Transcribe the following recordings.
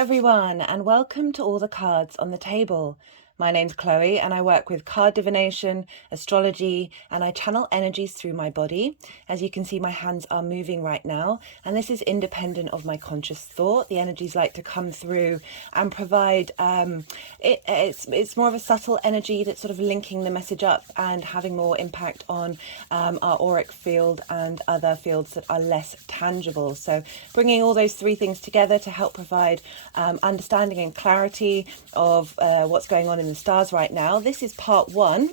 everyone, and welcome to All the Cards on the Table. My name's Chloe, and I work with card divination, astrology, and I channel energies through my body. As you can see, my hands are moving right now, and this is independent of my conscious thought. The energies like to come through and provide, it's more of a subtle energy that's sort of linking the message up and having more impact on our auric field and other fields that are less tangible. So bringing all those three things together to help provide understanding and clarity of what's going on in the stars right now. This is part 1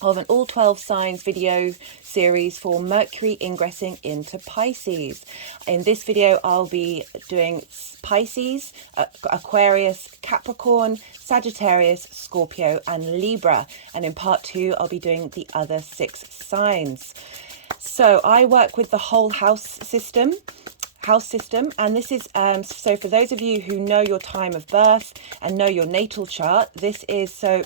of an all 12 signs video series for Mercury ingressing into Pisces. In this video, I'll be doing Pisces, Aquarius, Capricorn, Sagittarius, Scorpio, and Libra. And in part 2, I'll be doing the other 6 signs. So I work with the whole house system, and this is so for those of you who know your time of birth and know your natal chart, this is so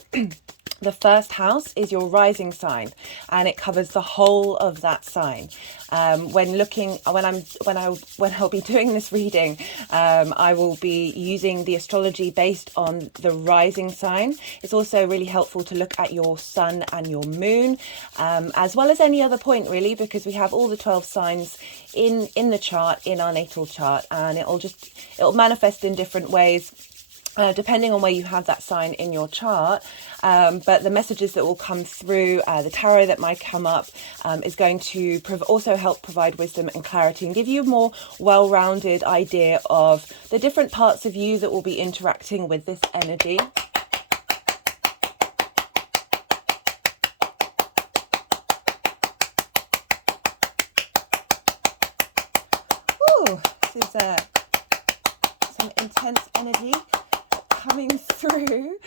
the first house is your rising sign, and it covers the whole of that sign. When I'll be doing this reading, I will be using the astrology based on the rising sign. It's also really helpful to look at your sun and your moon, as well as any other point really, because we have all the 12 signs in the chart, in our natal chart, and it'll manifest in different ways depending on where you have that sign in your chart. But the messages that will come through, the tarot that might come up, is going to also help provide wisdom and clarity and give you a more well-rounded idea of the different parts of you that will be interacting with this energy. Ooh, this is some intense energy coming through.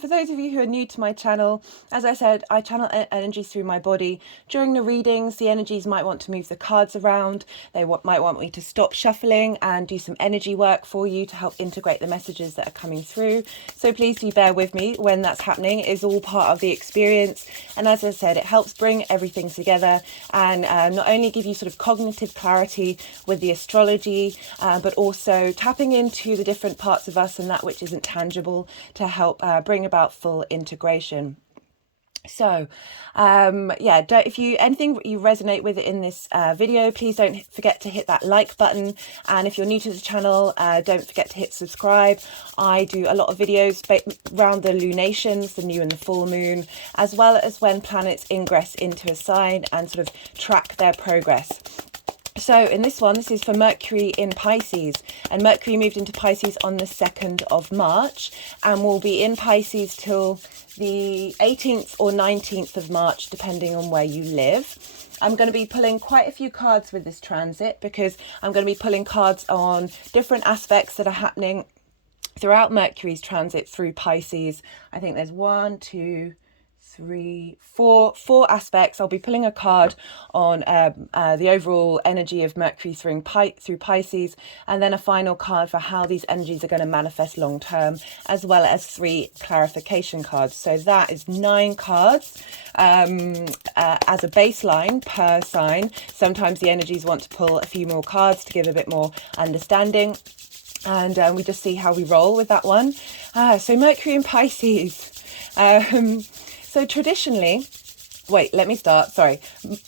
For those of you who are new to my channel, as I said, I channel energies through my body. During the readings, the energies might want to move the cards around. They might want me to stop shuffling and do some energy work for you to help integrate the messages that are coming through. So please do bear with me when that's happening. It's all part of the experience. And as I said, it helps bring everything together and not only give you sort of cognitive clarity with the astrology, but also tapping into the different parts of us and that which isn't tangible to help bring about full integration. So if anything you resonate with in this video, please don't forget to hit that like button, and if you're new to the channel, don't forget to hit subscribe. I do a lot of videos around the lunations, the new and the full moon, as well as when planets ingress into a sign and sort of track their progress. So in this one, this is for Mercury in Pisces, and Mercury moved into Pisces on the 2nd of March and will be in Pisces till the 18th or 19th of March, depending on where you live. I'm going to be pulling quite a few cards with this transit because I'm going to be pulling cards on different aspects that are happening throughout Mercury's transit through Pisces. I think there's 4 aspects. I'll be pulling a card on the overall energy of Mercury through Pisces, and then a final card for how these energies are going to manifest long term, as well as 3 clarification cards. So that is 9 cards as a baseline per sign. Sometimes the energies want to pull a few more cards to give a bit more understanding, and we just see how we roll with that one. So Mercury in Pisces. So traditionally,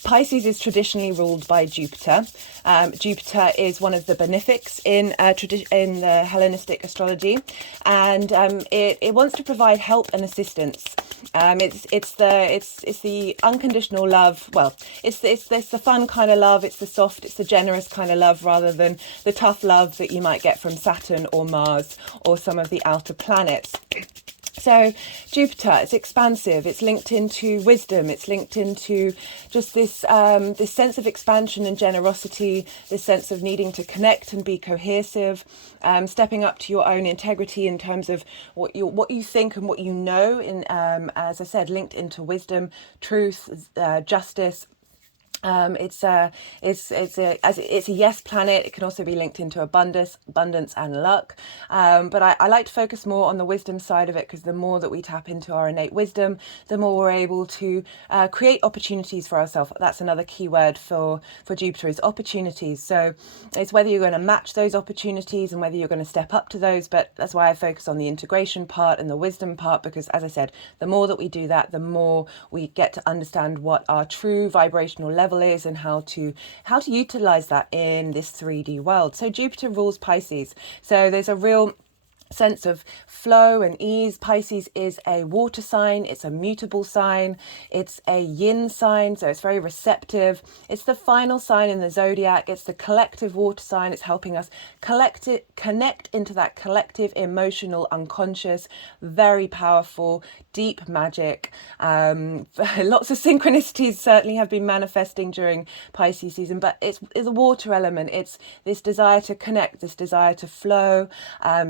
Pisces is traditionally ruled by Jupiter. Jupiter is one of the benefics in the Hellenistic astrology, and it wants to provide help and assistance. It's the unconditional love. Well, it's the fun kind of love. It's the soft, it's the generous kind of love, rather than the tough love that you might get from Saturn or Mars or some of the outer planets. So Jupiter, it's expansive, it's linked into wisdom, it's linked into just this sense of expansion and generosity, this sense of needing to connect and be cohesive, stepping up to your own integrity in terms of what you think and what you know, as I said, linked into wisdom, truth, justice. It's a yes planet. It can also be linked into abundance and luck. But I like to focus more on the wisdom side of it, because the more that we tap into our innate wisdom, the more we're able to create opportunities for ourselves. That's another key word for Jupiter, is opportunities. So it's whether you're going to match those opportunities and whether you're going to step up to those. But that's why I focus on the integration part and the wisdom part, because as I said, the more that we do that, the more we get to understand what our true vibrational level is and how to utilize that in this 3D world. So Jupiter rules Pisces, so there's a real sense of flow and ease. Pisces is a water sign. It's a mutable sign. It's a yin sign, so it's very receptive. It's the final sign in the zodiac. It's the collective water sign. It's helping us connect into that collective emotional unconscious. Very powerful, deep magic. Lots of synchronicities certainly have been manifesting during Pisces season, but it's the water element. It's this desire to connect, this desire to flow.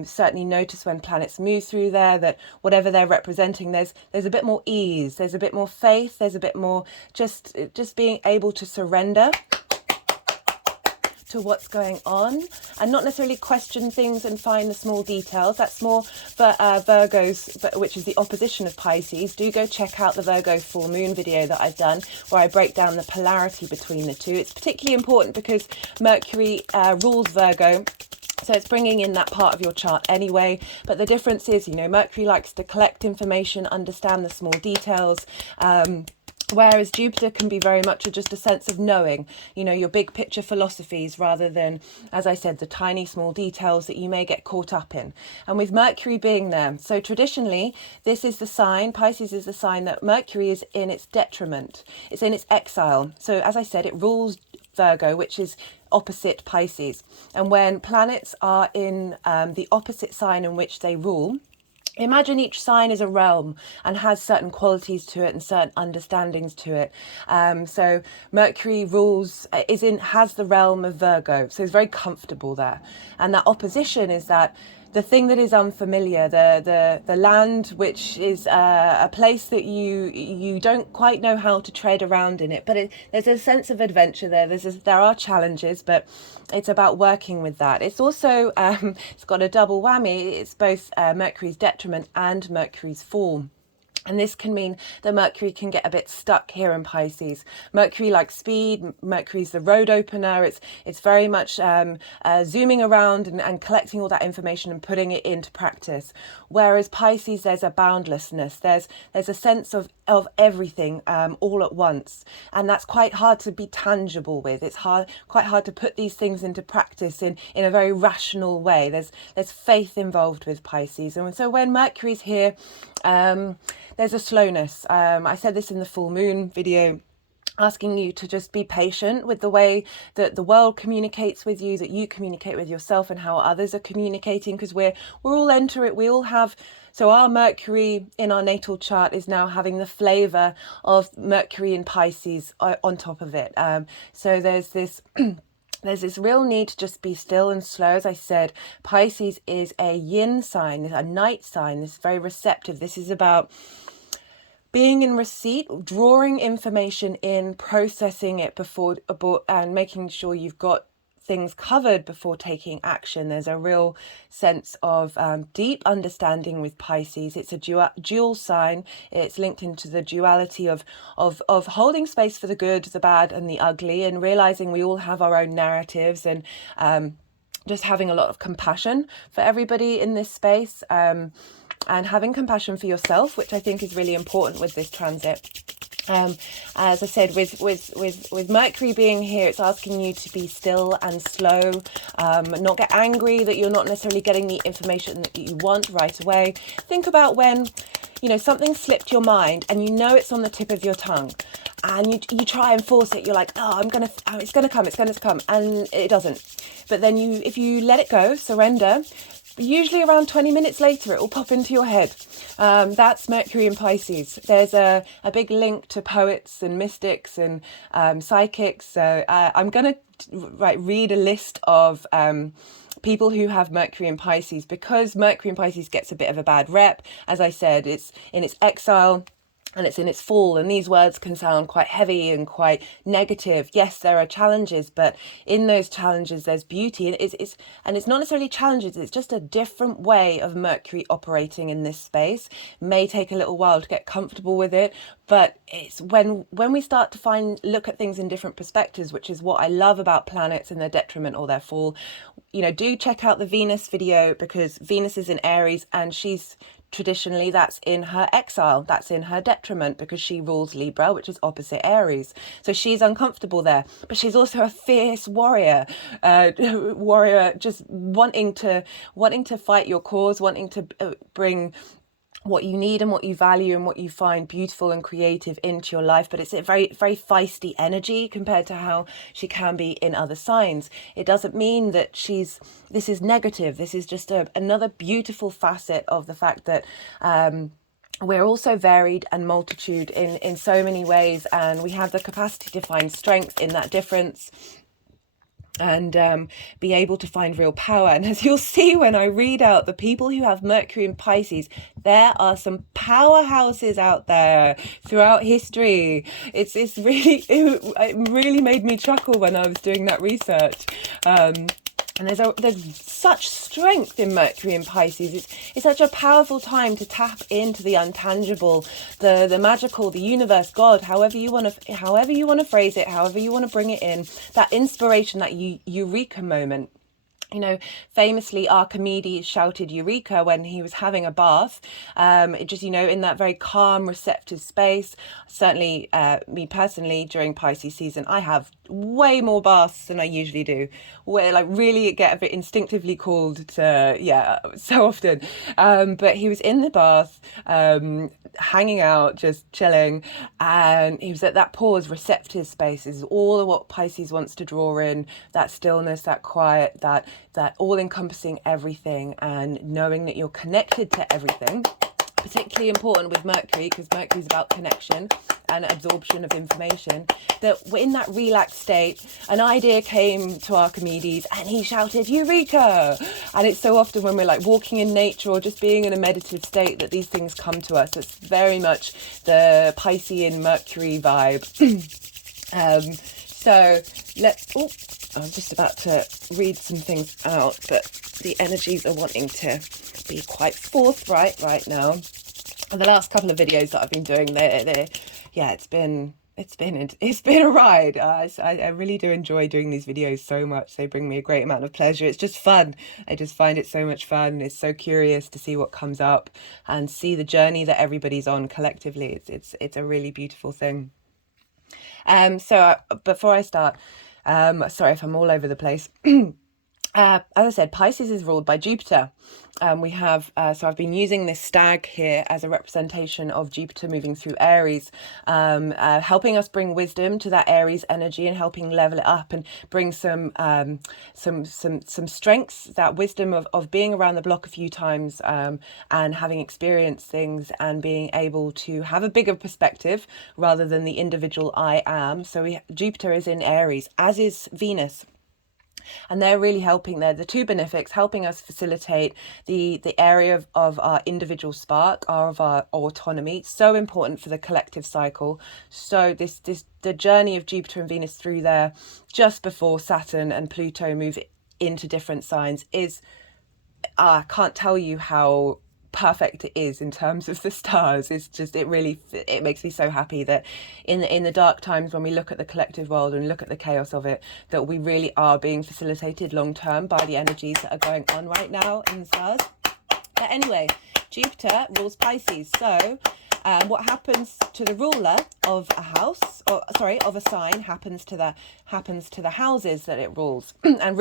Certainly notice when planets move through there that whatever they're representing, there's a bit more ease, there's a bit more faith, there's a bit more just being able to surrender to what's going on and not necessarily question things and find the small details. That's more for Virgos, which is the opposition of Pisces. Do go check out the Virgo full moon video that I've done, where I break down the polarity between the two. It's particularly important because Mercury rules Virgo, so it's bringing in that part of your chart anyway. But the difference is, Mercury likes to collect information, understand the small details, whereas Jupiter can be very much just a sense of knowing, your big picture philosophies, rather than, as I said, the tiny small details that you may get caught up in. And with Mercury being there, so traditionally, this is the sign, Pisces is the sign that Mercury is in its detriment. It's in its exile. So as I said, it rules Virgo, which is opposite Pisces. And when planets are in the opposite sign in which they rule, imagine each sign is a realm and has certain qualities to it and certain understandings to it. So Mercury has the realm of Virgo, so it's very comfortable there. And that opposition is that the thing that is unfamiliar, the land which is a place that you don't quite know how to tread around in it, but there's a sense of adventure there. There are challenges, but it's about working with that. It's also it's got a double whammy. It's both Mercury's detriment and Mercury's fall. And this can mean that Mercury can get a bit stuck here in Pisces. Mercury likes speed. Mercury's the road opener. It's very much zooming around and collecting all that information and putting it into practice. Whereas Pisces, there's a boundlessness. There's a sense of everything all at once. And that's quite hard to be tangible with. It's quite hard to put these things into practice in a very rational way. There's faith involved with Pisces. And so when Mercury's here, there's a slowness. I said this in the full moon video, asking you to just be patient with the way that the world communicates with you, that you communicate with yourself, and how others are communicating, because we're all we all have. So our Mercury in our natal chart is now having the flavour of Mercury in Pisces on top of it. So there's this there's this real need to just be still and slow. As I said, Pisces is a yin sign, a night sign. This is very receptive. This is about being in receipt, drawing information in, processing it before, and making sure you've got things covered before taking action. There's a real sense of deep understanding with Pisces. It's a dual sign. It's linked into the duality of holding space for the good, the bad, and the ugly, and realizing we all have our own narratives, and just having a lot of compassion for everybody in this space. And having compassion for yourself, which I think is really important with this transit. As I said, with Mercury being here, it's asking you to be still and slow, not get angry that you're not necessarily getting the information that you want right away. Think about when, something slipped your mind and it's on the tip of your tongue, and you try and force it. You're like, it's gonna come, and it doesn't. But then if you let it go, surrender, usually around 20 minutes later, it will pop into your head. That's Mercury in Pisces. There's a big link to poets and mystics and psychics. So I'm going to read a list of people who have Mercury in Pisces, because Mercury in Pisces gets a bit of a bad rep. As I said, it's in its exile. and it's in its fall, and these words can sound quite heavy and quite negative. Yes, there are challenges, but in those challenges there's beauty, and it's not necessarily challenges, it's just a different way of Mercury operating in this space. It may take a little while to get comfortable with it, but it's when we start to look at things in different perspectives, which is what I love about planets and their detriment or their fall. You know, do check out the Venus video, because Venus is in Aries, and she's traditionally, that's in her exile, that's in her detriment, because she rules Libra, which is opposite Aries. So she's uncomfortable there, but she's also a fierce warrior, just wanting to fight your cause, wanting to bring what you need and what you value and what you find beautiful and creative into your life. But it's a very, very feisty energy compared to how she can be in other signs. It doesn't mean that this is negative. This is just another beautiful facet of the fact that we're also varied and multitude in so many ways, and we have the capacity to find strength in that difference, and be able to find real power. And as you'll see when I read out the people who have Mercury in Pisces, there are some powerhouses out there throughout history. It's really, it really made me chuckle when I was doing that research. And there's such strength in Mercury in Pisces. It's such a powerful time to tap into the untangible, the magical, the universe, God, however you want to phrase it, however you want to bring it in. That inspiration, that eureka moment. You know, famously Archimedes shouted eureka when he was having a bath. It just, you know, in that very calm, receptive space. Certainly, me personally, during Pisces season, I have way more baths than I usually do, where like really get a bit instinctively called to, yeah, so often. But he was in the bath, hanging out, just chilling, and he was at that pause, receptive space. Is all of what Pisces wants to draw in, that stillness, that quiet, that all-encompassing everything, and knowing that you're connected to everything. Particularly important with Mercury, because Mercury is about connection and absorption of information, that in that relaxed state, an idea came to Archimedes and he shouted eureka. And it's so often when we're like walking in nature or just being in a meditative state that these things come to us. It's very much the Piscean Mercury vibe. So I'm just about to read some things out, but the energies are wanting to be quite forthright right now. And the last couple of videos that I've been doing, it's been a ride. I really do enjoy doing these videos so much. They bring me a great amount of pleasure. It's just fun. I just find it so much fun. It's so curious to see what comes up and see the journey that everybody's on collectively. It's a really beautiful thing. So before I start, sorry if I'm all over the place. As I said, Pisces is ruled by Jupiter. We have, so I've been using this stag here as a representation of Jupiter moving through Aries, helping us bring wisdom to that Aries energy and helping level it up and bring some strengths, that wisdom of being around the block a few times, and having experienced things and being able to have a bigger perspective rather than the individual I am. So Jupiter is in Aries, as is Venus. And they're really helping, they're the two benefics, helping us facilitate the area of our individual spark, of our autonomy, so important for the collective cycle. So the journey of Jupiter and Venus through there, just before Saturn and Pluto move into different signs, is, I can't tell you how perfect it is in terms of the stars. It's just, it makes me so happy that in the dark times, when we look at the collective world and look at the chaos of it, that we really are being facilitated long term by the energies that are going on right now in the stars. But anyway, Jupiter rules Pisces. So what happens to the ruler of a house, of a sign, happens to the houses that it rules. And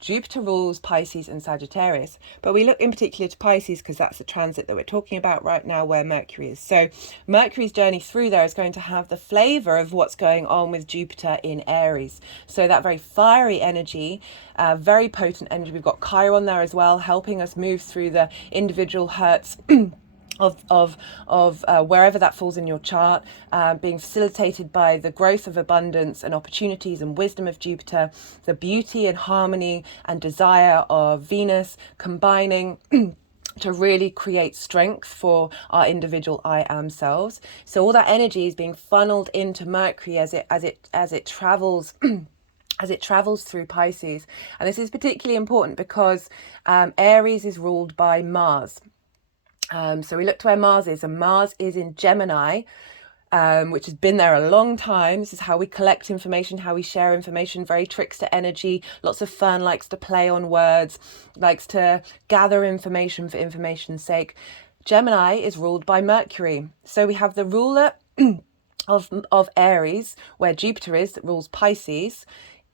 Jupiter rules Pisces and Sagittarius. But we look in particular to Pisces because that's the transit that we're talking about right now, where Mercury is. So Mercury's journey through there is going to have the flavour of what's going on with Jupiter in Aries. So that very fiery energy, very potent energy. We've got Chiron there as well, helping us move through the individual hurts of wherever that falls in your chart, being facilitated by the growth of abundance and opportunities and wisdom of Jupiter, the beauty and harmony and desire of Venus, combining to really create strength for our individual I am selves. So all that energy is being funneled into Mercury as it travels as it travels through Pisces. And this is particularly important because Aries is ruled by Mars. So we look to where Mars is, and Mars is in Gemini, which has been there a long time. This is how we collect information, how we share information, very trickster energy, lots of fun, likes to play on words, likes to gather information for information's sake. Gemini is ruled by Mercury. So we have the ruler of Aries, where Jupiter is, that rules Pisces,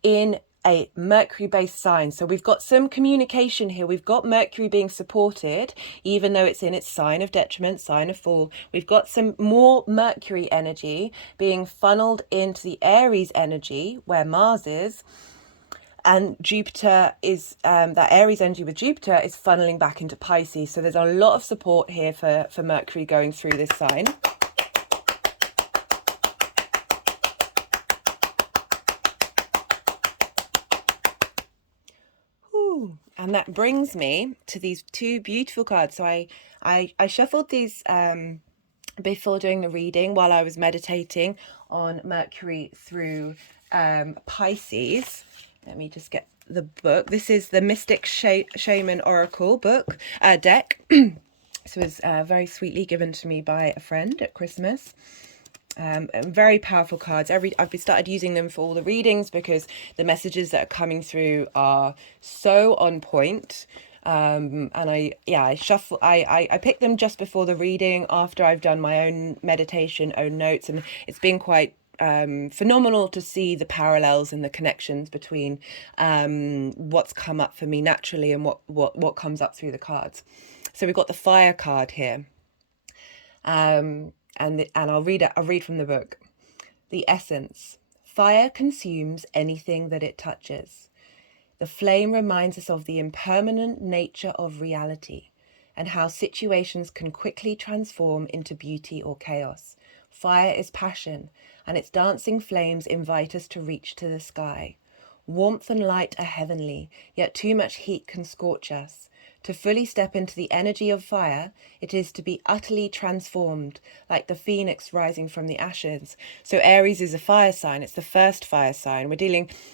in a Mercury-based sign. So we've got some communication here. We've got Mercury being supported, even though it's in its sign of detriment, sign of fall. We've got some more Mercury energy being funneled into the Aries energy, where Mars is. And Jupiter is, that Aries energy with Jupiter is funneling back into Pisces. So there's a lot of support here for Mercury going through this sign. And that brings me to these two beautiful cards. So I shuffled these before doing the reading while I was meditating on Mercury through Pisces. Let me just get the book. This is the Mystic Shaman Oracle book deck. This was very sweetly given to me by a friend at Christmas. Very powerful cards. I've started using them for all the readings because the messages that are coming through are so on point. And I pick them just before the reading, after I've done my own meditation, own notes, and it's been quite phenomenal to see the parallels and the connections between what's come up for me naturally and what comes up through the cards. So we've got the fire card here. And I'll read from the book. The essence. Fire consumes anything that it touches. The flame reminds us of the impermanent nature of reality and how situations can quickly transform into beauty or chaos. Fire is passion, and its dancing flames invite us to reach to the sky. Warmth and light are heavenly, yet too much heat can scorch us. To fully step into the energy of fire, it is to be utterly transformed, like the phoenix rising from the ashes. So Aries is a fire sign. It's the first fire sign.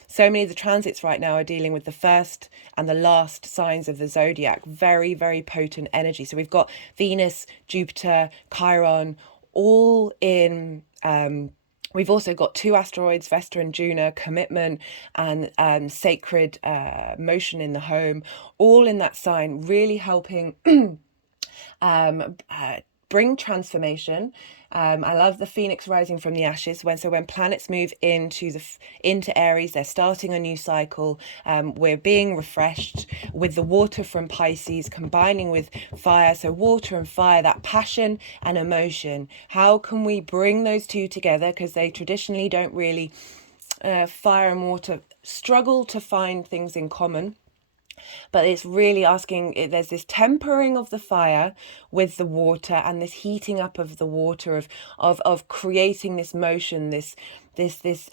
So many of the transits right now are dealing with the first and the last signs of the zodiac. Very, very potent energy. So we've got Venus, Jupiter, Chiron, all in... We've also got two asteroids, Vesta and Juno, commitment and sacred motion in the home, all in that sign, really helping bring transformation. I love the phoenix rising from the ashes. When planets move into Aries, they're starting a new cycle. We're being refreshed with the water from Pisces combining with fire. So water and fire, that passion and emotion. How can we bring those two together? Because they traditionally don't really, fire and water struggle to find things in common. But it's really asking, there's this tempering of the fire with the water and this heating up of the water of creating this motion, this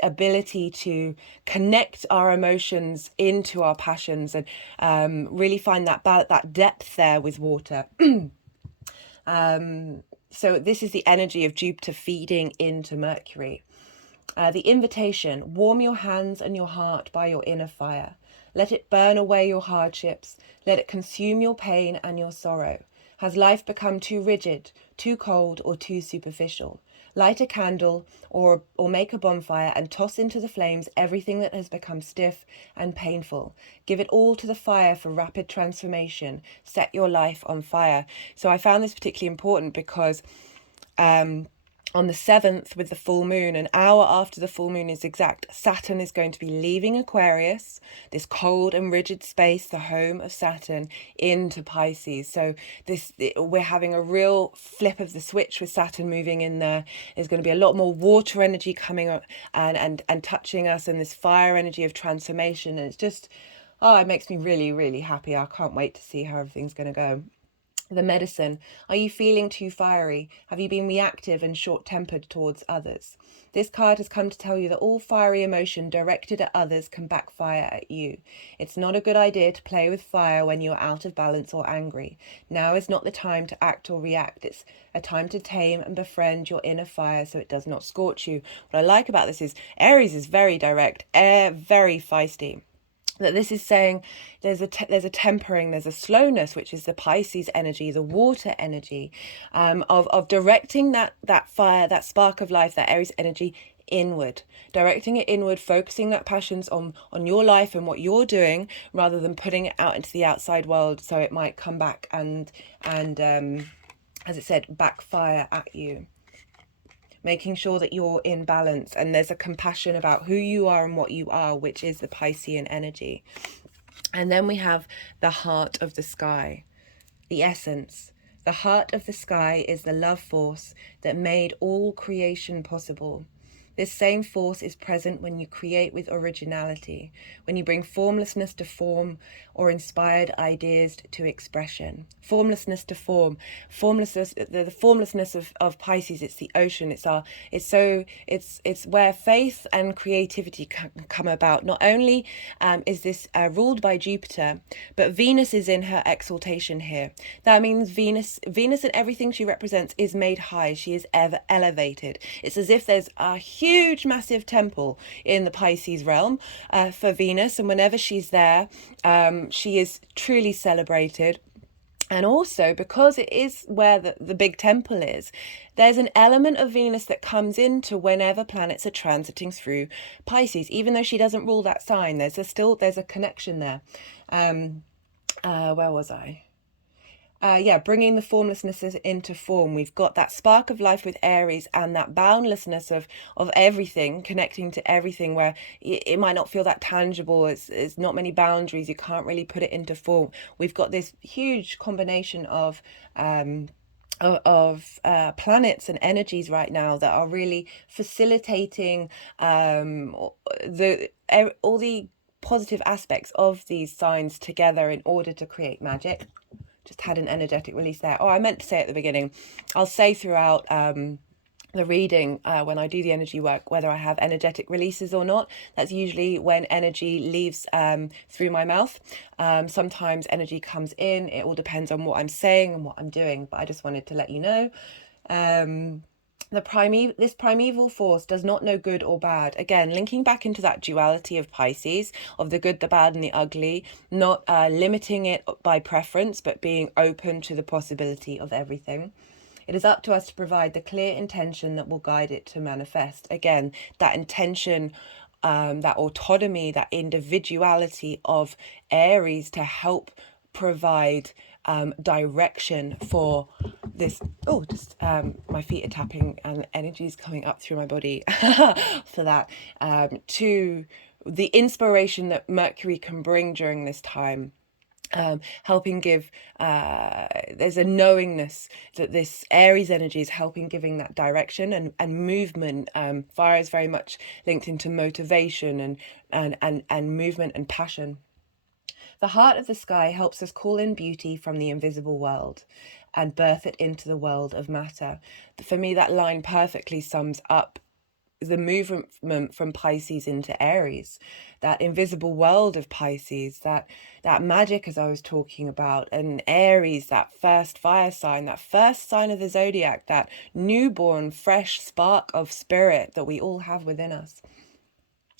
ability to connect our emotions into our passions and really find that depth there with water. So this is the energy of Jupiter feeding into Mercury. The invitation: warm your hands and your heart by your inner fire. Let it burn away your hardships. Let it consume your pain and your sorrow. Has life become too rigid, too cold, or too superficial? Light a candle or make a bonfire and toss into the flames everything that has become stiff and painful. Give it all to the fire for rapid transformation. Set your life on fire. So I found this particularly important because on the 7th, with the full moon, an hour after the full moon is exact, Saturn is going to be leaving Aquarius, this cold and rigid space, the home of Saturn, into Pisces. So we're having a real flip of the switch with Saturn moving in there. There's going to be a lot more water energy coming up and touching us, and this fire energy of transformation. And it's just, it makes me really, really happy. I can't wait to see how everything's going to go. The medicine. Are you feeling too fiery? Have you been reactive and short-tempered towards others? This card has come to tell you that all fiery emotion directed at others can backfire at you. It's not a good idea to play with fire when you're out of balance or angry. Now is not the time to act or react. It's a time to tame and befriend your inner fire so it does not scorch you. What I like about this is Aries is very direct, very feisty. That this is saying there's a tempering, there's a slowness, which is the Pisces energy, the water energy, of directing that fire, that spark of life, that Aries energy inward, directing it inward, focusing that passions on your life and what you're doing, rather than putting it out into the outside world, so it might come back and as it said, backfire at you. Making sure that you're in balance and there's a compassion about who you are and what you are, which is the Piscean energy. And then we have the heart of the sky, the essence. The heart of the sky is the love force that made all creation possible. This same force is present when you create with originality, when you bring formlessness to form or inspired ideas to expression. Formlessness to form. Formlessness, the formlessness of Pisces, it's the ocean. It's where faith and creativity come about. Not only is this ruled by Jupiter, but Venus is in her exaltation here. That means Venus and everything she represents is made high. She is ever elevated. It's as if there's a huge, massive temple in the Pisces realm for Venus, and whenever she's there, she is truly celebrated. And also, because it is where the big temple is, there's an element of Venus that comes into whenever planets are transiting through Pisces. Even though she doesn't rule that sign, there's a connection there. Where was I? Bringing the formlessness into form. We've got that spark of life with Aries and that boundlessness of everything, connecting to everything, where it might not feel that tangible. It's not many boundaries. You can't really put it into form. We've got this huge combination of planets and energies right now that are really facilitating all the positive aspects of these signs together in order to create magic. Just had an energetic release there. Oh, I meant to say at the beginning, I'll say throughout the reading when I do the energy work whether I have energetic releases or not. That's usually when energy leaves through my mouth. Sometimes energy comes in. It all depends on what I'm saying and what I'm doing, but I just wanted to let you know. This primeval force does not know good or bad. Again, linking back into that duality of Pisces, of the good, the bad, and the ugly, not limiting it by preference, but being open to the possibility of everything. It is up to us to provide the clear intention that will guide it to manifest. Again, that intention, that autonomy, that individuality of Aries to help provide direction for this. My feet are tapping and energy is coming up through my body for that, to the inspiration that Mercury can bring during this time. Helping give, there's a knowingness that this Aries energy is helping giving that direction and movement. Fire is very much linked into motivation and movement and passion. The heart of the sky helps us call in beauty from the invisible world and birth it into the world of matter. For me, that line perfectly sums up the movement from Pisces into Aries, that invisible world of Pisces, that magic, as I was talking about, and Aries, that first fire sign, that first sign of the zodiac, that newborn, fresh spark of spirit that we all have within us.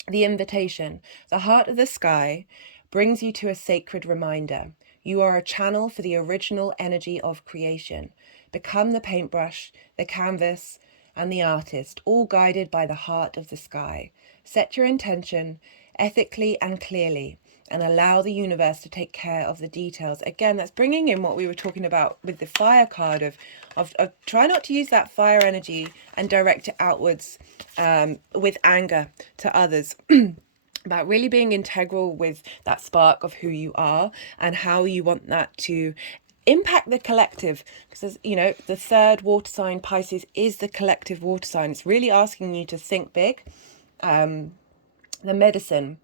The invitation, the heart of the sky, brings you to a sacred reminder. You are a channel for the original energy of creation. Become the paintbrush, the canvas, and the artist, all guided by the heart of the sky. Set your intention ethically and clearly, and allow the universe to take care of the details. Again, that's bringing in what we were talking about with the fire card of try not to use that fire energy and direct it outwards with anger to others. About really being integral with that spark of who you are and how you want that to impact the collective. Because, you know, the third water sign, Pisces, is the collective water sign. It's really asking you to think big. The medicine.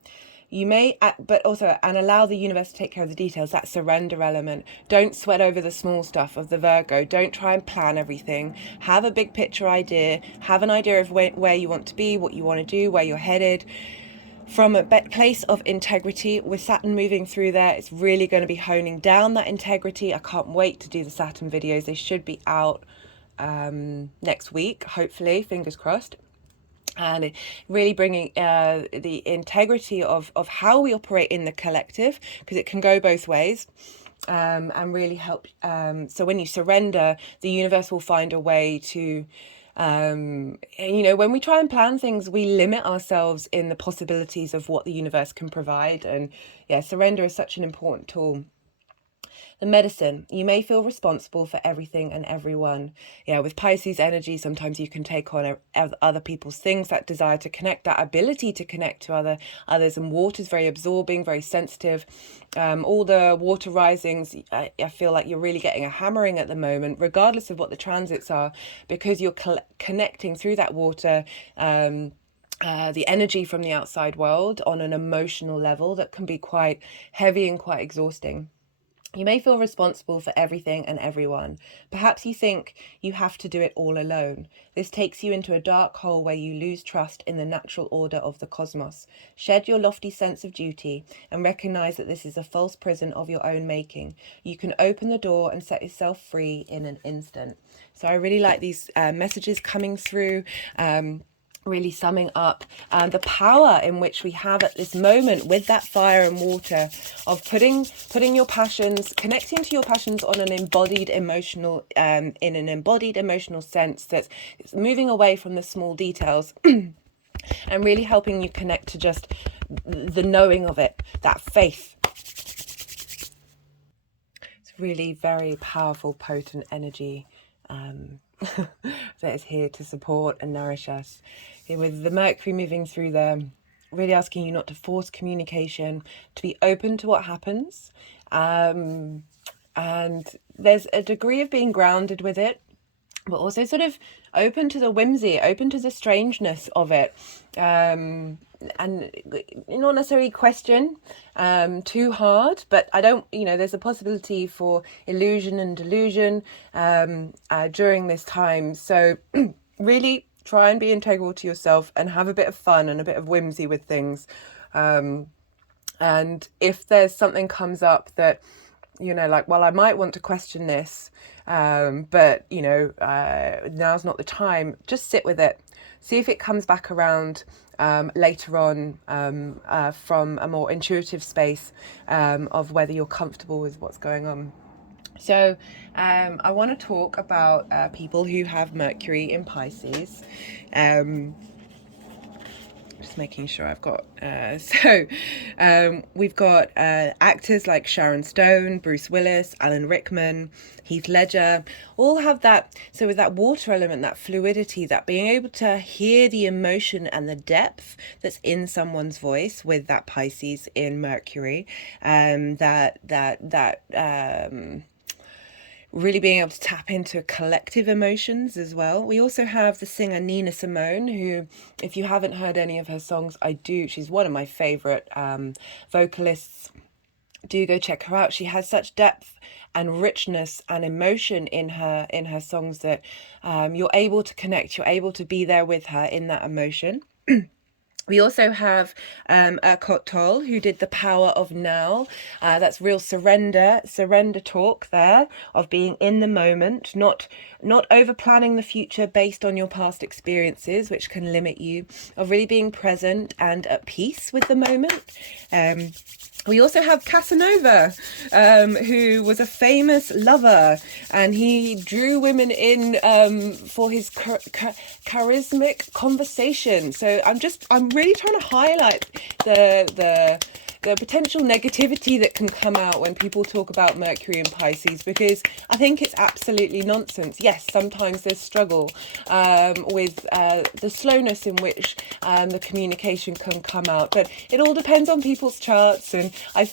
You may, but also, and allow the universe to take care of the details, that surrender element. Don't sweat over the small stuff of the Virgo. Don't try and plan everything. Have a big picture idea. Have an idea of where you want to be, what you want to do, where you're headed. From a place of integrity, with Saturn moving through there, it's really going to be honing down that integrity. I can't wait to do the Saturn videos. They should be out next week, hopefully, fingers crossed. And really bringing the integrity of how we operate in the collective, because it can go both ways. And really help. So when you surrender, the universe will find a way to, you know, when we try and plan things, we limit ourselves in the possibilities of what the universe can provide. And yeah, surrender is such an important tool. The medicine, you may feel responsible for everything and everyone. Yeah, with Pisces energy, sometimes you can take on other people's things, that desire to connect, that ability to connect to others. And water is very absorbing, very sensitive. All the water risings, I feel like you're really getting a hammering at the moment, regardless of what the transits are, because you're connecting through that water, the energy from the outside world on an emotional level that can be quite heavy and quite exhausting. You may feel responsible for everything and everyone. Perhaps you think you have to do it all alone. This takes you into a dark hole where you lose trust in the natural order of the cosmos. Shed your lofty sense of duty and recognize that this is a false prison of your own making. You can open the door and set yourself free in an instant. So I really like these messages coming through. Really summing up the power in which we have at this moment with that fire and water, of putting your passions, connecting to your passions on an embodied emotional, in an embodied emotional sense that's moving away from the small details and really helping you connect to just the knowing of it, that faith. It's really very powerful, potent energy that is here to support and nourish us. With the Mercury moving through there, really asking you not to force communication, to be open to what happens. And there's a degree of being grounded with it, but also sort of open to the whimsy, open to the strangeness of it. And not necessarily question too hard, but I don't, you know, there's a possibility for illusion and delusion during this time. So really try and be integral to yourself and have a bit of fun and a bit of whimsy with things. And if there's something comes up that, you know, like, well, I might want to question this, but, you know, now's not the time, just sit with it. See if it comes back around later on from a more intuitive space of whether you're comfortable with what's going on. So I want to talk about people who have Mercury in Pisces. Just making sure I've got we've got actors like Sharon Stone, Bruce Willis, Alan Rickman, Heath Ledger, all have that. So with that water element, that fluidity, that being able to hear the emotion and the depth that's in someone's voice with that Pisces in Mercury, really being able to tap into collective emotions as well. We also have the singer Nina Simone, who, if you haven't heard any of her songs, she's one of my favorite vocalists. Do go check her out. She has such depth and richness and emotion in her songs that you're able to connect, you're able to be there with her in that emotion. We also have Eckhart Tolle, who did The Power of Now. That's real surrender talk there, of being in the moment, not over planning the future based on your past experiences, which can limit you, of really being present and at peace with the moment. We also have Casanova, who was a famous lover, and he drew women in for his charismatic conversation. So I'm really trying to highlight the potential negativity that can come out when people talk about Mercury and Pisces, because I think it's absolutely nonsense. Yes, sometimes there's struggle with the slowness in which the communication can come out, but it all depends on people's charts. And I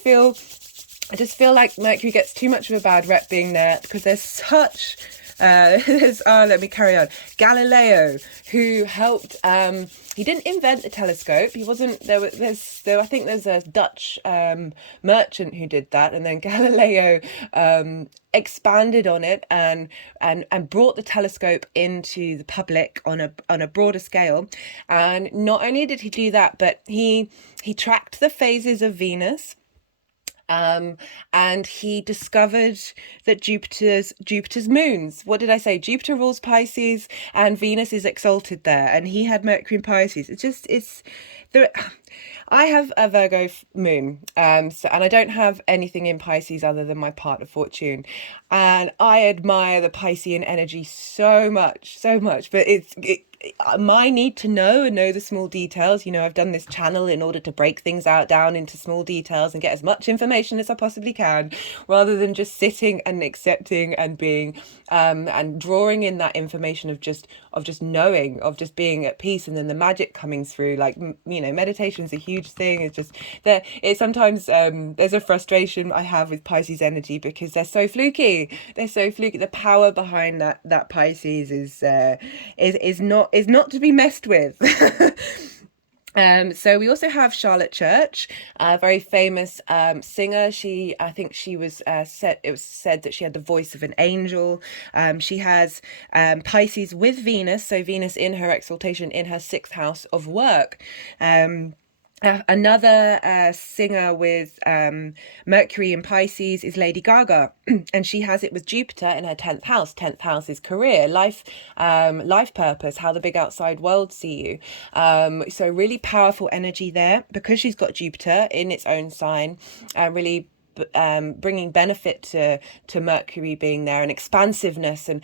just feel like Mercury gets too much of a bad rep being there, because there's such Let me carry on. Galileo, who helped. He didn't invent the telescope. He wasn't there. I think there's a Dutch merchant who did that, and then Galileo expanded on it and brought the telescope into the public on a broader scale. And not only did he do that, but he tracked the phases of Venus. And he discovered that Jupiter's moons. What did I say? Jupiter rules Pisces, and Venus is exalted there. And he had Mercury in Pisces. I have a Virgo moon, and I don't have anything in Pisces other than my partner fortune, and I admire the Piscean energy so much. But my need to know the small details. I've done this channel in order to break things down into small details and get as much information as I possibly can, rather than just sitting and accepting and being and drawing in that information of just knowing, of just being at peace, and then the magic coming through. Like, meditation is a huge thing. It's just there. It's sometimes there's a frustration I have with Pisces energy because they're so fluky. The power behind that Pisces is not to be messed with. So we also have Charlotte Church, a very famous singer. I think it was said that she had the voice of an angel. She has Pisces with Venus, so Venus in her exaltation in her 6th house of work. Another singer with Mercury in Pisces is Lady Gaga, and she has it with Jupiter in her 10th house. 10th house is career, life purpose, how the big outside world see you. So really powerful energy there because she's got Jupiter in its own sign, really bringing benefit to Mercury being there, and expansiveness and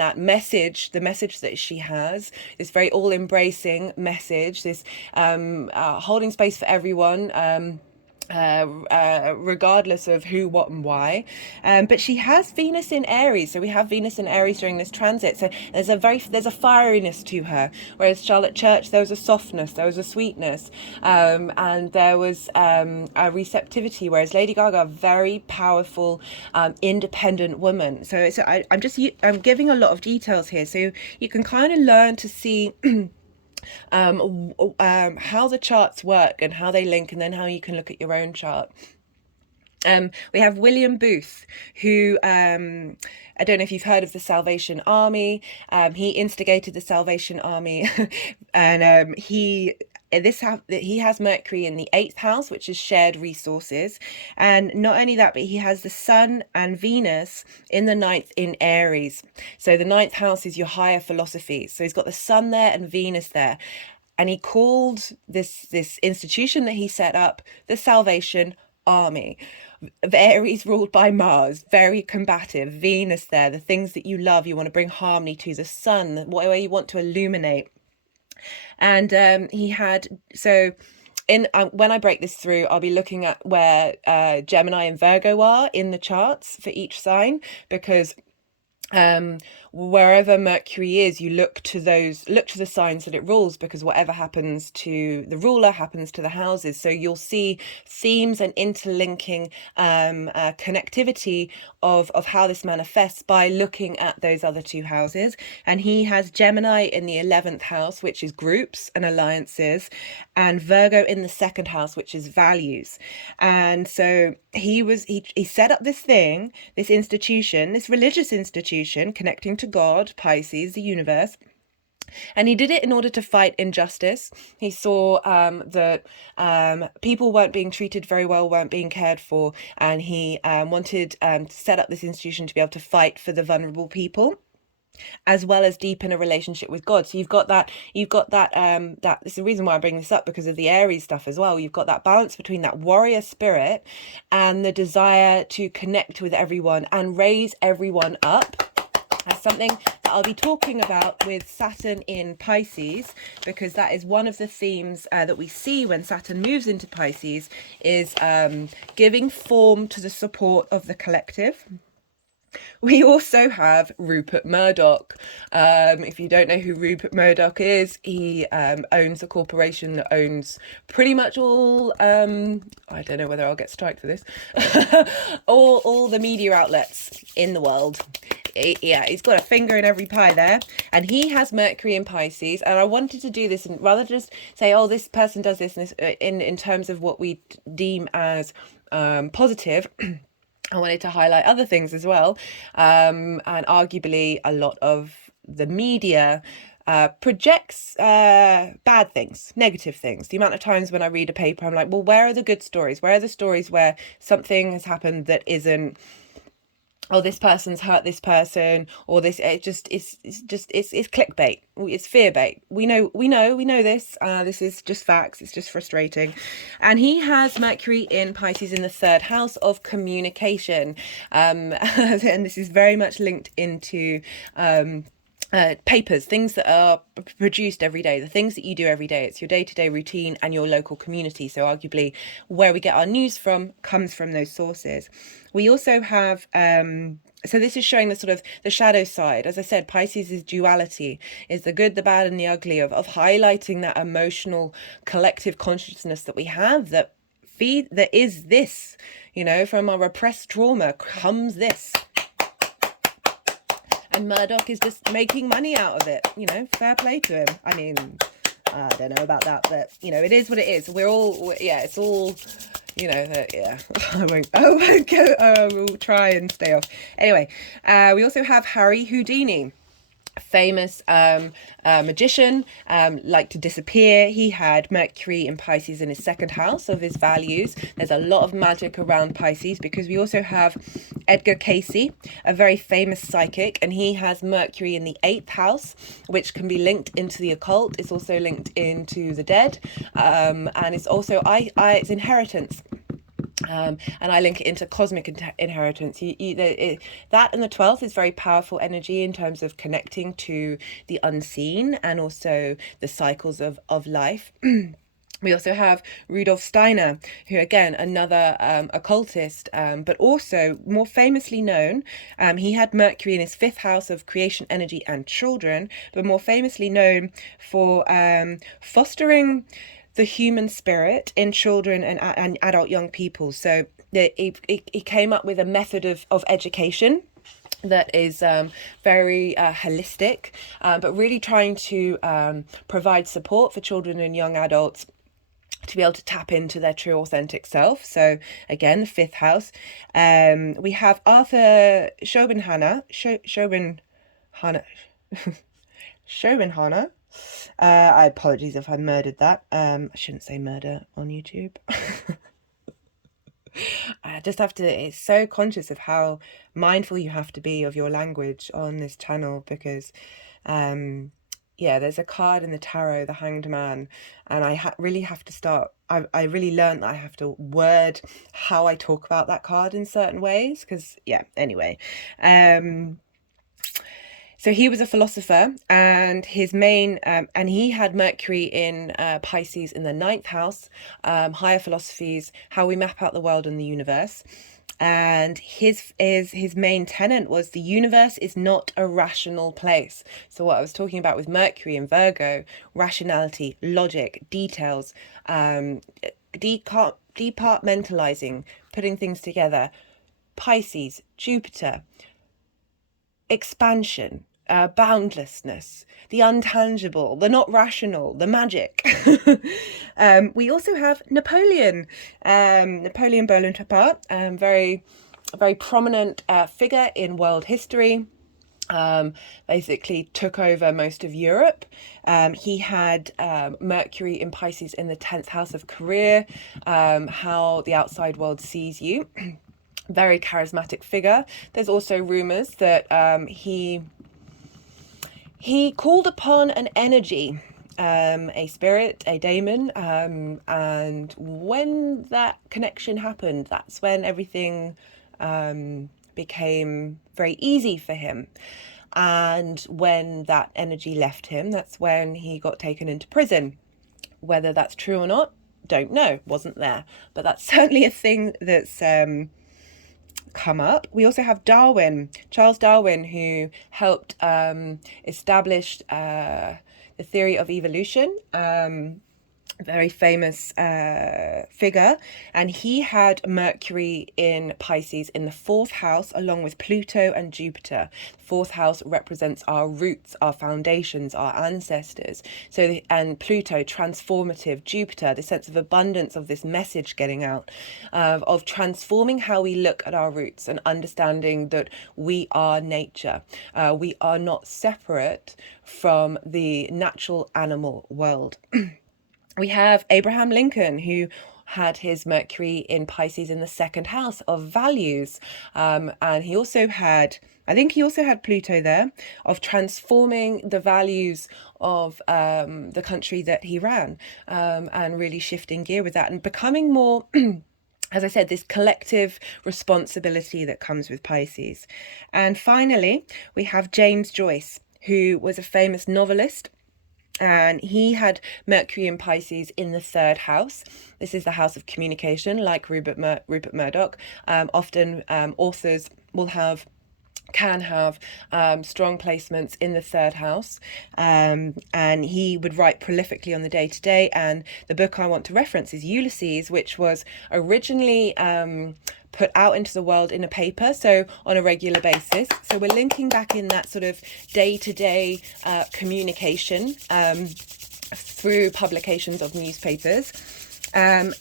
that message, the message that she has, this very all-embracing message, this holding space for everyone, regardless of who, what, and why. But she has Venus in Aries, so we have Venus in Aries during this transit. So there's a fieriness to her. Whereas Charlotte Church, there was a softness, there was a sweetness, and there was a receptivity. Whereas Lady Gaga, very powerful, independent woman. So I'm giving a lot of details here, so you can kind of learn to see. How the charts work and how they link, and then how you can look at your own chart. We have William Booth, who I don't know if you've heard of the Salvation Army. He instigated the Salvation Army, and he has Mercury in the 8th house, which is shared resources. And not only that, but he has the Sun and Venus in the 9th in Aries. So the 9th house is your higher philosophies. So he's got the Sun there and Venus there. And he called this institution that he set up the Salvation Army. Aries ruled by Mars, very combative. Venus there, the things that you love, you want to bring harmony to. The Sun, whatever you want to illuminate. And he had, so in when I break this through, I'll be looking at where Gemini and Virgo are in the charts for each sign, because wherever Mercury is, you look to the signs that it rules, because whatever happens to the ruler happens to the houses. So you'll see themes and interlinking connectivity of how this manifests by looking at those other 2 houses. And he has Gemini in the 11th house, which is groups and alliances, and Virgo in the 2nd house, which is values. And so he set up this institution, this religious institution connecting to God, Pisces, the universe. And he did it in order to fight injustice. He saw that people weren't being treated very well, weren't being cared for, and he wanted to set up this institution to be able to fight for the vulnerable people, as well as deepen a relationship with God. So you've got that this is the reason why I bring this up, because of the Aries stuff as well. You've got that balance between that warrior spirit and the desire to connect with everyone and raise everyone up. That's something that I'll be talking about with Saturn in Pisces, because that is one of the themes that we see when Saturn moves into Pisces, is giving form to the support of the collective. We also have Rupert Murdoch. If you don't know who Rupert Murdoch is, he owns a corporation that owns pretty much all, I don't know whether I'll get striked for this, all the media outlets in the world. yeah, he's got a finger in every pie there, and he has Mercury in Pisces. And I wanted to do this, and rather just say, oh, this person does this, and this in terms of what we deem as positive. I wanted to highlight other things as well, and arguably a lot of the media projects bad things, negative things. The amount of times when I read a paper, I'm like, well, where are the good stories? Where are the stories where something has happened that isn't, oh, this person's hurt this person, or this, it's clickbait, it's fear bait. We know this. This is just facts. It's just frustrating. And he has Mercury in Pisces in the 3rd house of communication, and this is very much linked into papers, things that are produced every day, the things that you do every day. It's your day-to-day routine and your local community. So arguably where we get our news from comes from those sources. We also have so this is showing the sort of the shadow side. As I said, Pisces is duality, is the good, the bad, and the ugly, of highlighting that emotional collective consciousness that we have, that is this, you know, from our repressed trauma comes this. And Murdoch is just making money out of it, you know, fair play to him. I mean, I don't know about that, but, you know, it is what it is. It's all, you know, yeah, I won't go, I will try and stay off. Anyway, we also have Harry Houdini, famous magician, like to disappear. He had Mercury in Pisces in his 2nd house of his values. There's a lot of magic around Pisces, because we also have Edgar Cayce, a very famous psychic, and he has Mercury in the 8th house, which can be linked into the occult. It's also linked into the dead, and it's also it's inheritance. And I link it into cosmic inheritance. That and the 12th is very powerful energy in terms of connecting to the unseen and also the cycles of life. We also have Rudolf Steiner, who, again, another occultist, but also more famously known. He had Mercury in his 5th house of creation, energy, and children, but more famously known for fostering the human spirit in children and adult young people. So he came up with a method of education that is very holistic, but really trying to provide support for children and young adults to be able to tap into their true authentic self. So again, the 5th house. We have Arthur Schopenhauer. I apologize if I murdered that. I shouldn't say murder on YouTube. I just have to, it's so conscious of how mindful you have to be of your language on this channel, because yeah, there's a card in the tarot, the Hanged Man, and I really have to start, I really learned that I have to word how I talk about that card in certain ways, because yeah, anyway. So he was a philosopher, and his main, and he had Mercury in Pisces in the 9th house, higher philosophies, how we map out the world and the universe. And his main tenet was the universe is not a rational place. So what I was talking about with Mercury and Virgo, rationality, logic, details, departmentalizing, putting things together. Pisces, Jupiter, expansion, boundlessness, the untangible, the not rational, the magic. We also have Napoleon Bonaparte, very prominent figure in world history. Basically took over most of Europe. He had Mercury in Pisces in the 10th house of career, how the outside world sees you. Very charismatic figure. There's also rumors that he called upon an energy, a spirit, a daemon, and when that connection happened, that's when everything became very easy for him. And when that energy left him, that's when he got taken into prison. Whether that's true or not, don't know, wasn't there. But that's certainly a thing that's come up. We also have Charles Darwin, who helped establish the theory of evolution, very famous figure, and he had Mercury in Pisces in the 4th house along with Pluto and Jupiter. The 4th house represents our roots, our foundations, our ancestors. So, and Pluto, transformative, Jupiter, the sense of abundance, of this message getting out, of transforming how we look at our roots and understanding that we are nature. We are not separate from the natural animal world. We have Abraham Lincoln, who had his Mercury in Pisces in the 2nd house of values. And he also had, I think he also had Pluto there, of transforming the values of the country that he ran, and really shifting gear with that and becoming more, as I said, this collective responsibility that comes with Pisces. And finally, we have James Joyce, who was a famous novelist. And he had Mercury in Pisces in the 3rd house. This is the house of communication, like Rupert Murdoch. Often authors can have strong placements in the 3rd house, and he would write prolifically on the day-to-day. And the book I want to reference is Ulysses, which was originally put out into the world in a paper, so on a regular basis. So we're linking back in that sort of day-to-day communication through publications of newspapers. And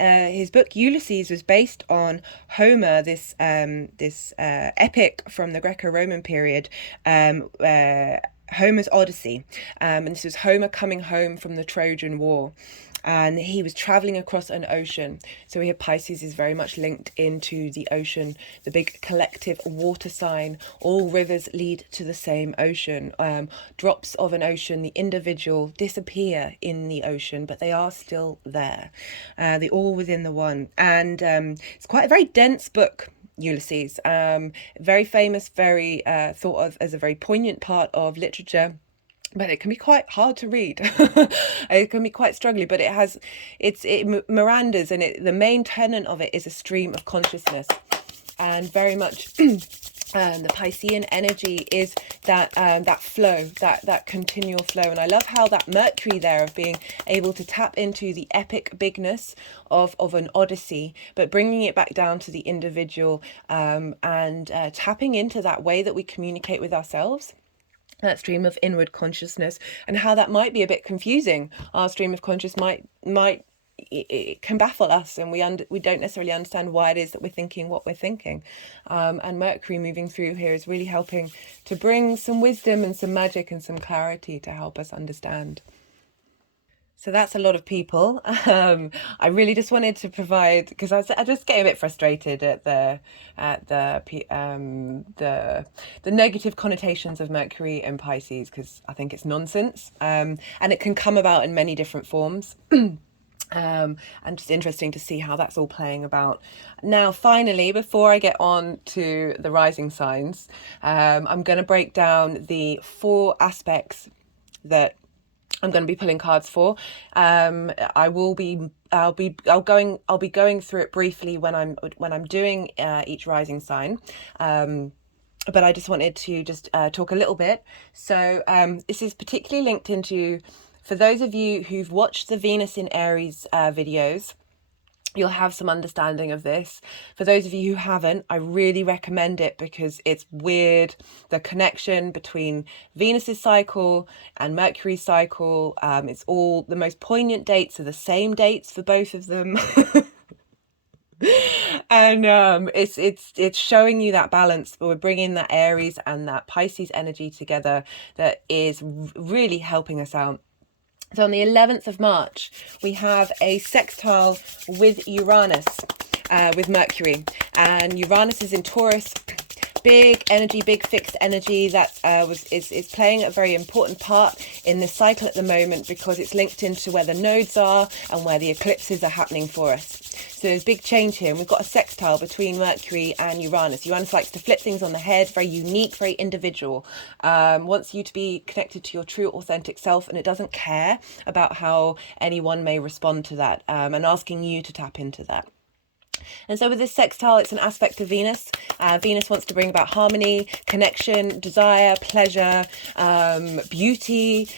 his book Ulysses was based on Homer, this epic from the Greco-Roman period, Homer's Odyssey. And this was Homer coming home from the Trojan War. And he was traveling across an ocean. So we have Pisces is very much linked into the ocean, the big collective water sign. All rivers lead to the same ocean. Drops of an ocean, the individual disappear in the ocean, but they are still there. They're all within the one. And it's quite a very dense book, Ulysses. Very famous, very thought of as a very poignant part of literature. But it can be quite hard to read. It can be quite struggling, but Miranda's, and the main tenet of it is a stream of consciousness, and very much the Piscean energy is that flow, that continual flow. And I love how that Mercury there of being able to tap into the epic bigness of an Odyssey, but bringing it back down to the individual, and tapping into that way that we communicate with ourselves. That stream of inward consciousness, and how that might be a bit confusing. Our stream of consciousness it can baffle us, and we don't necessarily understand why it is that we're thinking what we're thinking. And Mercury moving through here is really helping to bring some wisdom and some magic and some clarity to help us understand. So that's a lot of people. I really just wanted to provide, because I just get a bit frustrated at the negative connotations of Mercury and Pisces, because I think it's nonsense, and it can come about in many different forms. And just interesting to see how that's all playing about. Now, finally, before I get on to the rising signs, I'm going to break down the 4 aspects that I'm going to be pulling cards for. I'll be going through it briefly when I'm doing each rising sign. But I just wanted to talk a little bit. So this is particularly linked into, for those of you who've watched the Venus in Aries videos, you'll have some understanding of this. For those of you who haven't, I really recommend it, because it's weird, the connection between Venus's cycle and Mercury's cycle. It's all the most poignant dates are the same dates for both of them. And it's showing you that balance, but we're bringing that Aries and that Pisces energy together that is really helping us out. So on the 11th of March, we have a sextile with Uranus, with Mercury. And Uranus is in Taurus. Big energy, big fixed energy that is playing a very important part in this cycle at the moment, because it's linked into where the nodes are and where the eclipses are happening for us. So there's a big change here, and we've got a sextile between Mercury and Uranus. Uranus likes to flip things on the head, very unique, very individual, wants you to be connected to your true authentic self, and it doesn't care about how anyone may respond to that, and asking you to tap into that. And so with this sextile, it's an aspect of Venus. Venus wants to bring about harmony, connection, desire, pleasure, beauty,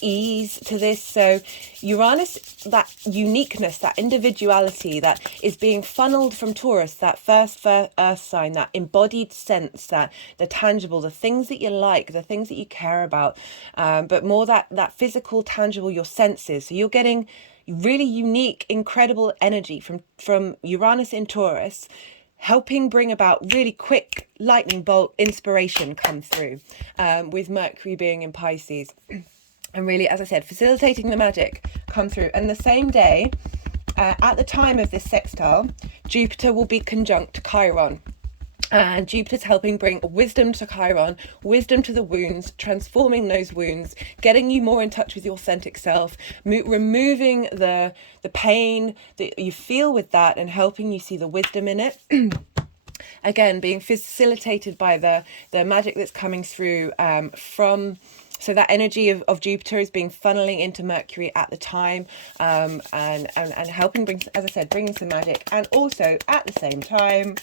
ease to this. So Uranus, that uniqueness, that individuality that is being funneled from Taurus, that first earth sign, that embodied sense, that the tangible, the things that you like, the things that you care about, but more that physical, tangible, your senses. So you're getting really unique, incredible energy from Uranus in Taurus, helping bring about really quick lightning bolt inspiration come through, with Mercury being in Pisces. And really, as I said, facilitating the magic come through. And the same day, at the time of this sextile, Jupiter will be conjunct Chiron. And Jupiter's helping bring wisdom to Chiron, wisdom to the wounds, transforming those wounds, getting you more in touch with your authentic self, removing the pain that you feel with that and helping you see the wisdom in it. Again, being facilitated by the magic that's coming through from... So that energy of Jupiter is being funneling into Mercury at the time, and helping bring, as I said, bringing some magic. And also at the same time,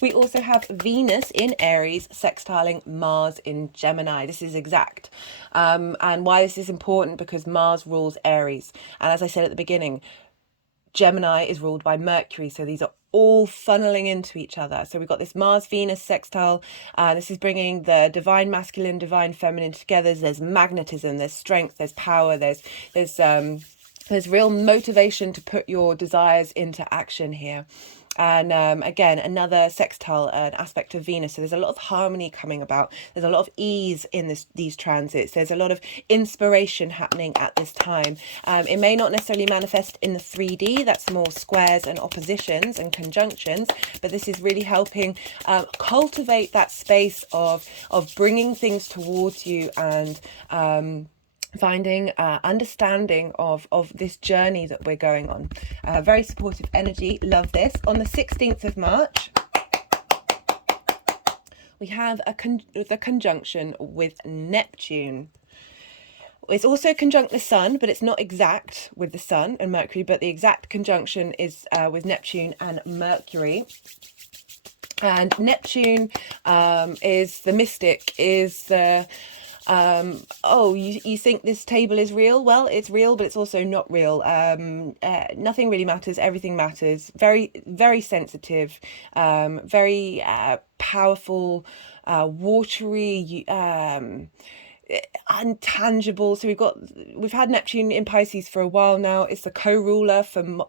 we also have Venus in Aries sextiling Mars in Gemini. This is exact. And why this is important, because Mars rules Aries. And as I said at the beginning, Gemini is ruled by Mercury. So these are all funneling into each other. So we've got this Mars-Venus sextile. This is bringing the divine masculine, divine feminine together. There's magnetism, there's strength, there's power, there's real motivation to put your desires into action here. And again, another sextile, an aspect of Venus. So there's a lot of harmony coming about. There's a lot of ease in these transits. There's a lot of inspiration happening at this time. It may not necessarily manifest in the 3D. That's more squares and oppositions and conjunctions. But this is really helping cultivate that space of bringing things towards you and finding understanding of this journey that we're going on. Very supportive energy. Love this. On the 16th of March, we have the conjunction with Neptune. It's also conjunct the Sun, but it's not exact with the Sun and Mercury, but the exact conjunction is with Neptune and Mercury. And Neptune is the mystic, is the... you think this table is real? Well, it's real, but it's also not real. Nothing really matters. Everything matters. Very, very sensitive, very powerful, watery, untangible. So we've had Neptune in Pisces for a while now. It's the co-ruler for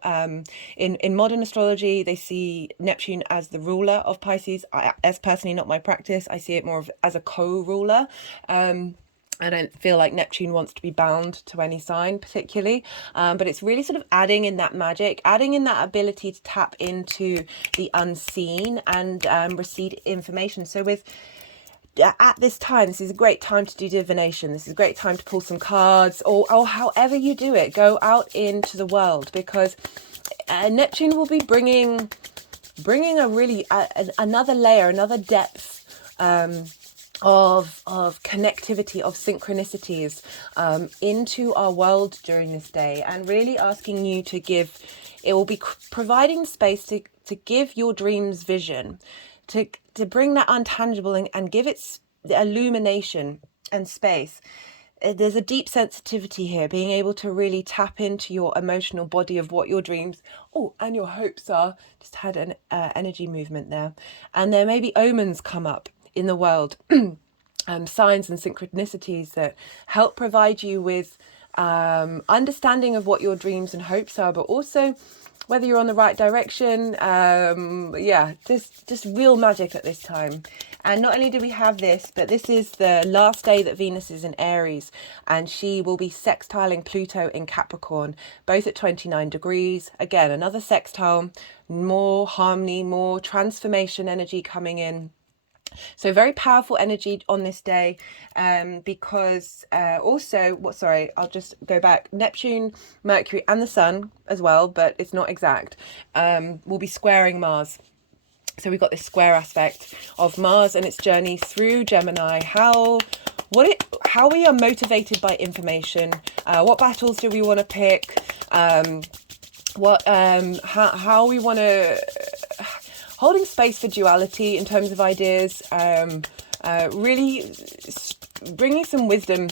in modern astrology. They see Neptune as the ruler of Pisces. That's personally not my practice. I see it more as a co-ruler. I don't feel like Neptune wants to be bound to any sign particularly, but it's really sort of adding in that magic, adding in that ability to tap into the unseen and receive information. So at this time, this is a great time to do divination. This is a great time to pull some cards, or however you do it, go out into the world, because Neptune will be bringing a really another layer, another depth of connectivity, of synchronicities into our world during this day, and really asking you to give. It will be providing space to give your dreams vision, to bring that untangible and give it the illumination and space. There's a deep sensitivity here, being able to really tap into your emotional body of what your dreams and your hopes are. Just had an energy movement there. And there may be omens come up in the world, signs and synchronicities that help provide you with understanding of what your dreams and hopes are, but also whether you're on the right direction. Just real magic at this time. And not only do we have this, but this is the last day that Venus is in Aries, and she will be sextiling Pluto in Capricorn, both at 29 degrees. Again, another sextile, more harmony, more transformation energy coming in. So very powerful energy on this day, because I'll just go back. Neptune, Mercury and the Sun as well, but it's not exact, will be squaring Mars. So we've got this square aspect of Mars and its journey through Gemini. How we are motivated by information. What battles do we want to pick? how we want to, holding space for duality in terms of ideas, really bringing some wisdom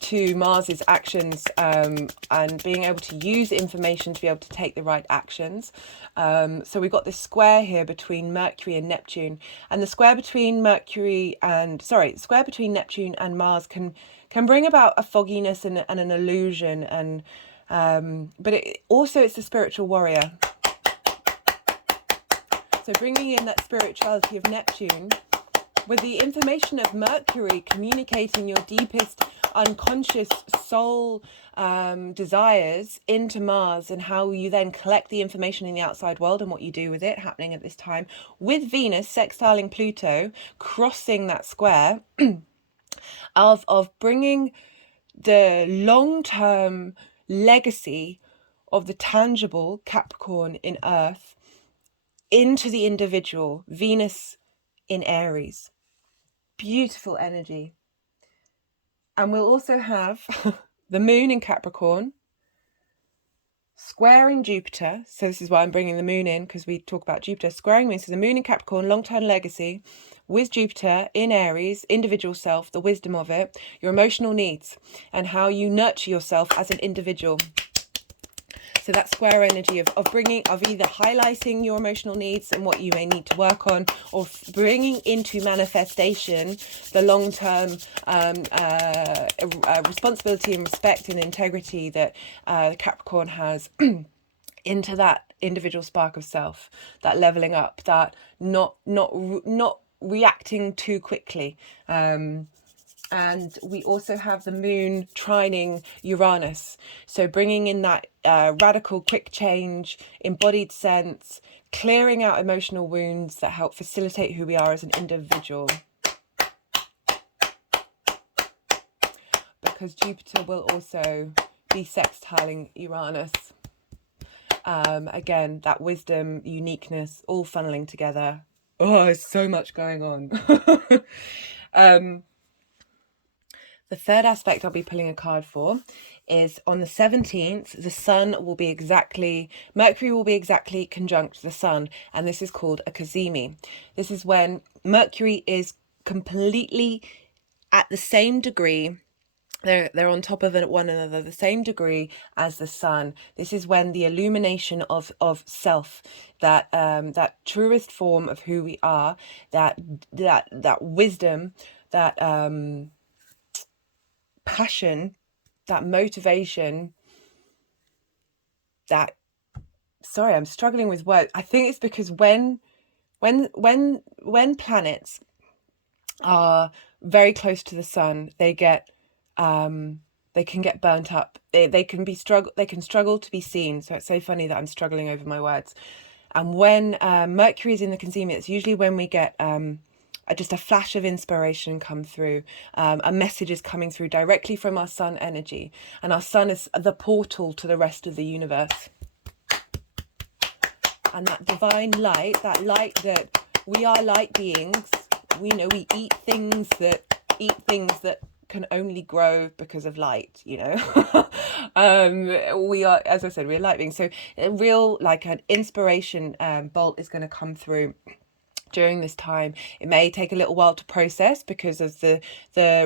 to Mars's actions, and being able to use information to be able to take the right actions. So we've got this square here between Mercury and Neptune, and the square between Neptune and Mars can bring about a fogginess and an illusion, and but it's the spiritual warrior. So bringing in that spirituality of Neptune with the information of Mercury, communicating your deepest unconscious soul desires into Mars, and how you then collect the information in the outside world and what you do with it, happening at this time, with Venus sextiling Pluto, crossing that square of bringing the long-term legacy of the tangible Capricorn in Earth into the individual, Venus in Aries. Beautiful energy. And we'll also have the moon in Capricorn squaring Jupiter. So this is why I'm bringing the moon in, because we talk about Jupiter squaring moon. So the moon in Capricorn, long-term legacy, with Jupiter in Aries, individual self, the wisdom of it, your emotional needs, and how you nurture yourself as an individual. So that square energy of either highlighting your emotional needs and what you may need to work on, or bringing into manifestation the long-term responsibility and respect and integrity that the Capricorn has into that individual spark of self, that leveling up, that not reacting too quickly. And we also have the moon trining Uranus. So bringing in that radical, quick change, embodied sense, clearing out emotional wounds that help facilitate who we are as an individual. Because Jupiter will also be sextiling Uranus. Again, that wisdom, uniqueness, all funneling together. Oh, there's so much going on. The third aspect I'll be pulling a card for is on the 17th, Mercury will be exactly conjunct the Sun, and this is called a Cazimi. This is when Mercury is completely at the same degree, they're on top of one another, the same degree as the Sun. This is when the illumination of self, that truest form of who we are, that wisdom, that passion, that motivation, sorry, I'm struggling with words. I think it's because when planets are very close to the Sun, they can get burnt up. They can struggle to be seen. So it's so funny that I'm struggling over my words. And when Mercury is in the Cazimi, it's usually when we get just a flash of inspiration come through. A message is coming through directly from our Sun energy, and our Sun is the portal to the rest of the universe. And that divine light, that we are light beings. We know we eat things that can only grow because of light, we are, as I said, we're light beings. So a real, like, an inspiration bolt is going to come through during this time. It may take a little while to process because of the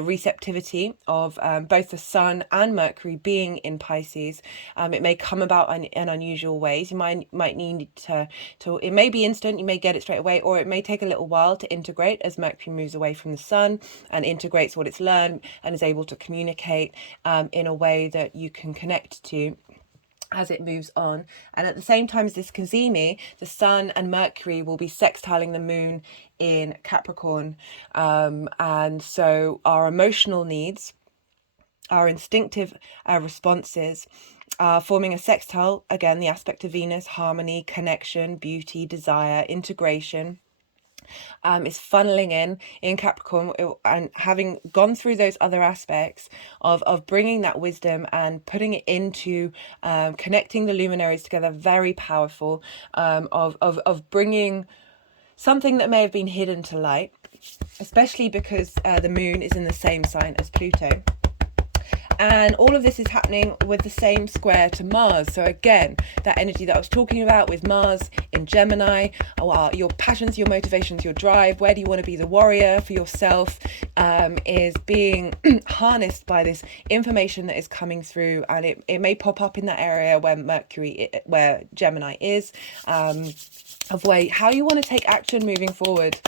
receptivity of both the Sun and Mercury being in Pisces. It may come about in unusual ways. You might need to it may be instant, you may get it straight away, or it may take a little while to integrate as Mercury moves away from the Sun and integrates what it's learned and is able to communicate in a way that you can connect to as it moves on. And at the same time as this Cazimi, the Sun and Mercury will be sextiling the Moon in Capricorn, and so our emotional needs, our instinctive responses, forming a sextile, again the aspect of Venus, harmony, connection, beauty, desire, integration, is funneling in Capricorn, and having gone through those other aspects of bringing that wisdom and putting it into connecting the luminaries together, very powerful, of bringing something that may have been hidden to light, especially because the moon is in the same sign as Pluto. And all of this is happening with the same square to Mars. So again, that energy that I was talking about with Mars in Gemini, your passions, your motivations, your drive, where do you want to be the warrior for yourself, is being harnessed by this information that is coming through. And it may pop up in that area where Gemini is, of how you want to take action moving forward.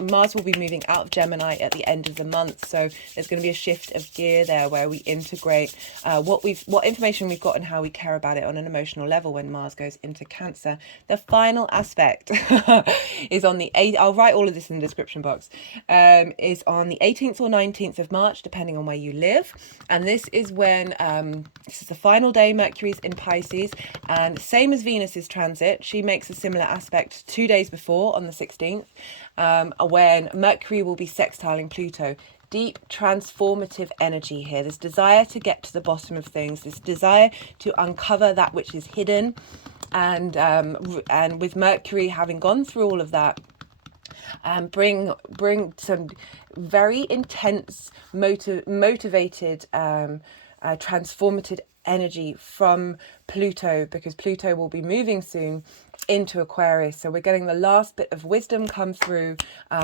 Mars will be moving out of Gemini at the end of the month, so there's going to be a shift of gear there where we integrate what information we've got and how we care about it on an emotional level when Mars goes into Cancer. The final aspect is on the 8th. I'll write all of this in the description box. Is on the 18th or 19th of March, depending on where you live, and this is when this is the final day. Mercury's in Pisces, and same as Venus's transit, she makes a similar aspect 2 days before on the 16th, when Mercury will be sextiling Pluto. Deep transformative energy here, this desire to get to the bottom of things, this desire to uncover that which is hidden, and with Mercury having gone through all of that, bring some very intense motivated transformative energy from Pluto, because Pluto will be moving soon into Aquarius. So we're getting the last bit of wisdom come through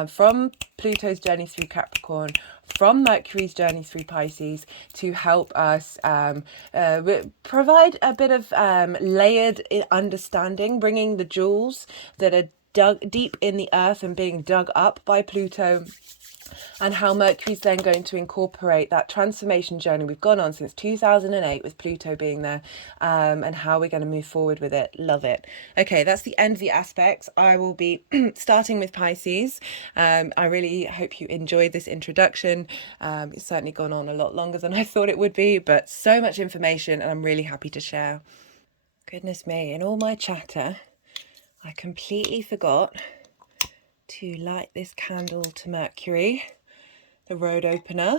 from Pluto's journey through Capricorn, from Mercury's journey through Pisces, to help us provide a bit of layered understanding, bringing the jewels that are dug deep in the earth and being dug up by Pluto, and how Mercury's then going to incorporate that transformation journey we've gone on since 2008 with Pluto being there, and how we're going to move forward with it. Love it. Okay, that's the end of the aspects. I will be starting with Pisces. I really hope you enjoyed this introduction. It's certainly gone on a lot longer than I thought it would be, but so much information, and I'm really happy to share. Goodness me, in all my chatter, I completely forgot to light this candle to Mercury, the road opener,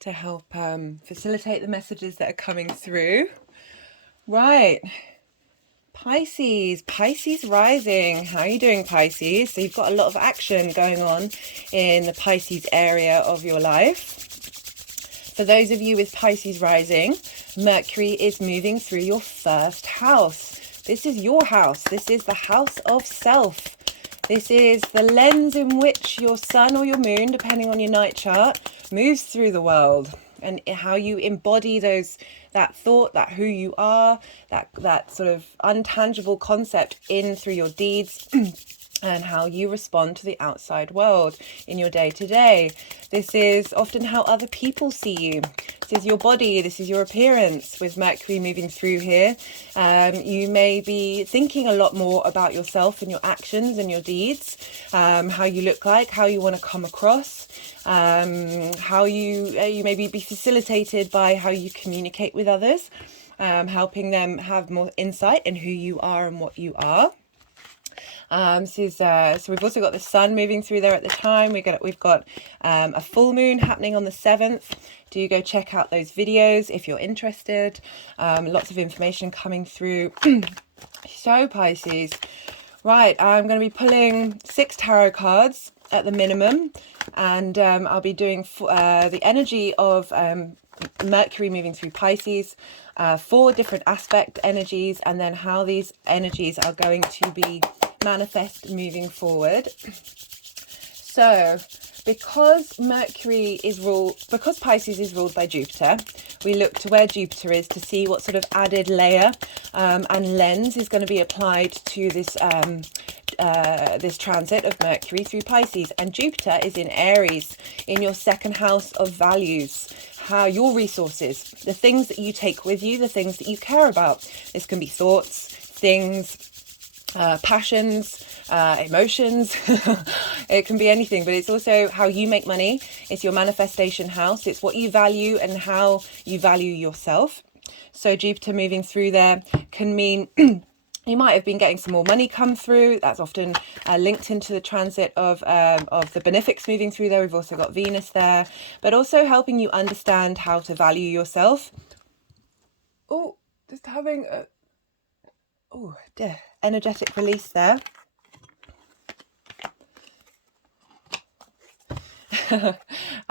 to help facilitate the messages that are coming through. Right, Pisces rising. How are you doing, Pisces? So you've got a lot of action going on in the Pisces area of your life. For those of you with Pisces rising, Mercury is moving through your first house. This is your house. This is the house of self. This is the lens in which your sun or your moon, depending on your night chart, moves through the world, and how you embody that thought, that who you are, that sort of untangible concept in through your deeds, and how you respond to the outside world in your day-to-day. This is often how other people see you. This is your body, this is your appearance. With Mercury moving through here, you may be thinking a lot more about yourself and your actions and your deeds, how you look like, how you want to come across, how you maybe be facilitated by how you communicate with others, helping them have more insight in who you are and what you are. So we've also got the sun moving through there at the time. We've got a full moon happening on the 7th. Do go check out those videos if you're interested. Lots of information coming through. So Pisces, right, I'm going to be pulling 6 tarot cards at the minimum, and I'll be doing the energy of Mercury moving through Pisces, 4 different aspect energies, and then how these energies are going to be manifest moving forward. So because Pisces is ruled by Jupiter, we look to where Jupiter is to see what sort of added layer and lens is going to be applied to this this transit of Mercury through Pisces. And Jupiter is in Aries, in your second house of values, how your resources, the things that you take with you, the things that you care about. This can be thoughts, things, passions, emotions. It can be anything, but it's also how you make money. It's your manifestation house. It's what you value and how you value yourself. So Jupiter moving through there can mean you might have been getting some more money come through. That's often linked into the transit of the benefics moving through there. We've also got Venus there, but also helping you understand how to value yourself. Oh, just having a energetic release there.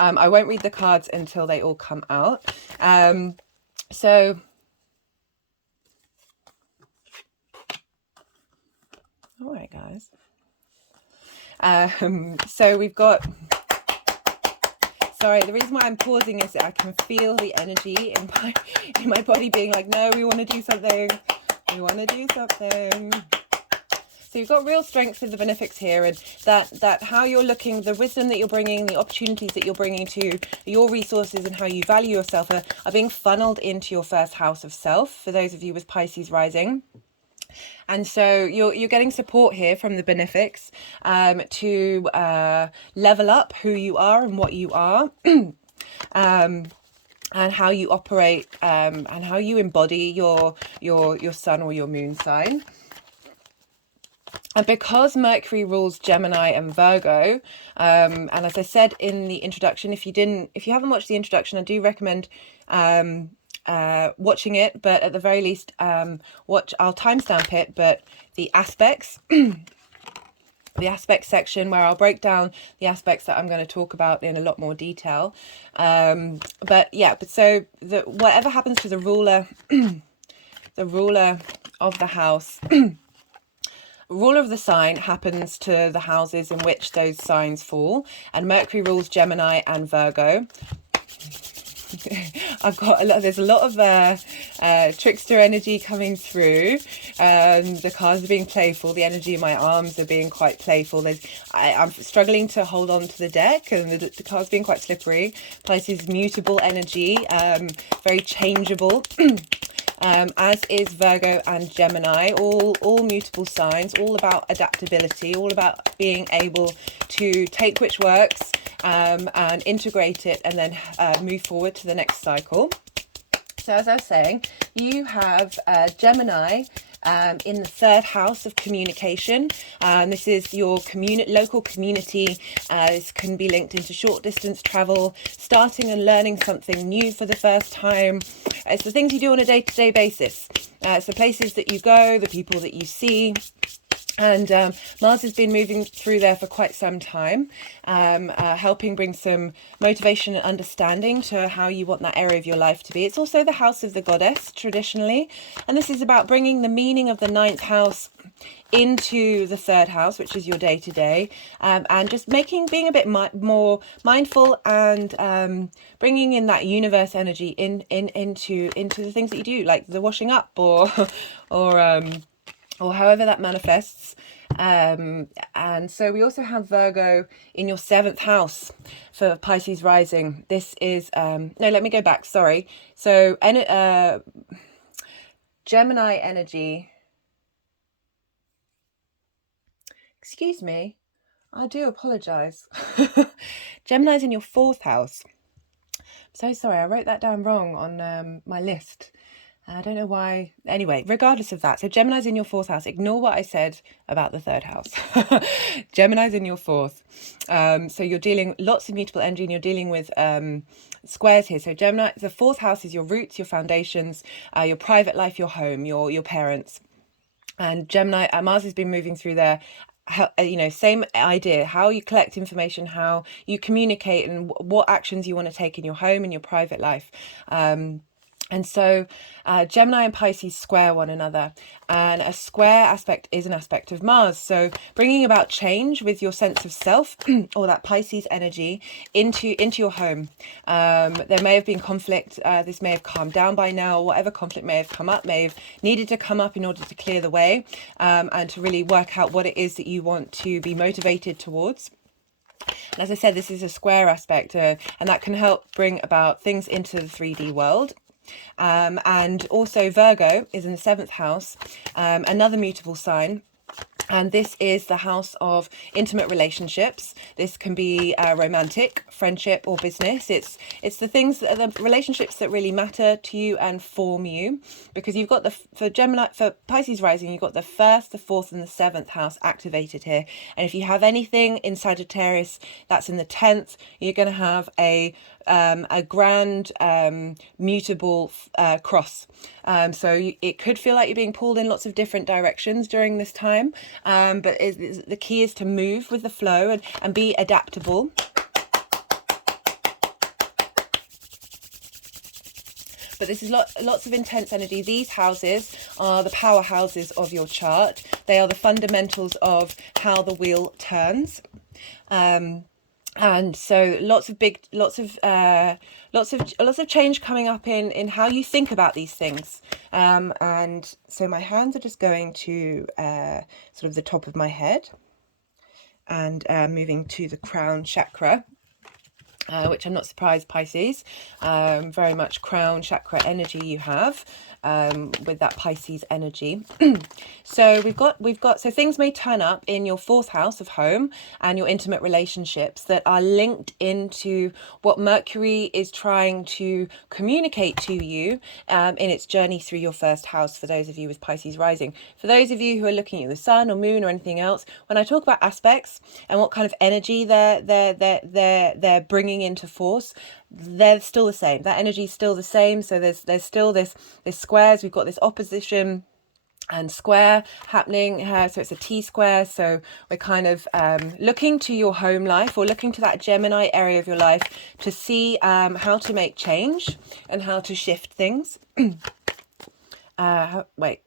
I won't read the cards until they all come out. So all right, guys. So we've got, sorry, the reason why I'm pausing is that I can feel the energy in my body being like, no, we want to do something. We want to do something. So you've got real strength with the benefics here, and that how you're looking, the wisdom that you're bringing, the opportunities that you're bringing to your resources and how you value yourself are being funneled into your first house of self, for those of you with Pisces rising. And so you're getting support here from the benefics to level up who you are and what you are. And how you operate and how you embody your sun or your moon sign. And because Mercury rules Gemini and Virgo, and as I said in the introduction, if you haven't watched the introduction, I do recommend watching it, but at the very least, I'll timestamp it, but the aspects, the aspect section where I'll break down the aspects that I'm going to talk about in a lot more detail. So whatever happens to the ruler, the ruler of the house, ruler of the sign happens to the houses in which those signs fall, and Mercury rules Gemini and Virgo. There's a lot of trickster energy coming through. The cards are being playful. The energy in my arms are being quite playful. I'm struggling to hold on to the deck, and the cards being quite slippery. Pisces mutable energy, very changeable. As is Virgo and Gemini, all mutable signs, all about adaptability, all about being able to take which works and integrate it, and then move forward to the next cycle. So as I was saying, you have Gemini in the third house of communication. This is your local community. This can be linked into short distance travel, starting and learning something new for the first time. It's the things you do on a day-to-day basis. It's the places that you go, the people that you see. And Mars has been moving through there for quite some time, helping bring some motivation and understanding to how you want that area of your life to be. It's also the house of the goddess, traditionally. And this is about bringing the meaning of the ninth house into the third house, which is your day-to-day, and just being a bit more mindful, and bringing in that universe energy into the things that you do, like the washing up or however that manifests. And so we also have Virgo in your 7th house for Pisces rising. This is, no, let me go back, sorry. So Gemini energy, excuse me, I do apologize. Gemini's in your 4th house. I'm so sorry, I wrote that down wrong on my list. I don't know why. Anyway, regardless of that, so Gemini's in your 4th house. Ignore what I said about the 3rd house. Gemini's in your 4th. So you're dealing lots of mutable energy, and you're dealing with squares here. So Gemini, the 4th house is your roots, your foundations, your private life, your home, your parents. And Gemini, Mars has been moving through there. Same idea, how you collect information, how you communicate, and what actions you want to take in your home and your private life. And so Gemini and Pisces square one another, and a square aspect is an aspect of Mars. So bringing about change with your sense of self or that Pisces energy into your home. There may have been conflict. This may have calmed down by now. Whatever conflict may have come up, may have needed to come up in order to clear the way, and to really work out what it is that you want to be motivated towards. And as I said, this is a square aspect, and that can help bring about things into the 3D world. And also Virgo is in the 7th house, another mutable sign. And this is the house of intimate relationships. This can be romantic, friendship, or business. It's the things that are the relationships that really matter to you and form you, because you've got for Pisces rising, you've got the 1st, the 4th, and the 7th house activated here. And if you have anything in Sagittarius that's in the 10th, you're going to have a grand mutable cross. So it could feel like you're being pulled in lots of different directions during this time, but the key is to move with the flow and be adaptable. but this is lots of intense energy. These houses are the powerhouses of your chart. They are the fundamentals of how the wheel turns. And so lots of change coming up in how you think about these things. And so my hands are just going to sort of the top of my head and moving to the crown chakra. Which I'm not surprised, Pisces, very much crown chakra energy you have with that Pisces energy. So so things may turn up in your fourth house of home and your intimate relationships that are linked into what Mercury is trying to communicate to you in its journey through your first house, for those of you with Pisces rising. For those of you who are looking at the sun or moon or anything else, when I talk about aspects and what kind of energy they're bringing into force, they're still the same. That energy is still the same. So there's still this squares. We've got this opposition and square happening here, so it's a T-square. So we're kind of looking to your home life, or looking to that Gemini area of your life, to see how to make change and how to shift things. Wait,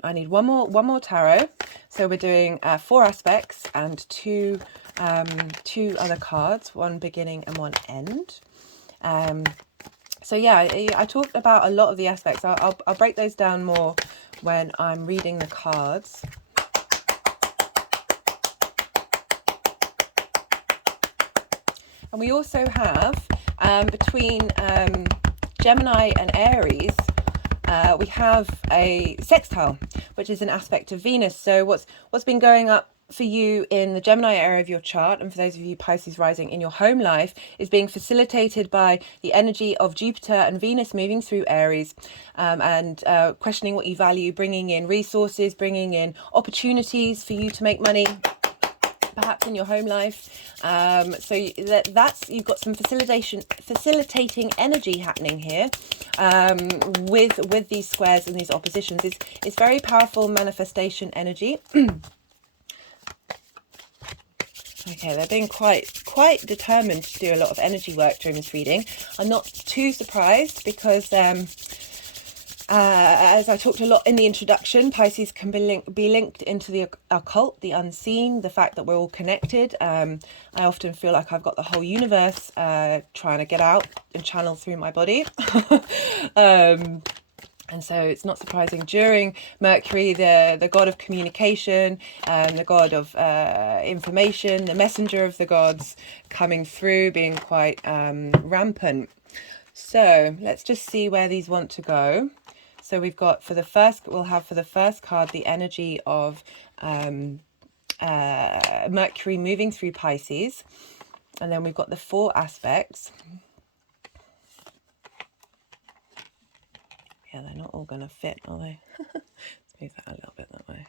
I need one more tarot. So we're doing 4 aspects and two other cards, one beginning and one end. So yeah, I talked about a lot of the aspects. I'll break those down more when I'm reading the cards. And we also have between Gemini and Aries, we have a sextile, which is an aspect of Venus. So what's been going up for you in the Gemini area of your chart, and for those of you Pisces rising in your home life, is being facilitated by the energy of Jupiter and Venus moving through Aries, and questioning what you value, bringing in resources, bringing in opportunities for you to make money, perhaps in your home life. So that's, you've got some facilitating energy happening here with these squares and these oppositions. It's very powerful manifestation energy. Okay, they're being quite determined to do a lot of energy work during this reading. I'm not too surprised, because as I talked a lot in the introduction, Pisces can be linked into the occult, the unseen, the fact that we're all connected. I often feel like I've got the whole universe trying to get out and channel through my body. And so it's not surprising during Mercury, the god of communication, the god of information, the messenger of the gods coming through, being quite rampant. So let's just see where these want to go. So we've got we'll have for the first card the energy of Mercury moving through Pisces. And then we've got the 4 aspects. Yeah, they're not all going to fit, are they? Let's move that a little bit that way.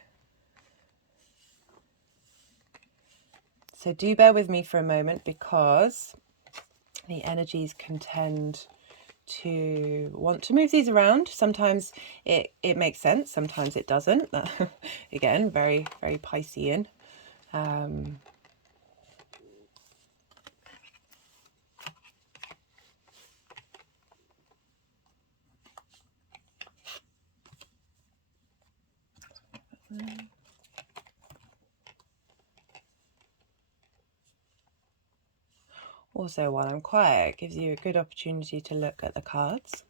So do bear with me for a moment, because the energies can tend to want to move these around. Sometimes it makes sense, sometimes it doesn't. Again, very, very Piscean. Also, while I'm quiet, it gives you a good opportunity to look at the cards.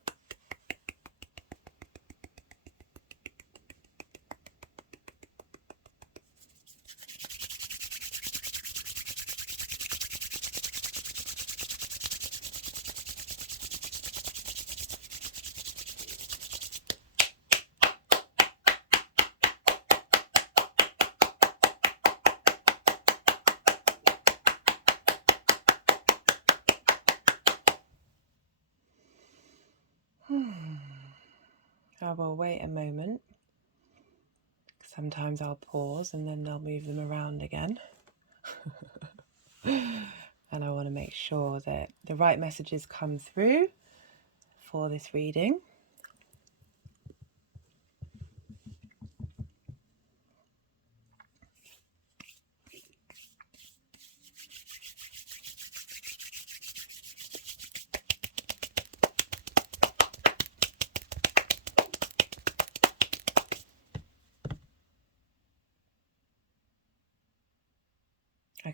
I will wait a moment. Sometimes I'll pause and then they'll move them around again. And I want to make sure that the right messages come through for this reading.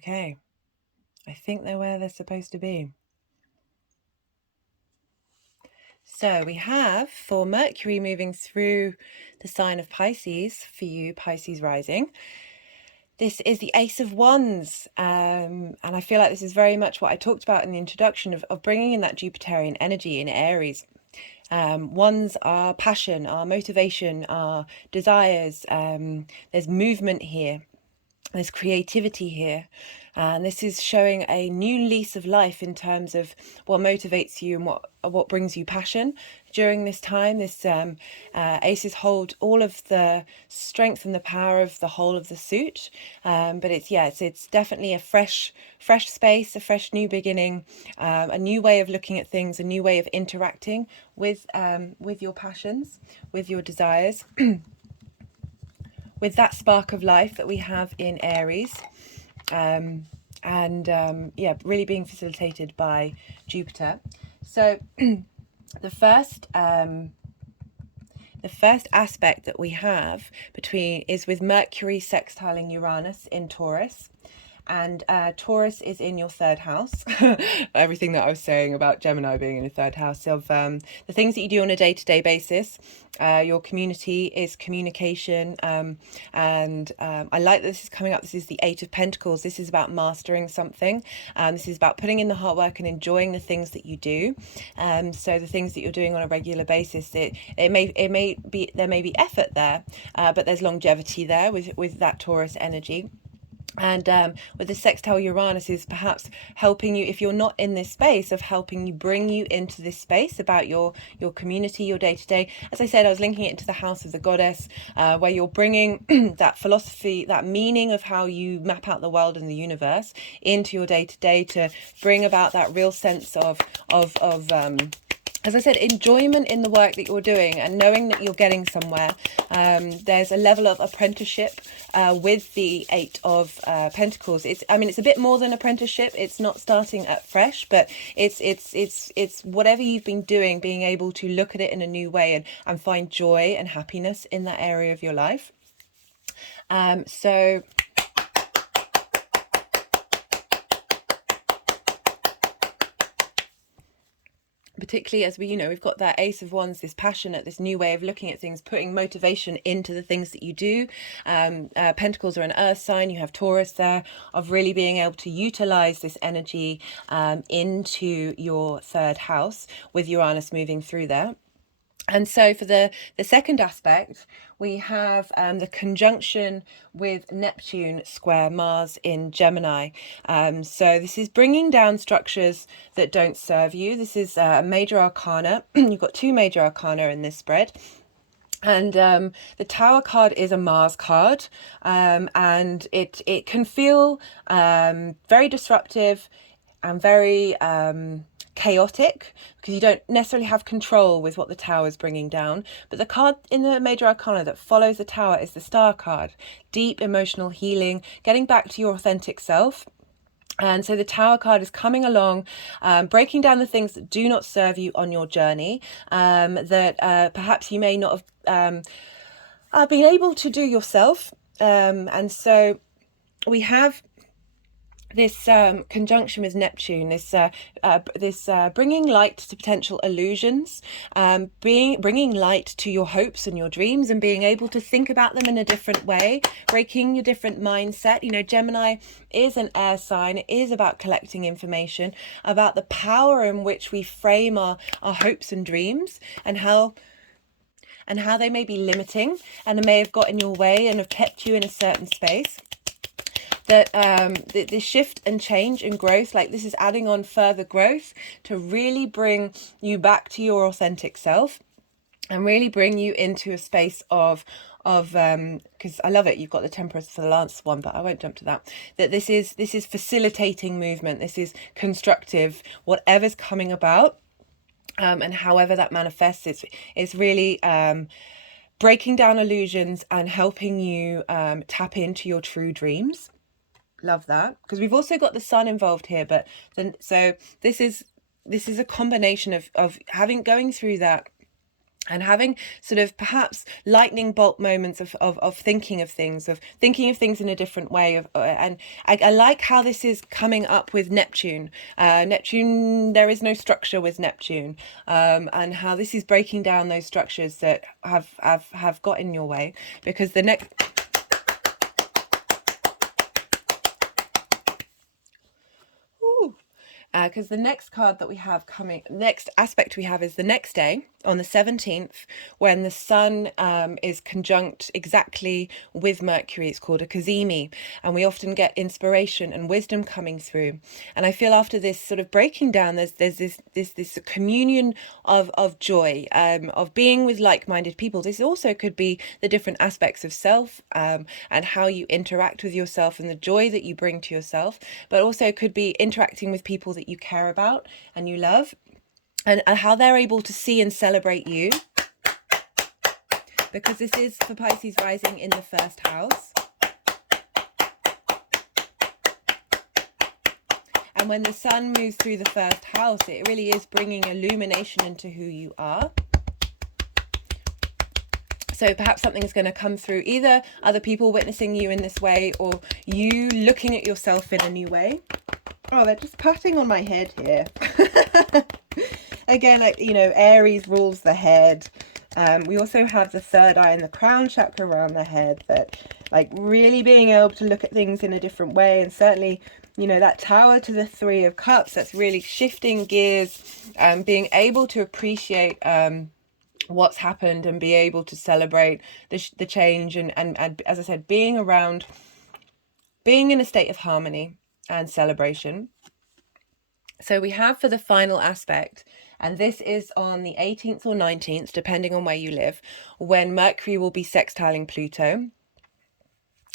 Okay, I think they're where they're supposed to be. So we have, for Mercury moving through the sign of Pisces, for you, Pisces rising, this is the Ace of Wands. And I feel like this is very much what I talked about in the introduction of bringing in that Jupiterian energy in Aries. Wands are passion, our motivation, our desires. There's movement here. There's creativity here, and this is showing a new lease of life in terms of what motivates you and what brings you passion during this time. This aces hold all of the strength and the power of the whole of the suit, but it's definitely a fresh space, a fresh new beginning, a new way of looking at things, a new way of interacting with your passions, with your desires. With that spark of life that we have in Aries, really being facilitated by Jupiter. So the first aspect that we have is with Mercury sextiling Uranus in Taurus. And Taurus is in your third house. Everything that I was saying about Gemini being in the third house of the things that you do on a day-to-day basis. Your community is communication. I like that this is coming up. This is the Eight of Pentacles. This is about mastering something. This is about putting in the hard work and enjoying the things that you do. So the things that you're doing on a regular basis, there may be effort there, but there's longevity there with that Taurus energy. And with the sextile Uranus is perhaps helping you, if you're not in this space, of helping you bring you into this space about your community, your day-to-day. As I said, I was linking it into the house of the goddess, where you're bringing that philosophy, that meaning of how you map out the world and the universe into your day-to-day to bring about that real sense of as I said, enjoyment in the work that you're doing and knowing that you're getting somewhere. There's a level of apprenticeship with the Eight of Pentacles. It's a bit more than apprenticeship. It's not starting at fresh, but it's whatever you've been doing, being able to look at it in a new way and find joy and happiness in that area of your life. So particularly as we've got that Ace of Wands, this passionate, this new way of looking at things, putting motivation into the things that you do. Pentacles are an earth sign. You have Taurus there, of really being able to utilize this energy into your third house with Uranus moving through there. And so for the second aspect, we have the conjunction with Neptune square Mars in Gemini. So this is bringing down structures that don't serve you. This is a major arcana. You've got two major arcana in this spread. And the Tower card is a Mars card, and it can feel very disruptive and very chaotic, because you don't necessarily have control with what the Tower is bringing down. But the card in the major arcana that follows the Tower is the Star card. Deep emotional healing, getting back to your authentic self. And so the Tower card is coming along, breaking down the things that do not serve you on your journey, that perhaps you may not have been able to do yourself. And so we have this conjunction with Neptune, this bringing light to potential illusions, bringing light to your hopes and your dreams, and being able to think about them in a different way, breaking your different mindset. Gemini is an air sign. It is about collecting information about the power in which we frame our hopes and dreams, and how they may be limiting and may have got in your way and have kept you in a certain space. That this shift and change and growth, like this is adding on further growth to really bring you back to your authentic self and really bring you into a space of because I love it, you've got the Temperance for the last one, but I won't jump to that this is facilitating movement. This is constructive, whatever's coming about, and however that manifests, it's really breaking down illusions and helping you tap into your true dreams. Love that, because we've also got the Sun involved here, but then so this is a combination of going through that and having sort of perhaps lightning bolt moments of thinking of things in a different way. And I like how this is coming up with Neptune. Neptune, there is no structure with Neptune, and how this is breaking down those structures that have got in your way, because the next... Because the next card that we have coming, next aspect we have is the next day on the 17th, when the sun is conjunct exactly with Mercury. It's called a Cazimi, and we often get inspiration and wisdom coming through. And I feel after this sort of breaking down, there's this communion of joy, of being with like-minded people. This also could be the different aspects of self, and how you interact with yourself and the joy that you bring to yourself, but also could be interacting with people that you care about and you love, and how they're able to see and celebrate you, because this is for Pisces rising in the first house. And when the sun moves through the first house, it really is bringing illumination into who you are. So perhaps something is going to come through, either other people witnessing you in this way, or you looking at yourself in a new way. Oh, they're just patting on my head here. Again, like, you know, Aries rules the head. We also have the third eye and the crown chakra around the head, that like really being able to look at things in a different way. And certainly, you know, that Tower to the Three of Cups, that's really shifting gears, being able to appreciate what's happened and be able to celebrate the change, and as I said, being in a state of harmony and celebration. So we have for the final aspect, and this is on the 18th or 19th, depending on where you live, when Mercury will be sextiling Pluto.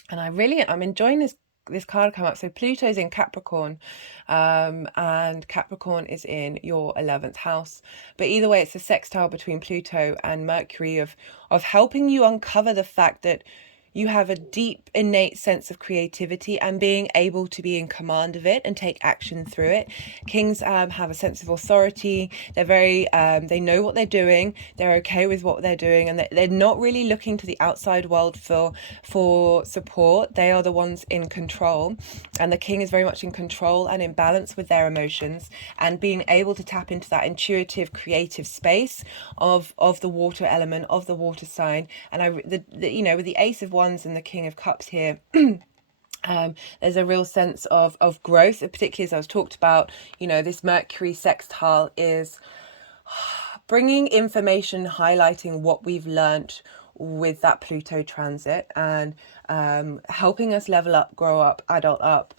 And I'm enjoying this card come up. So Pluto's in Capricorn, and Capricorn is in your 11th house. But either way, it's a sextile between Pluto and Mercury of helping you uncover the fact that you have a deep innate sense of creativity and being able to be in command of it and take action through it. Kings have a sense of authority. They're very, they know what they're doing. They're okay with what they're doing, and they're not really looking to the outside world for support. They are the ones in control, and the king is very much in control and in balance with their emotions, and being able to tap into that intuitive, creative space of the water element, of the water sign. And you know, with the Ace of Wands and the King of Cups here, there's a real sense of growth, particularly as I was talked about. You know, this Mercury sextile is bringing information, highlighting what we've learnt with that Pluto transit, and helping us level up, grow up, adult up,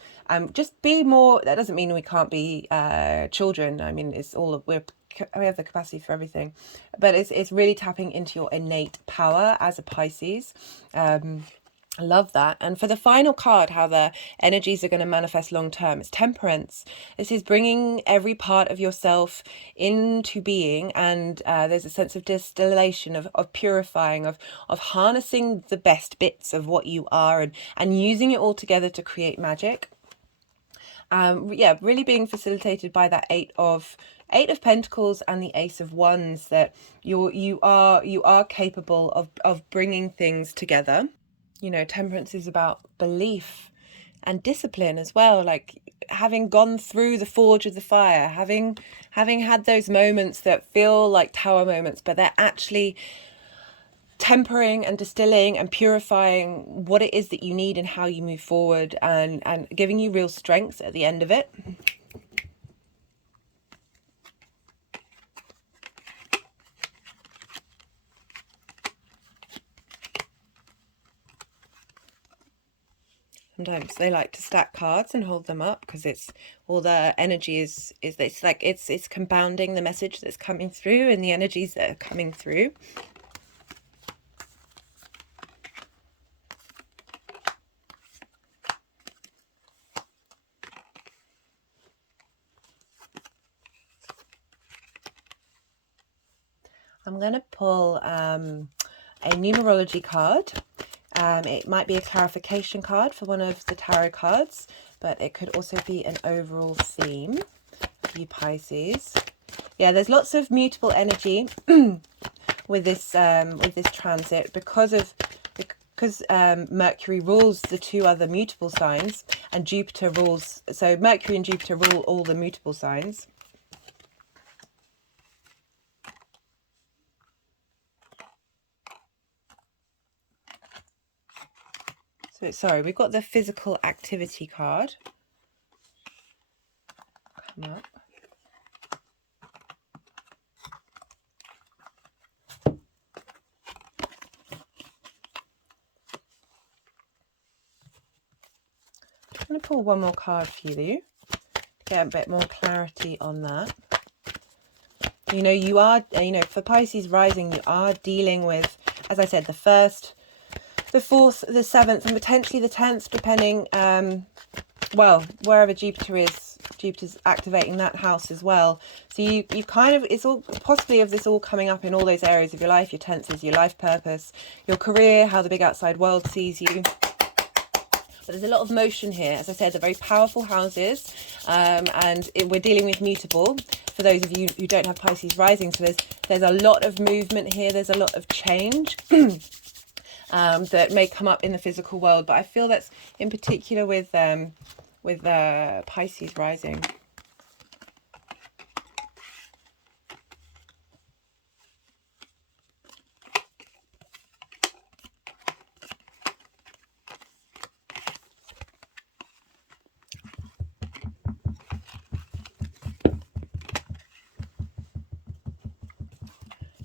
just be more. That doesn't mean we can't be children. I mean, it's all, we have the capacity for everything, but it's really tapping into your innate power as a Pisces. I love that. And for the final card, how the energies are going to manifest long term, it's Temperance. This is bringing every part of yourself into being, and there's a sense of distillation, of purifying, of harnessing the best bits of what you are, and using it all together to create magic. Yeah, really being facilitated by that Eight of Pentacles and the Ace of Wands, that you are capable of bringing things together. You know, Temperance is about belief and discipline as well, like having gone through the forge of the fire, having had those moments that feel like tower moments, but they're actually tempering and distilling and purifying what it is that you need and how you move forward, and giving you real strength at the end of it. Sometimes they like to stack cards and hold them up, because it's all the energy is it's like it's compounding the message that's coming through and the energies that are coming through. I'm going to pull a numerology card. It might be a clarification card for one of the tarot cards, but it could also be an overall theme for you Pisces. Yeah, there's lots of mutable energy with this transit, because Mercury rules the two other mutable signs, and Jupiter rules, so Mercury and Jupiter rule all the mutable signs. So sorry, we've got the physical activity card. Come up. I'm going to pull one more card for you to get a bit more clarity on that. You know, you are, for Pisces rising, you are dealing with, as I said, the 1st, the 4th, the 7th, and potentially the 10th, depending, well, wherever Jupiter is, Jupiter's activating that house as well. So you kind of, it's all possibly of this all coming up in all those areas of your life, your 10th is your life purpose, your career, how the big outside world sees you. But there's a lot of motion here. As I said, they're very powerful houses, and we're dealing with mutable. For those of you who don't have Pisces rising, so there's a lot of movement here. There's a lot of change that may come up in the physical world. But I feel that's in particular with Pisces rising.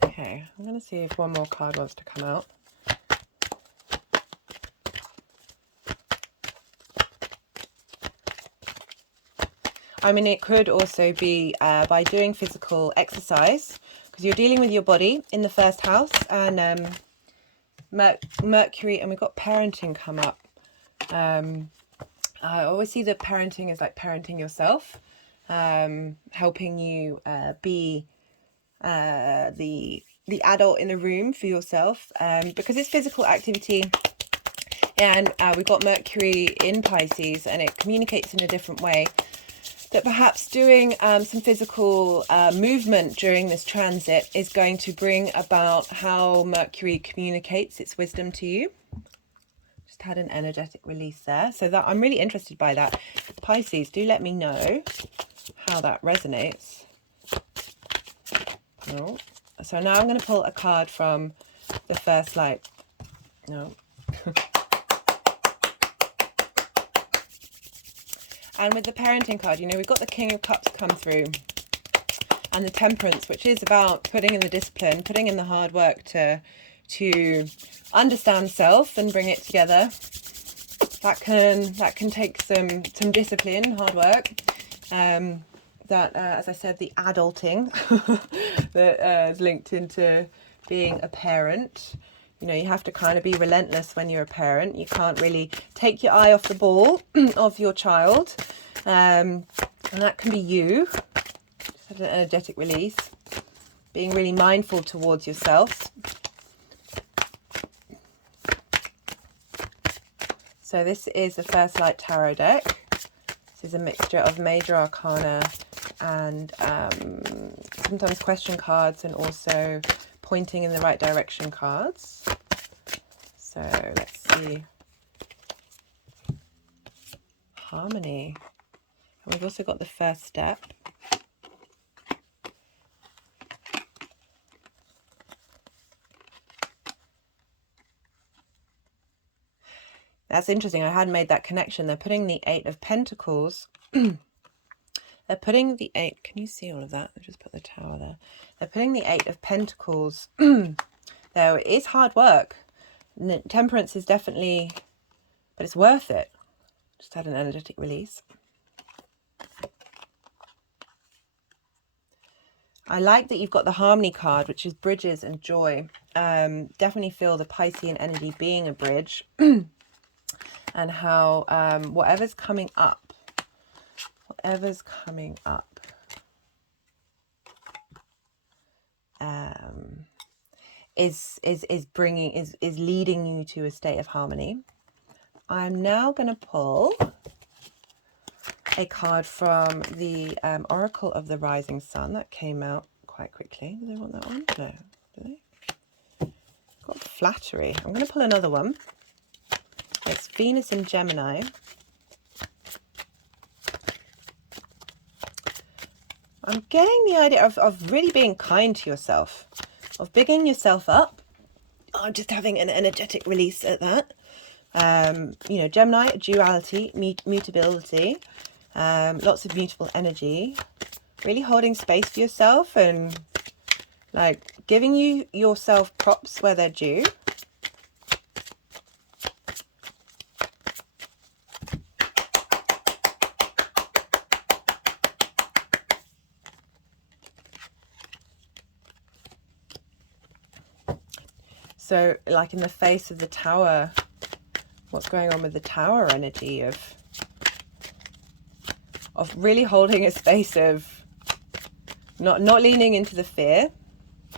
Okay, I'm going to see if one more card wants to come out. I mean, it could also be by doing physical exercise, because you're dealing with your body in the 1st house, and Mercury, and we've got parenting come up. I always see that parenting is like parenting yourself, helping you be the adult in the room for yourself, because it's physical activity, and we've got Mercury in Pisces, and it communicates in a different way. That perhaps doing some physical movement during this transit is going to bring about how Mercury communicates its wisdom to you. Just had an energetic release there. So that I'm really interested by that. Pisces, do let me know how that resonates. Oh. So now I'm going to pull a card from the first light. No. And with the parenting card, you know, we've got the King of Cups come through, and the Temperance, which is about putting in the discipline, putting in the hard work to understand self and bring it together. That can take some discipline, hard work. As I said, the adulting that is linked into being a parent. You know, you have to kind of be relentless when you're a parent. You can't really take your eye off the ball of your child. And that can be you. Just have an energetic release. Being really mindful towards yourself. So this is the First Light Tarot deck. This is a mixture of major arcana and sometimes question cards, and also pointing in the right direction cards. So let's see. Harmony. And we've also got the first step. That's interesting. I hadn't made that connection. They're putting the 8 of Pentacles. They're putting the 8. Can you see all of that? I'll just put the tower there. They're putting the 8 of Pentacles. There is hard work. Temperance is definitely, but it's worth it. Just had an energetic release. I like that you've got the Harmony card, which is bridges and joy. Definitely feel the Piscean energy being a bridge. And how whatever's coming up is leading you to a state of harmony. I'm now going to pull a card from the Oracle of the Rising Sun that came out quite quickly. Do they want that one? No, do they? flattery. I'm going to pull another one. It's Venus in Gemini. I'm getting the idea of really being kind to yourself, of bigging yourself up. I'm just having an energetic release at that. You know, Gemini, duality, mutability, lots of mutable energy, really holding space for yourself and like giving yourself props where they're due. So like in the face of the Tower, what's going on with the Tower energy of really holding a space of not leaning into the fear.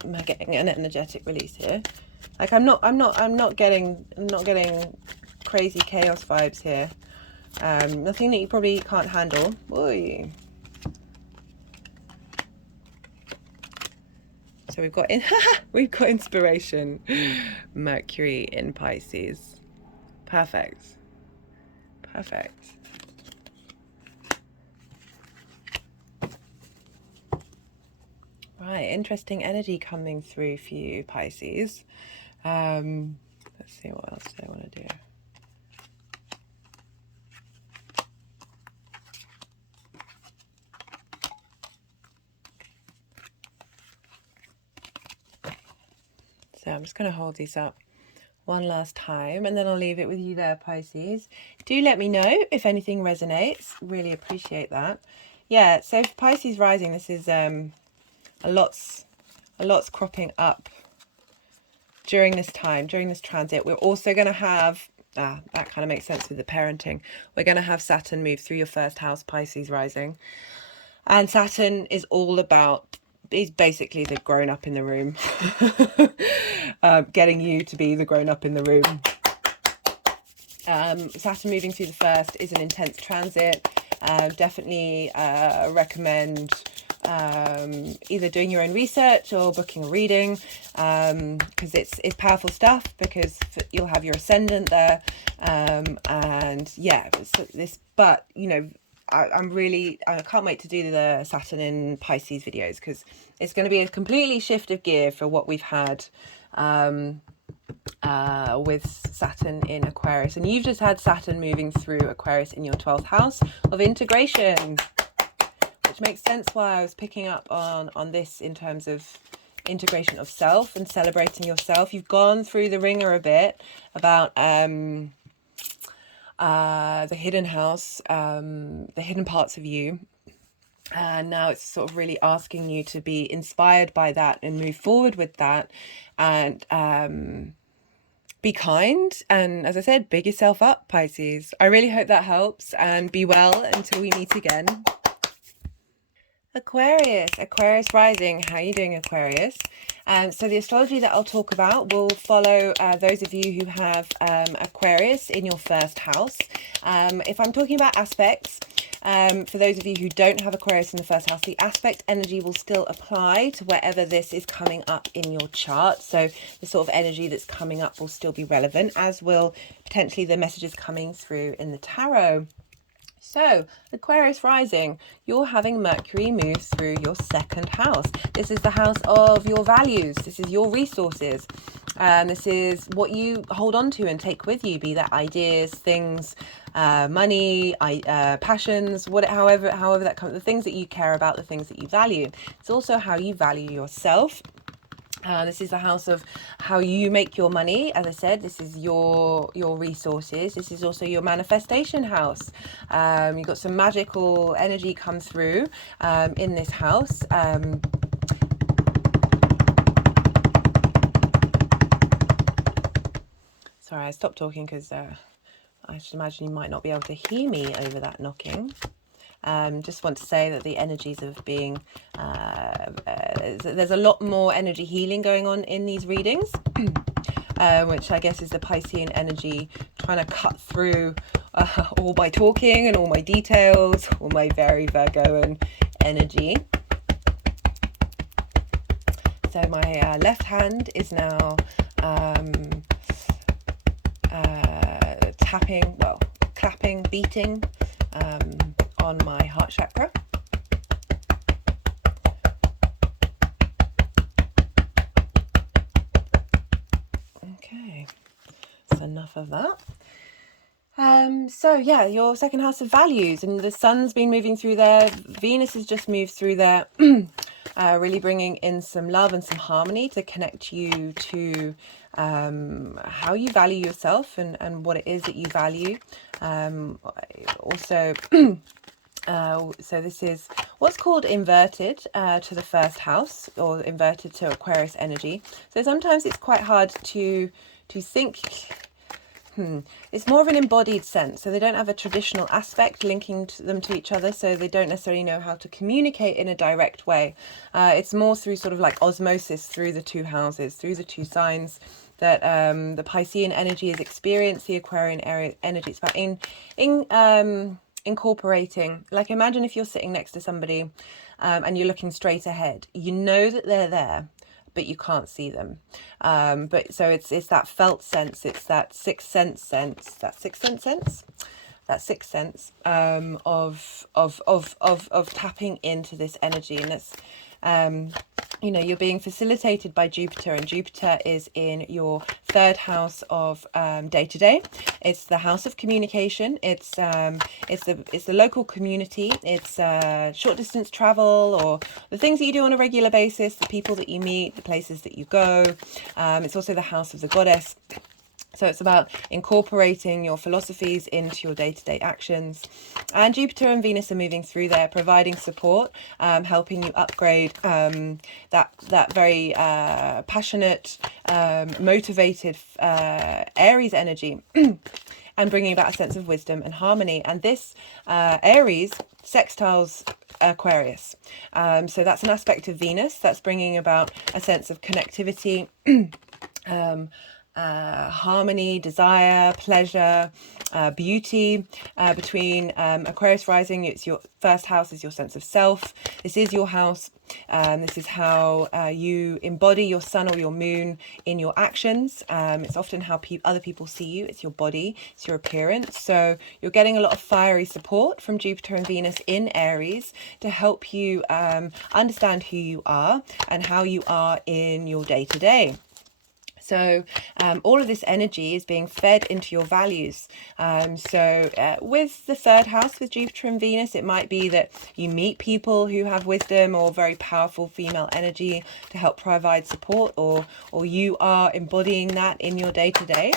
Am I getting an energetic release here? Like I'm not getting crazy chaos vibes here. Nothing that you probably can't handle. Oy. So we've got inspiration. Mercury in Pisces. Perfect. Perfect. Right, interesting energy coming through for you, Pisces. Let's see, what else do I want to do? So I'm just going to hold these up one last time and then I'll leave it with you there, Pisces. Do let me know if anything resonates. Really appreciate that. Yeah, so for Pisces rising, this is a lot's cropping up during this time, during this transit. We're also going to have, that kind of makes sense with the parenting. We're going to have Saturn move through your first house, Pisces rising. And Saturn is all about, he's basically the grown up in the room. Getting you to be the grown up in the room. Saturn moving through the first is an intense transit. Definitely recommend either doing your own research or booking a reading, because it's powerful stuff, because you'll have your ascendant there, and yeah, but you know, I can't wait to do the Saturn in Pisces videos, because it's going to be a completely shift of gear for what we've had with Saturn in Aquarius. And you've just had Saturn moving through Aquarius in your 12th house of integration, which makes sense why I was picking up on this in terms of integration of self and celebrating yourself. You've gone through the ringer a bit about the hidden house, the hidden parts of you. And now it's sort of really asking you to be inspired by that and move forward with that, and be kind. And as I said, big yourself up, Pisces. I really hope that helps, and be well until we meet again. Aquarius rising. How are you doing, Aquarius? So the astrology that I'll talk about will follow those of you who have Aquarius in your first house. If I'm talking about aspects, for those of you who don't have Aquarius in the first house, the aspect energy will still apply to wherever this is coming up in your chart. So the sort of energy that's coming up will still be relevant, as will potentially the messages coming through in the tarot. So, Aquarius rising, you're having Mercury move through your second house. This is the house of your values. This is your resources. This is what you hold on to and take with you, be that ideas, things, money, passions, however that comes, the things that you care about, the things that you value. It's also how you value yourself. This is the house of how you make your money. As I said, this is your resources. This is also your manifestation house. You've got some magical energy come through in this house. Sorry, I stopped talking because I should imagine you might not be able to hear me over that knocking. Just want to say that the energies of being, there's a lot more energy healing going on in these readings, which I guess is the Piscean energy trying to cut through all my talking and all my details, all my very Virgoan energy. So my left hand is now tapping, well, clapping, beating on my heart chakra. Okay, that's enough of that. So yeah, your second house of values, and the sun's been moving through there. Venus has just moved through there, really bringing in some love and some harmony to connect you to how you value yourself and what it is that you value. Also, so this is what's called inverted to the first house, or inverted to Aquarius energy. So sometimes it's quite hard to think. It's more of an embodied sense, so they don't have a traditional aspect linking them to each other, so they don't necessarily know how to communicate in a direct way. It's more through sort of like osmosis through the two houses, through the two signs, that the Piscean energy is experienced, the Aquarian energy. It's about incorporating. Like, imagine if you're sitting next to somebody and you're looking straight ahead. You know that they're there, but you can't see them. But so it's that felt sense, it's that sixth sense of tapping into this energy. And it's you know, you're being facilitated by Jupiter, and Jupiter is in your third house of day-to-day. It's the house of communication. It's the local community. It's short distance travel, or the things that you do on a regular basis, the people that you meet, the places that you go. It's also the house of the goddess. So it's about incorporating your philosophies into your day-to-day actions. And Jupiter and Venus are moving through there, providing support, helping you upgrade that very passionate, motivated Aries energy and bringing about a sense of wisdom and harmony. And this Aries sextiles Aquarius. So that's an aspect of Venus that's bringing about a sense of connectivity, harmony, desire, pleasure, beauty between Aquarius rising. It's your first house, is your sense of self. This is your house. This is how you embody your sun or your moon in your actions. It's often how other people see you. It's your body, it's your appearance. So you're getting a lot of fiery support from Jupiter and Venus in Aries to help you understand who you are and how you are in your day-to-day. So all of this energy is being fed into your values. So with the third house, with Jupiter and Venus, it might be that you meet people who have wisdom or very powerful female energy to help provide support, or you are embodying that in your day-to-day.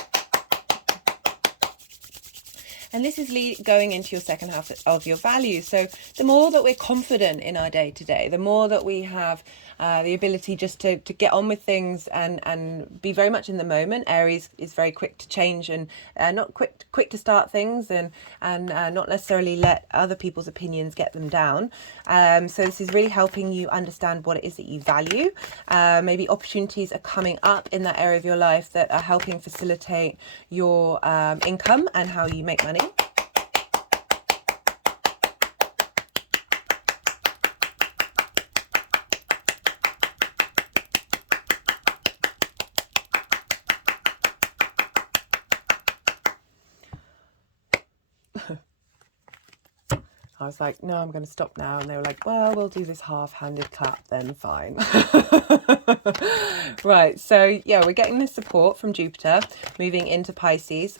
And this is going into your second half of your values. So the more that we're confident in our day-to-day, the more that we have the ability just to get on with things and be very much in the moment. Aries is very quick to change and not quick to start things, and not necessarily let other people's opinions get them down. So this is really helping you understand what it is that you value. Maybe opportunities are coming up in that area of your life that are helping facilitate your income and how you make money. I was like, no, I'm going to stop now. And they were like, well, we'll do this half-handed clap then, fine. Right, so yeah, we're getting this support from Jupiter moving into Pisces.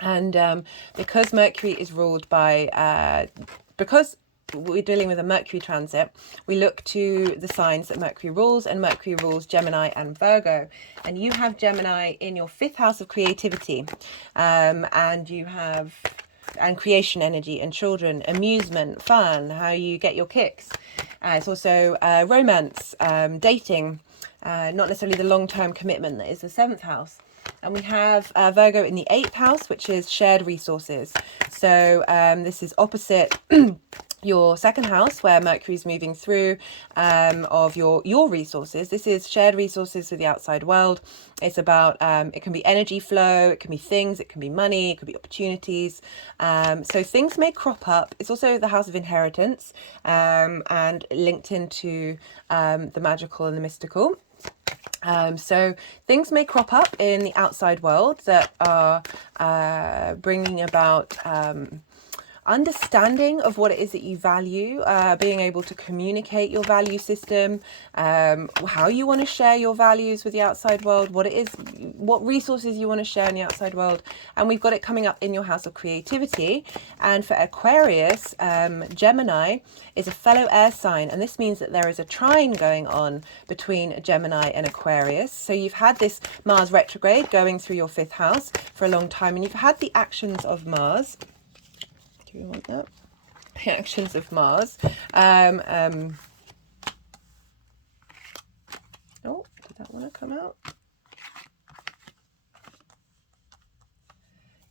And because Mercury is ruled by, because we're dealing with a Mercury transit, we look to the signs that Mercury rules, and Mercury rules Gemini and Virgo. And you have Gemini in your fifth house of creativity, and you have creation energy and children, amusement, fun, how you get your kicks. It's also romance, dating, not necessarily the long-term commitment that is the seventh house. And we have Virgo in the eighth house, which is shared resources. So this is opposite your second house, where Mercury's moving through, of your resources. This is shared resources with the outside world. It's about, it can be energy flow, it can be things, it can be money, it could be opportunities. So things may crop up. It's also the house of inheritance, and linked into the magical and the mystical. So things may crop up in the outside world that are bringing about understanding of what it is that you value, being able to communicate your value system, how you want to share your values with the outside world, what it is, what resources you want to share in the outside world. And we've got it coming up in your house of creativity. And for Aquarius, Gemini is a fellow air sign, and this means that there is a trine going on between Gemini and Aquarius. So you've had this Mars retrograde going through your 5th house for a long time, and you've had the actions of Mars. Do you want that? The actions of Mars. Oh, did that want to come out?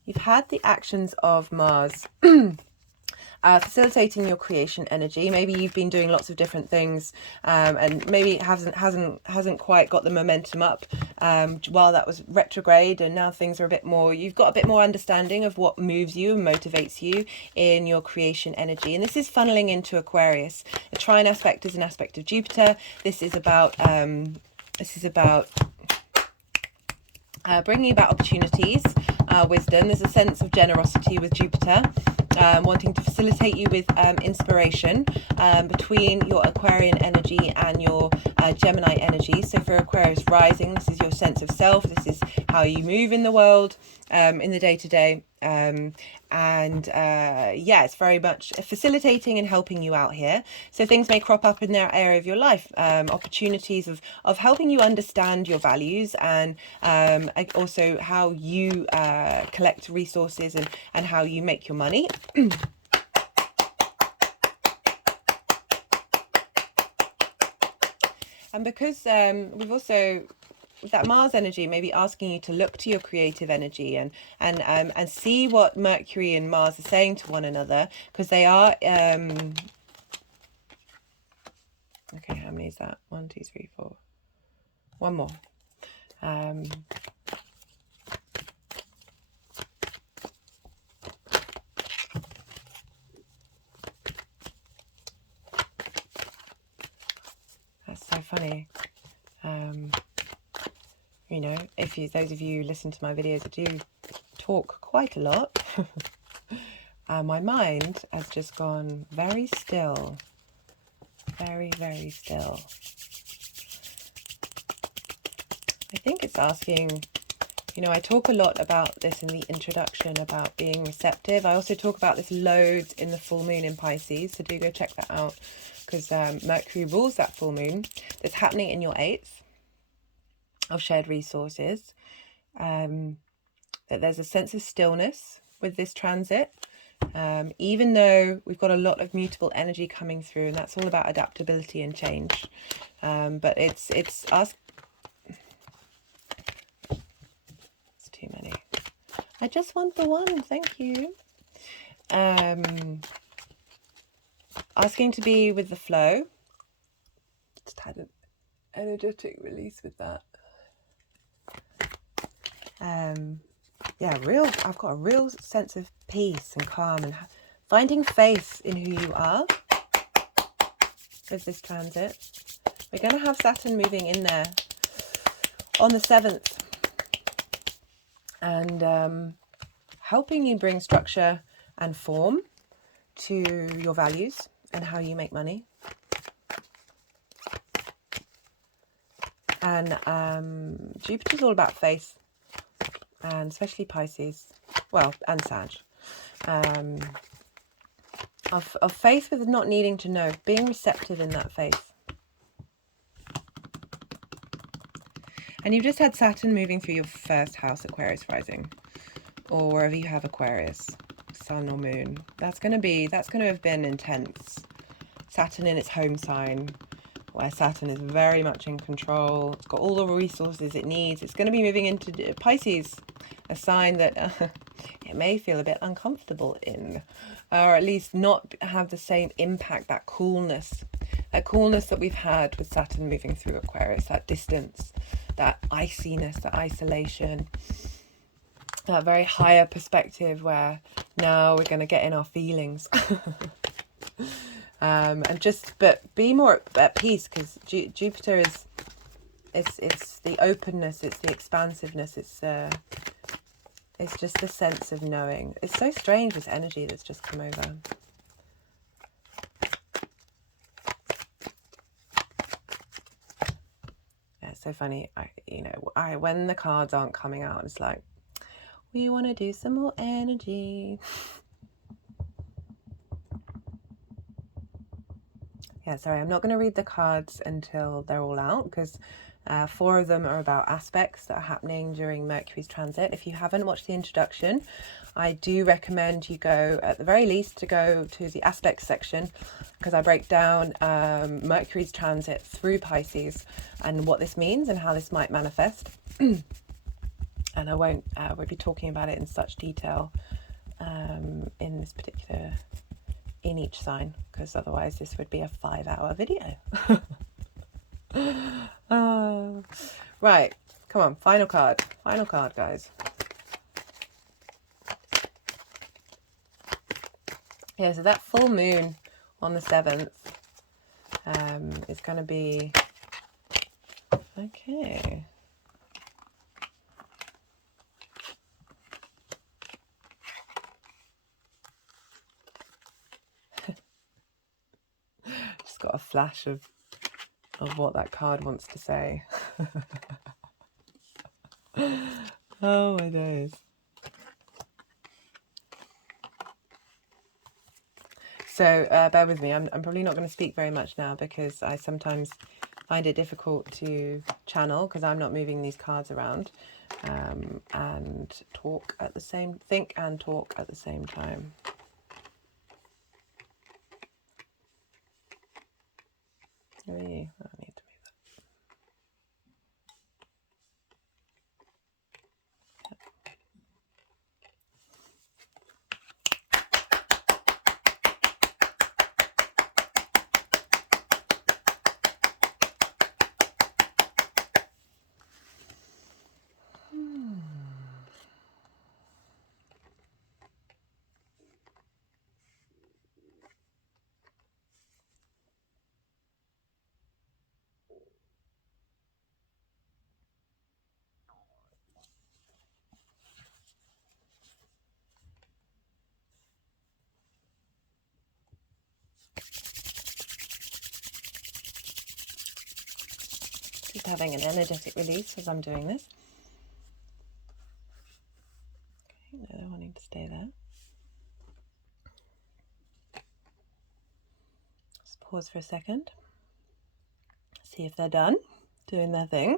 You've had the actions of Mars facilitating your creation energy. Maybe you've been doing lots of different things, and maybe it hasn't quite got the momentum up while that was retrograde, and now things are a bit more, you've got a bit more understanding of what moves you and motivates you in your creation energy. And this is funneling into Aquarius. The trine aspect is an aspect of Jupiter. This is about bringing about opportunities, wisdom. There's a sense of generosity with Jupiter, wanting to facilitate you with inspiration between your Aquarian energy and your Gemini energy. So for Aquarius rising, this is your sense of self. This is how you move in the world, in the day-to-day. Yeah, it's very much facilitating and helping you out here. So things may crop up in that area of your life, opportunities of helping you understand your values, and also how you collect resources and how you make your money. And because we've also, with that Mars energy, maybe asking you to look to your creative energy and see what Mercury and Mars are saying to one another, because they are okay, how many is that? 1, 2, 3, 4. One more. That's so funny. You know, those of you who listen to my videos, I do talk quite a lot. My mind has just gone very still. Very, very still. I think it's asking, you know, I talk a lot about this in the introduction about being receptive. I also talk about this loads in the full moon in Pisces, so do go check that out, because Mercury rules that full moon. It's happening in your 8th of shared resources. That there's a sense of stillness with this transit, even though we've got a lot of mutable energy coming through, and that's all about adaptability and change. But it's us. It's too many. I just want the one, thank you. Asking to be with the flow. Just had an energetic release with that. Yeah, I've got a real sense of peace and calm and finding faith in who you are with this transit. We're going to have Saturn moving in there on the 7th and helping you bring structure and form to your values and how you make money. And Jupiter's all about faith, and especially Pisces, well, and Sag, of faith with not needing to know, being receptive in that faith. And you've just had Saturn moving through your 1st house, Aquarius rising, or wherever you have Aquarius, sun or moon. That's going to have been intense. Saturn in its home sign, where Saturn is very much in control. It's got all the resources it needs. It's going to be moving into Pisces, a sign that it may feel a bit uncomfortable in, or at least not have the same impact, that coolness that we've had with Saturn moving through Aquarius, that distance, that iciness, that isolation, that very higher perspective where now we're going to get in our feelings. But be more at peace, because Jupiter is it's the openness, it's the expansiveness, it's just the sense of knowing. It's so strange, this energy that's just come over. Yeah, it's so funny. When the cards aren't coming out, it's like, we want to do some more energy. Yeah, sorry, I'm not going to read the cards until they're all out, because 4 of them are about aspects that are happening during Mercury's transit. If you haven't watched the introduction, I do recommend you go, at the very least, to go to the aspects section, because I break down Mercury's transit through Pisces and what this means and how this might manifest. And I won't be talking about it in such detail in this particular, in each sign, because otherwise this would be a 5-hour video. Right, come on, final card, guys. Yeah, so that full moon on the 7th is going to be, okay. Just got a flash of what that card wants to say. Oh my days. So bear with me. I'm probably not going to speak very much now, because I sometimes find it difficult to channel because I'm not moving these cards around and think and talk at the same time. Where are you? Oh, I need to move that. Just having an energetic release as I'm doing this. Okay, no, they're wanting to stay there. Just pause for a second. See if they're done doing their thing.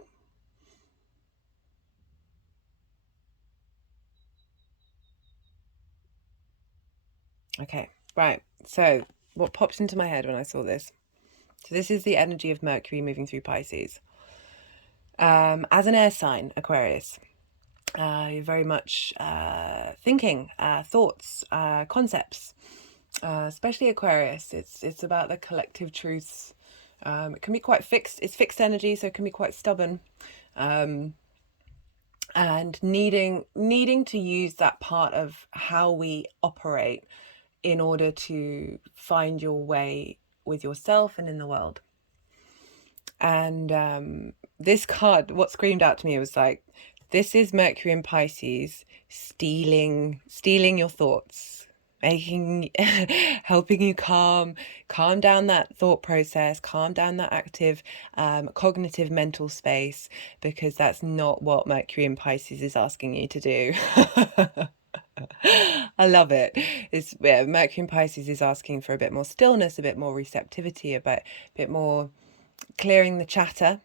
Okay, right. So what popped into my head when I saw this? So this is the energy of Mercury moving through Pisces. As an air sign, Aquarius, you're very much thinking, thoughts, concepts, especially Aquarius. It's about the collective truths. It can be quite fixed. It's fixed energy, so it can be quite stubborn. And needing to use that part of how we operate in order to find your way with yourself and in the world. And this card, what screamed out to me was like, this is Mercury in Pisces stealing your thoughts, helping you calm down that thought process, calm down that active cognitive mental space, because that's not what Mercury in Pisces is asking you to do. I love it. Mercury in Pisces is asking for a bit more stillness, a bit more receptivity, a bit more clearing the chatter.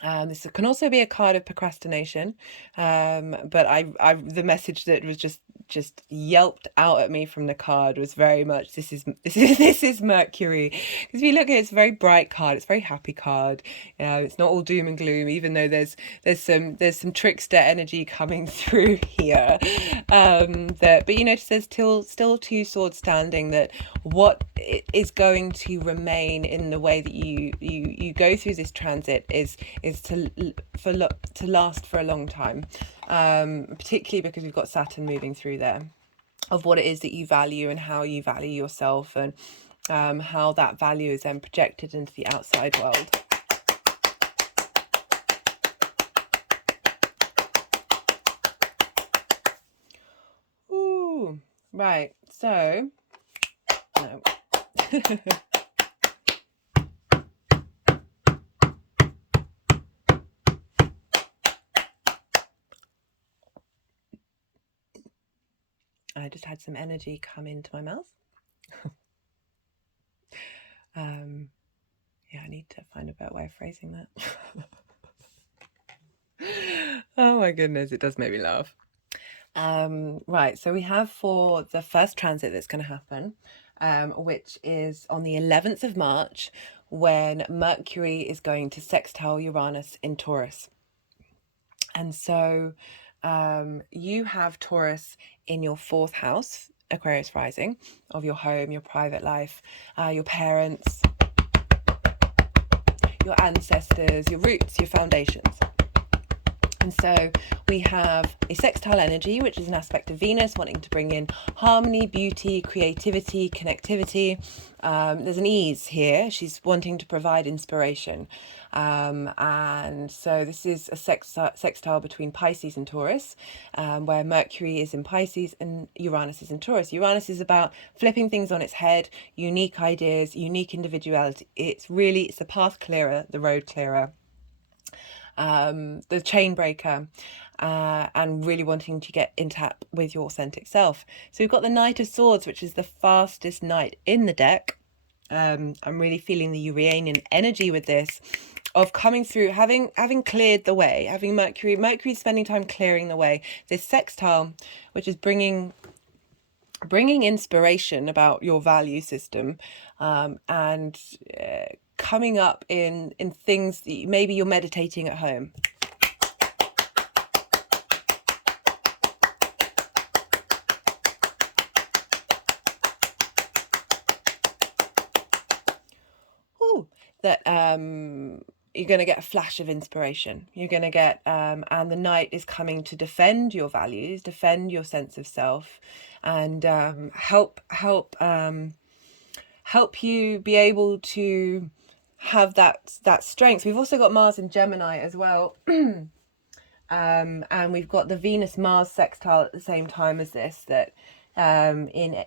This can also be a card of procrastination, but the message that was just yelped out at me from the card was very much this is Mercury, because if you look at it, it's a very bright card, it's a very happy card. It's not all doom and gloom, even though there's some trickster energy coming through here. But it says still 2 swords standing, that what is going to remain in the way that you go through this transit is to last for a long time, particularly because we've got Saturn moving through there, of what it is that you value and how you value yourself, and how that value is then projected into the outside world. Ooh, right. So, no. I just had some energy come into my mouth. Yeah, I need to find a better way of phrasing that. Oh my goodness, it does make me laugh. Right, so we have for the first transit that's going to happen, which is on the 11th of March, when Mercury is going to sextile Uranus in Taurus. And so you have Taurus in your 4th house, Aquarius rising, of your home, your private life, your parents, your ancestors, your roots, your foundations. And so we have a sextile energy, which is an aspect of Venus wanting to bring in harmony, beauty, creativity, connectivity. There's an ease here. She's wanting to provide inspiration. And so this is a sextile between Pisces and Taurus, where Mercury is in Pisces and Uranus is in Taurus. Uranus is about flipping things on its head, unique ideas, unique individuality. It's the path clearer, the road clearer. The chain breaker, and really wanting to get in tap with your authentic self. So we've got the Knight of Swords, which is the fastest knight in the deck. I'm really feeling the Uranian energy with this, of coming through, having cleared the way, having Mercury spending time clearing the way. This sextile, which is bringing inspiration about your value system, and coming up in things that maybe you're meditating at home. Ooh, that you're going to get a flash of inspiration. You're going to get, and the Knight is coming to defend your values, defend your sense of self, and help you be able to have that strength. We've also got Mars in Gemini as well. And we've got the Venus-Mars sextile at the same time as this, that in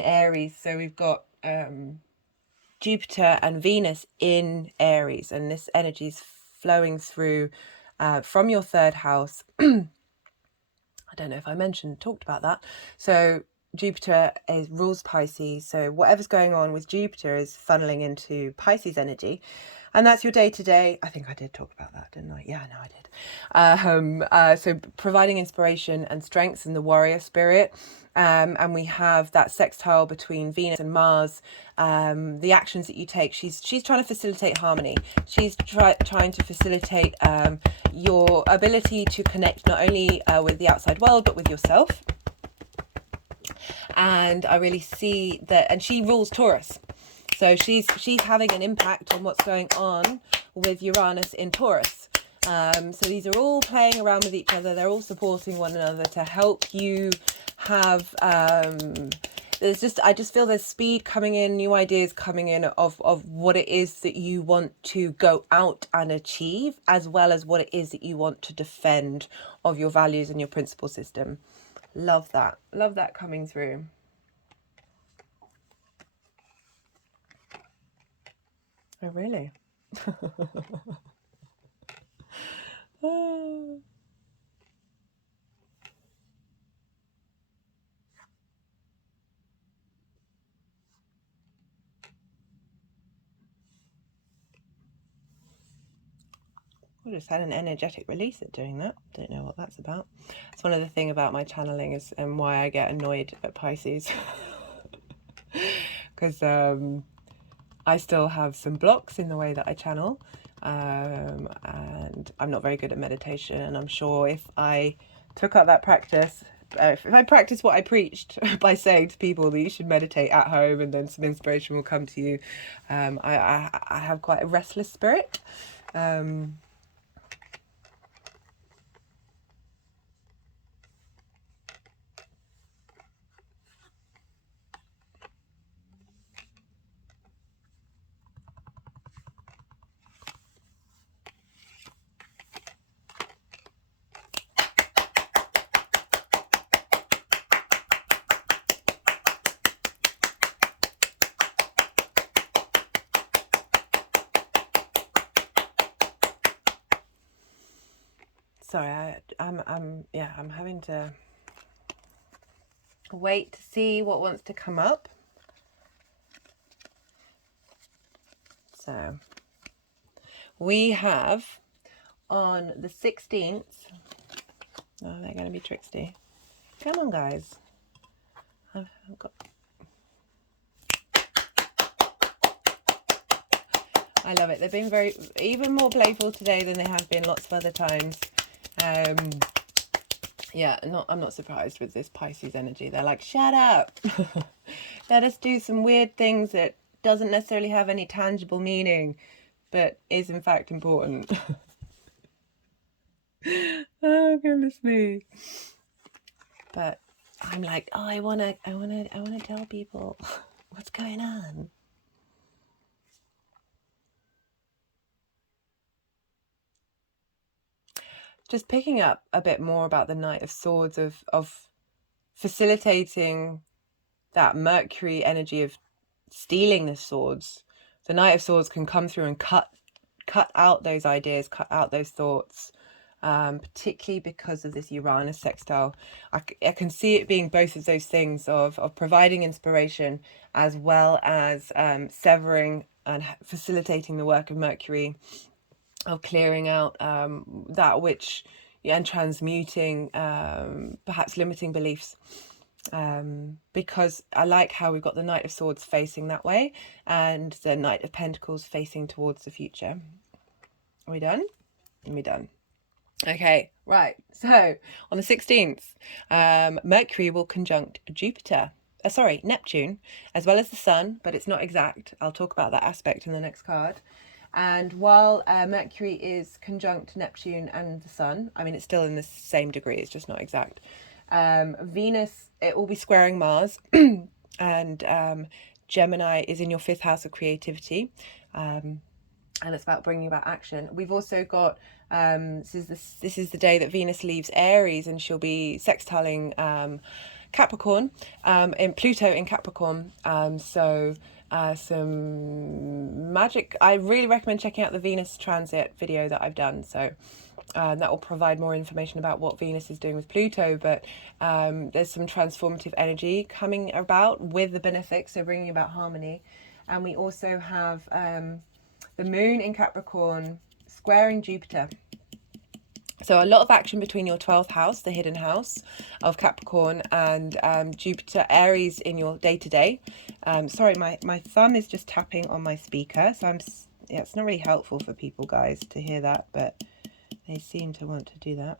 Aries. So we've got Jupiter and Venus in Aries, and this energy is flowing through from your 3rd house. I don't know if I talked about that. So Jupiter rules Pisces, so whatever's going on with Jupiter is funneling into Pisces energy, and that's your day-to-day. I think I did talk about that, didn't I? Yeah, no, I did. So providing inspiration and strength in the warrior spirit, and we have that sextile between Venus and Mars. The actions that you take, she's trying to facilitate harmony. She's trying to facilitate your ability to connect not only with the outside world but with yourself. And I really see that, and she rules Taurus, so she's having an impact on what's going on with Uranus in Taurus. So these are all playing around with each other. They're all supporting one another to help you have I just feel there's speed coming in, new ideas coming in of what it is that you want to go out and achieve, as well as what it is that you want to defend of your values and your principle system. Love that coming through. Oh, really? Oh. I just had an energetic release at doing that. Don't know what that's about. It's one of the things about my channeling is, and why I get annoyed at Pisces, because I still have some blocks in the way that I channel, and I'm not very good at meditation. And I'm sure if I took up that practice, if I practice what I preached by saying to people that you should meditate at home and then some inspiration will come to you, I have quite a restless spirit. sorry, I'm having to wait to see what wants to come up. So we have on the 16th, oh, they're going to be tricksy. Come on, guys. I've got... I love it. They've been even more playful today than they have been lots of other times. Yeah, I'm not surprised with this Pisces energy. They're like, shut up. Let us do some weird things that doesn't necessarily have any tangible meaning, but is in fact important. Oh, goodness me. But I'm like, oh, I wanna tell people what's going on. Just picking up a bit more about the Knight of Swords, of facilitating that Mercury energy of stealing the swords. The Knight of Swords can come through and cut out those ideas, cut out those thoughts, particularly because of this Uranus sextile. I can see it being both of those things of providing inspiration as well as severing and facilitating the work of Mercury, of clearing out that which, and transmuting perhaps limiting beliefs. Because I like how we've got the Knight of Swords facing that way and the Knight of Pentacles facing towards the future. Are we done? We're done. Okay, right. So on the 16th, Mercury will conjunct Jupiter. Neptune, as well as the Sun, but it's not exact. I'll talk about that aspect in the next card. And while Mercury is conjunct Neptune and the Sun, I mean, it's still in the same degree, it's just not exact. Venus, it will be squaring Mars, and Gemini is in your 5th house of creativity, and it's about bringing about action. We've also got, this is the day that Venus leaves Aries, and she'll be sextiling Capricorn, in Pluto in Capricorn. Some magic. I really recommend checking out the Venus transit video that I've done. So that will provide more information about what Venus is doing with Pluto, but there's some transformative energy coming about with the benefics, so bringing about harmony. And we also have the moon in Capricorn squaring Jupiter. So a lot of action between your 12th house, the hidden house of Capricorn, and Jupiter, Aries in your day-to-day. Sorry, my thumb is just tapping on my speaker, so it's not really helpful for people, guys, to hear that, but they seem to want to do that.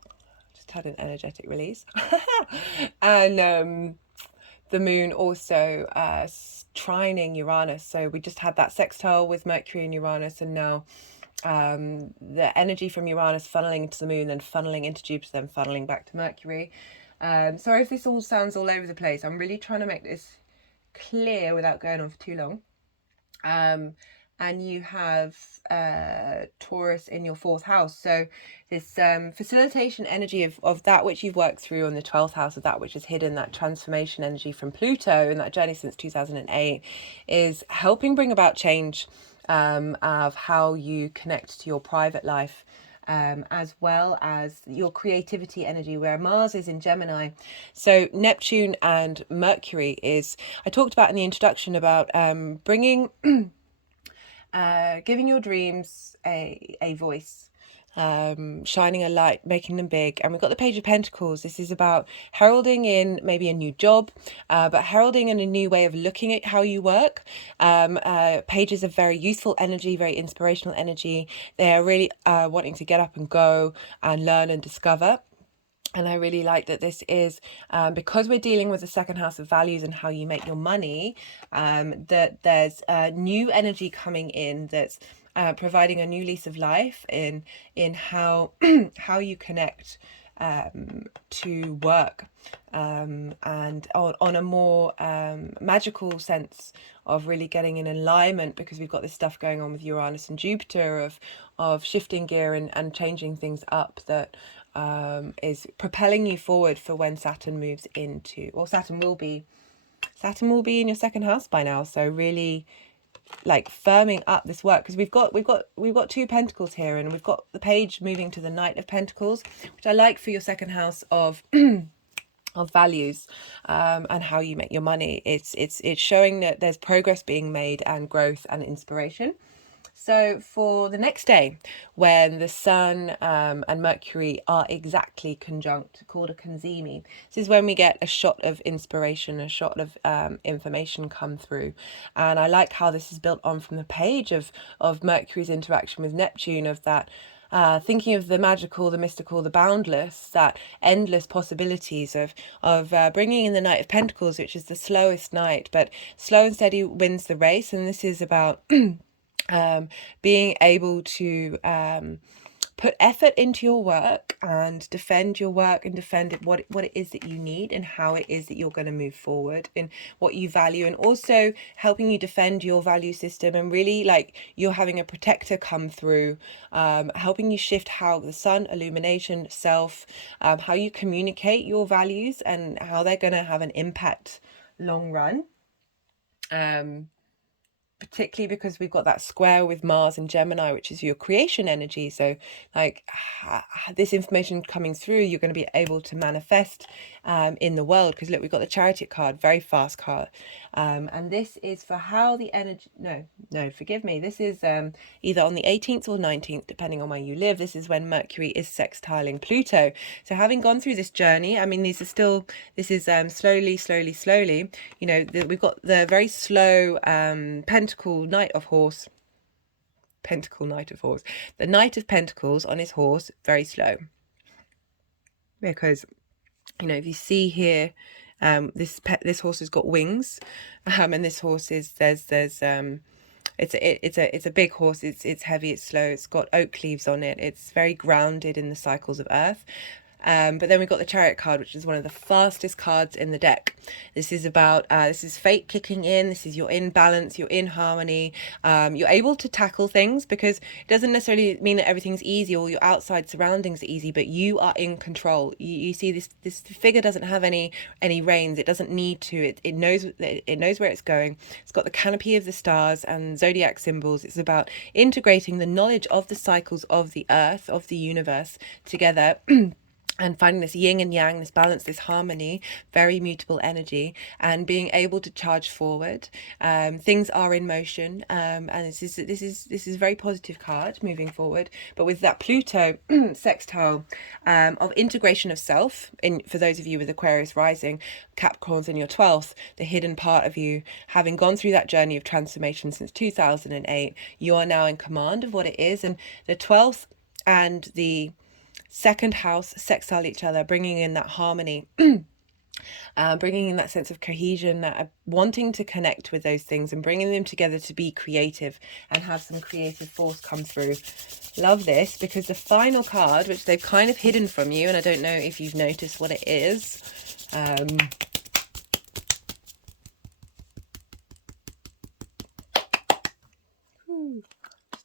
Just had an energetic release. And the moon also trining Uranus. So we just had that sextile with Mercury and Uranus, and now the energy from Uranus funneling into the moon, then funneling into Jupiter, then funneling back to Mercury. Sorry if this all sounds all over the place. I'm really trying to make this clear without going on for too long. And you have Taurus in your 4th house. So this facilitation energy of that which you've worked through on the 12th house, of that which is hidden, that transformation energy from Pluto and that journey since 2008, is helping bring about change of how you connect to your private life, as well as your creativity energy, where Mars is in Gemini. So Neptune and Mercury is, I talked about in the introduction about bringing, giving your dreams a voice, shining a light, making them big. And we've got the Page of Pentacles. This is about heralding in maybe a new job, but heralding in a new way of looking at how you work. Pages of very useful energy, very inspirational energy. They're really wanting to get up and go and learn and discover. And I really like that this is, because we're dealing with the 2nd house of values and how you make your money, that there's new energy coming in that's providing a new lease of life in how how you connect to work, and on a more magical sense of really getting in alignment, because we've got this stuff going on with Uranus and Jupiter of shifting gear and changing things up, that is propelling you forward for when Saturn moves into, or Saturn will be in your 2nd house by now. So really like firming up this work, because we've got 2 pentacles here, and we've got the page moving to the Knight of Pentacles, which I like for your second house of of values, and how you make your money. It's showing that there's progress being made and growth and inspiration. So for the next day, when the Sun and Mercury are exactly conjunct, called a Cazimi, this is when we get a shot of inspiration, a shot of information come through. And I like how this is built on from the page of Mercury's interaction with Neptune, of that thinking of the magical, the mystical, the boundless, that endless possibilities of bringing in the Knight of Pentacles, which is the slowest knight, but slow and steady wins the race. And this is about being able to put effort into your work and defend your work, and defend what it is that you need, and how it is that you're going to move forward, and what you value, and also helping you defend your value system, and really like you're having a protector come through, helping you shift how the Sun, illumination, self, how you communicate your values, and how they're going to have an impact long run. Particularly because we've got that square with Mars and Gemini, which is your creation energy. So like this information coming through, you're going to be able to manifest in the world. Because look, we've got the Chariot card, very fast card. And this is for how the energy, no, forgive me. This is either on the 18th or 19th, depending on where you live. This is when Mercury is sextiling Pluto. So having gone through this journey, I mean, this is slowly, you know, we've got the very slow Pentacle Knight of Horse. The Knight of Pentacles on his horse, very slow. Because, you know, if you see here, this horse has got wings, and this horse is it's a big horse. It's heavy, it's slow, it's got oak leaves on it, it's very grounded in the cycles of earth. But then we've got the Chariot card, which is one of the fastest cards in the deck. This is about, this is fate kicking in. This is you're in balance, you're in harmony. You're able to tackle things, because it doesn't necessarily mean that everything's easy or your outside surroundings are easy, but you are in control. You see this figure doesn't have any reins. It doesn't need to. It knows where it's going. It's got the canopy of the stars and zodiac symbols. It's about integrating the knowledge of the cycles of the earth, of the universe together. And finding this yin and yang, this balance, this harmony, very mutable energy, and being able to charge forward. Things are in motion, and this is a very positive card moving forward. But with that Pluto sextile of integration of self, for those of you with Aquarius rising, Capricorns in your 12th, the hidden part of you, having gone through that journey of transformation since 2008, you are now in command of what it is. And the 12th and the second house sextile each other, bringing in that harmony, bringing in that sense of cohesion, that wanting to connect with those things and bringing them together to be creative and have some creative force come through. Love this, because the final card, which they've kind of hidden from you, and I don't know if you've noticed what it is,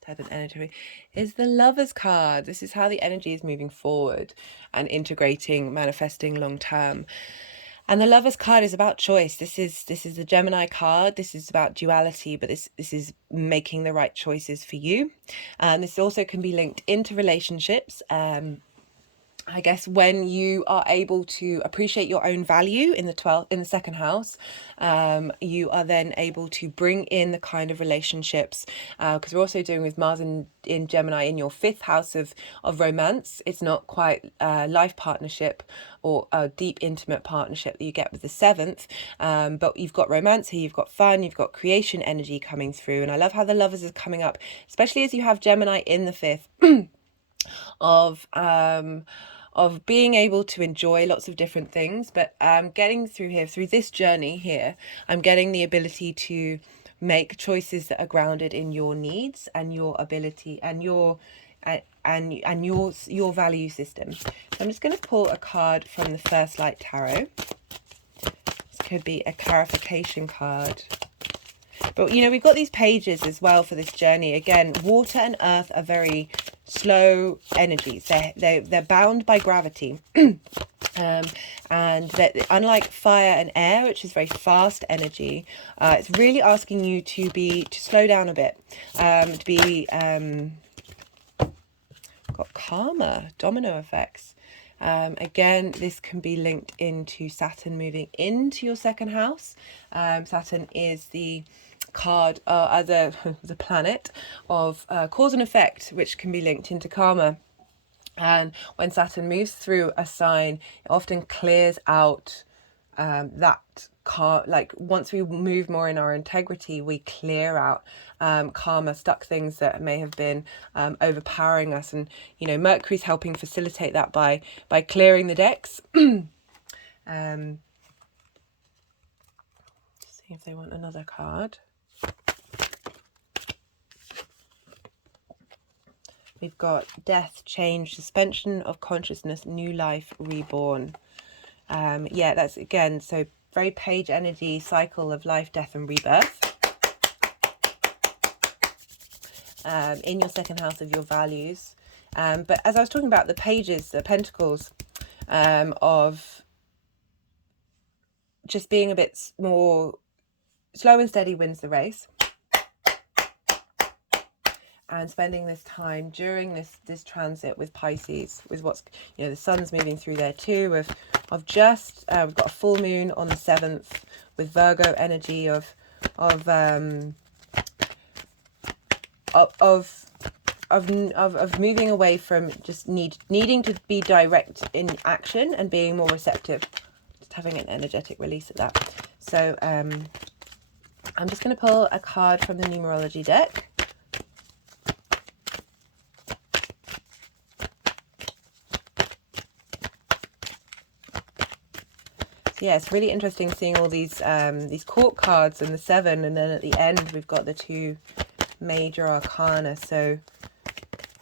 had an energy, is the Lovers card. This is how the energy is moving forward and integrating, manifesting long term. And the Lovers card is about choice. This is the Gemini card. This is about duality, but this is making the right choices for you. And this also can be linked into relationships. I guess when you are able to appreciate your own value in the second house, you are then able to bring in the kind of relationships, because we're also doing with Mars in Gemini in your 5th house of romance. It's not quite life partnership or a deep intimate partnership that you get with the 7th, but you've got romance here, you've got fun, you've got creation energy coming through. And I love how the Lovers is coming up, especially as you have Gemini in the 5th of being able to enjoy lots of different things. But getting through this journey here, I'm getting the ability to make choices that are grounded in your needs and your ability and your value system. So I'm just going to pull a card from the First Light Tarot. This could be a clarification card. But, you know, we've got these pages as well for this journey. Again, water and earth are very slow energies. They're bound by gravity. And that, unlike fire and air, which is very fast energy, it's really asking you to slow down a bit, to be got karma, domino effects. Again, this can be linked into Saturn moving into your second house. Saturn is the card as a planet of cause and effect, which can be linked into karma. And when Saturn moves through a sign, it often clears out like once we move more in our integrity, we clear out karma, stuck things that may have been overpowering us. And Mercury's helping facilitate that by clearing the decks. See if they want another card. We've got death, change, suspension of consciousness, new life, reborn. Yeah, that's again, so very page energy, cycle of life, death and rebirth. In your second house of your values. But as I was talking about the pages, the pentacles, of just being a bit more slow and steady wins the race. And spending this time during this transit with Pisces, with what's, the sun's moving through there too, of just we've got a full moon on the 7th with Virgo energy of moving away from just needing to be direct in action and being more receptive, just having an energetic release of that. So I'm just going to pull a card from the numerology deck. Yeah, it's really interesting seeing all these court cards and the 7, and then at the end we've got the 2 major arcana. So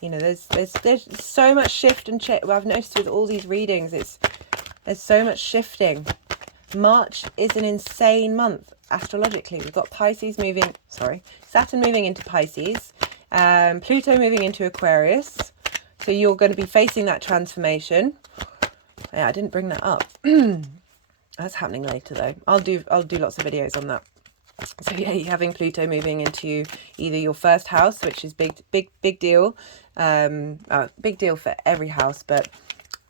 there's so much shift and well, I've noticed with all these readings, there's so much shifting. March is an insane month astrologically. We've got Saturn moving into Pisces, Pluto moving into Aquarius. So you're going to be facing that transformation. Yeah, I didn't bring that up. That's happening later though. I'll do lots of videos on that. So yeah, you're having Pluto moving into either your first house, which is big deal. Big deal for every house, but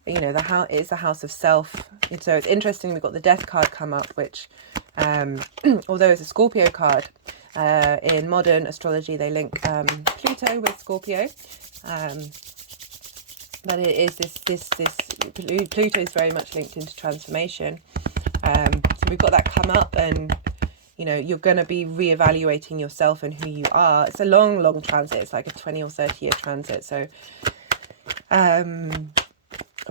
the house is the house of self. And so it's interesting, we've got the death card come up, which although it's a Scorpio card, in modern astrology they link Pluto with Scorpio. But it is Pluto is very much linked into transformation. So we've got that come up, and you're going to be reevaluating yourself and who you are. It's a long transit. It's like a 20 or 30 year transit. So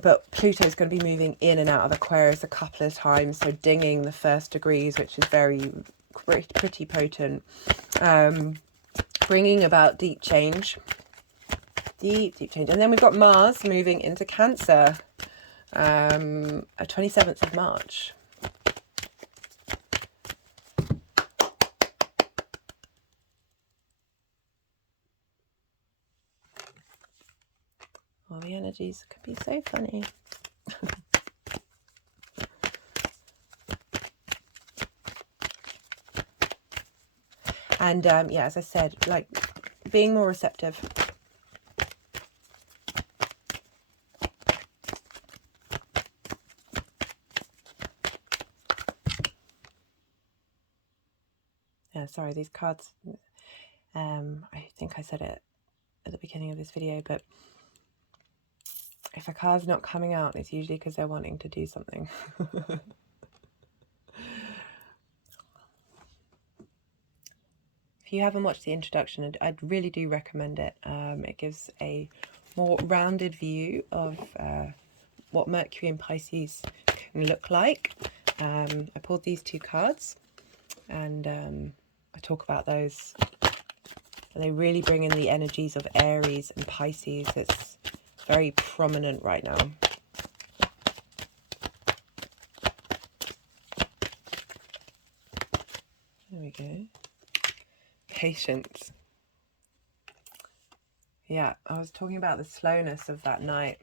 but Pluto's going to be moving in and out of Aquarius a couple of times, so dinging the 1st degrees, which is pretty potent, bringing about deep change. Deep change. And then we've got Mars moving into Cancer, 27th of March. All the energies could be so funny. And yeah, as I said, like being more receptive. Yeah, sorry, these cards, I think I said it at the beginning of this video, but if a card's not coming out, it's usually because they're wanting to do something. If you haven't watched the introduction, I really do recommend it. It gives a more rounded view of what Mercury and Pisces can look like. I pulled these 2 cards, and I talk about those. And they really bring in the energies of Aries and Pisces. It's very prominent right now. There we go. Patience. Yeah, I was talking about the slowness of that night.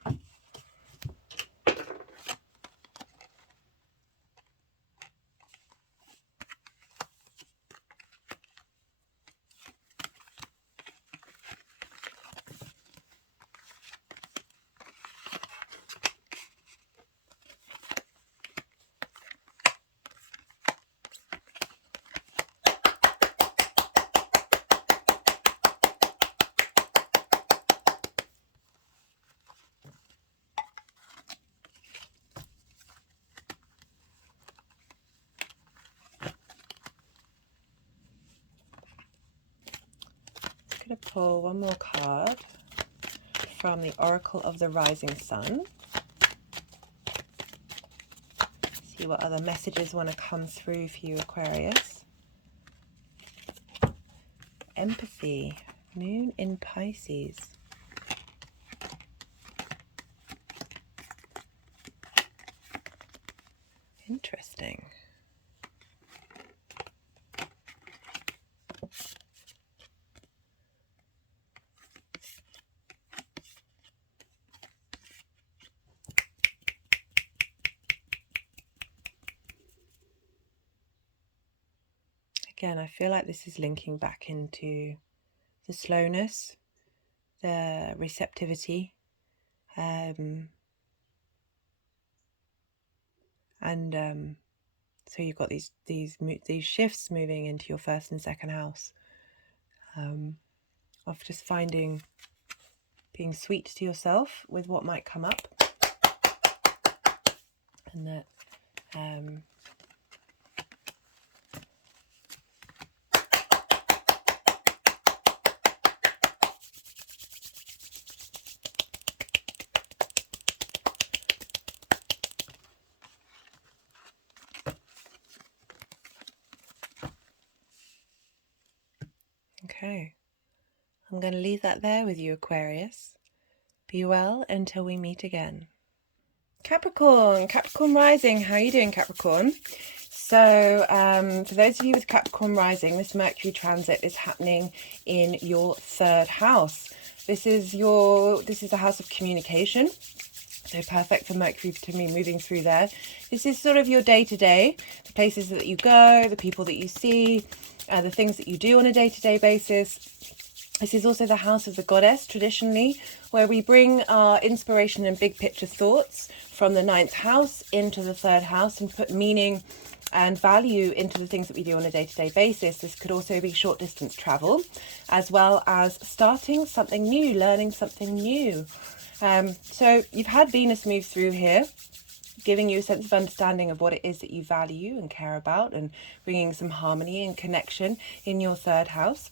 I'm going to pull one more card from the Oracle of the Rising Sun. See what other messages want to come through for you, Aquarius. Empathy, Moon in Pisces. Interesting. Again, I feel like this is linking back into the slowness, the receptivity, so you've got these shifts moving into your first and second house, of just being sweet to yourself with what might come up, and that okay, I'm going to leave that there with you, Aquarius. Be well until we meet again. Capricorn rising. How are you doing, Capricorn? So for those of you with Capricorn rising, this Mercury transit is happening in your third house. This is the house of communication. So perfect for Mercury to be moving through there. This is sort of your day-to-day, the places that you go, the people that you see, the things that you do on a day-to-day basis. This is also the house of the goddess, traditionally, where we bring our inspiration and big picture thoughts from the 9th house into the 3rd house and put meaning and value into the things that we do on a day-to-day basis. This could also be short distance travel, as well as starting something new, learning something new. So you've had Venus move through here, giving you a sense of understanding of what it is that you value and care about, and bringing some harmony and connection in your 3rd house.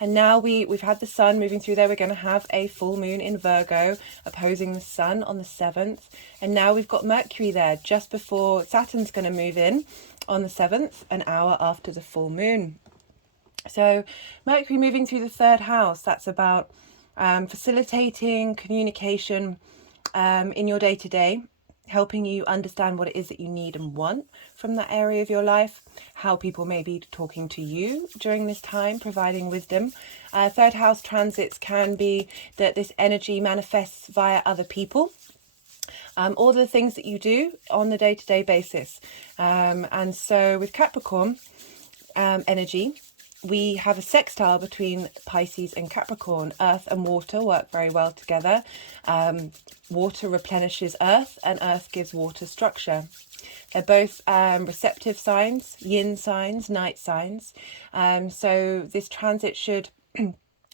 And now we've had the sun moving through there. We're going to have a full moon in Virgo opposing the sun on the 7th. And now we've got Mercury there just before Saturn's going to move in on the 7th, an hour after the full moon. So Mercury moving through the 3rd house, that's about facilitating communication in your day-to-day, helping you understand what it is that you need and want from that area of your life, how people may be talking to you during this time, providing wisdom. 3rd house transits can be that this energy manifests via other people, all the things that you do on the day-to-day basis. And so with Capricorn energy, we have a sextile between Pisces and Capricorn. Earth and water work very well together. Water replenishes earth and earth gives water structure. They're both receptive signs, yin signs, night signs. So this transit should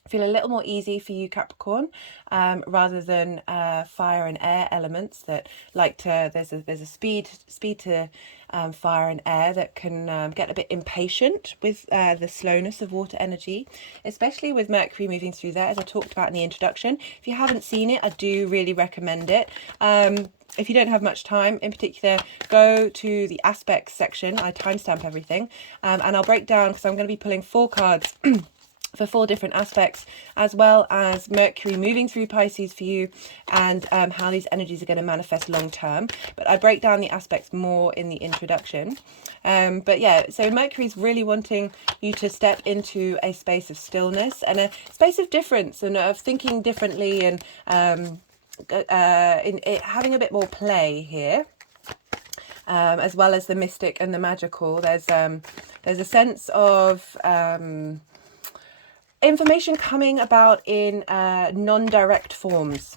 feel a little more easy for you, Capricorn, rather than fire and air elements that like to, there's a speed to fire and air that can get a bit impatient with the slowness of water energy, especially with Mercury moving through there, as I talked about in the introduction. If you haven't seen it, I do really recommend it. If you don't have much time, in particular, go to the aspects section. I timestamp everything, and I'll break down, because I'm going to be pulling 4 cards for 4 different aspects, as well as Mercury moving through Pisces for you, and how these energies are going to manifest long term. But I break down the aspects more in the introduction. But yeah, so Mercury's really wanting you to step into a space of stillness and a space of difference and of thinking differently, and having a bit more play here. As well as the mystic and the magical, there's a sense of information coming about in non-direct forms.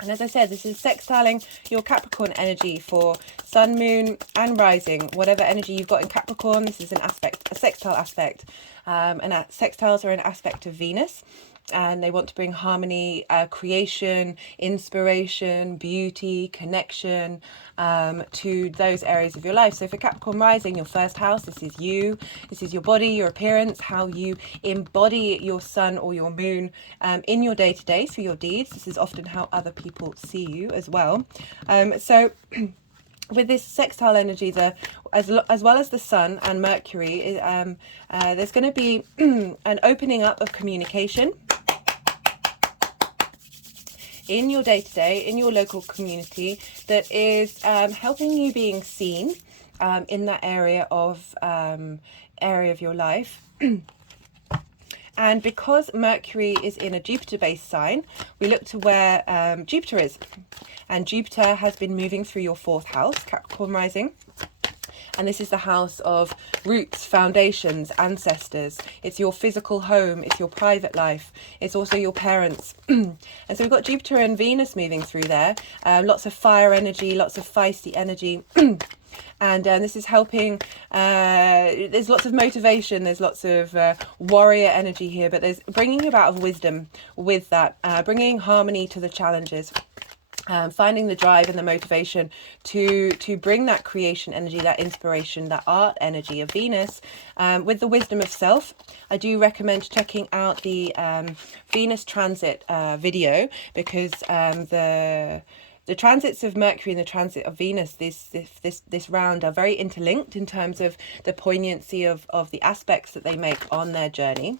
And as I said, this is sextiling your Capricorn energy for Sun, Moon and Rising. Whatever energy you've got in Capricorn, this is an aspect, a sextile aspect. And sextiles are an aspect of Venus. And they want to bring harmony, creation, inspiration, beauty, connection to those areas of your life. So for Capricorn rising, your first house, this is you. This is your body, your appearance, how you embody your sun or your moon in your day-to-day through your deeds. This is often how other people see you as well. So with this sextile energy, as well as the sun and Mercury, there's going to be an opening up of communication in your day-to-day, in your local community, that is helping you being seen in that area of your life. And because Mercury is in a Jupiter-based sign, we look to where Jupiter is. And Jupiter has been moving through your 4th house, Capricorn rising. And this is the house of roots, foundations, ancestors. It's your physical home. It's your private life. It's also your parents. And so we've got Jupiter and Venus moving through there. Lots of fire energy, lots of feisty energy. And this is helping, there's lots of motivation, there's lots of warrior energy here, but there's bringing about of wisdom with that, bringing harmony to the challenges. Finding the drive and the motivation to bring that creation energy, that inspiration, that art energy of Venus with the wisdom of self. I do recommend checking out the Venus transit video, because the transits of Mercury and the transit of Venus this round are very interlinked in terms of the poignancy of the aspects that they make on their journey.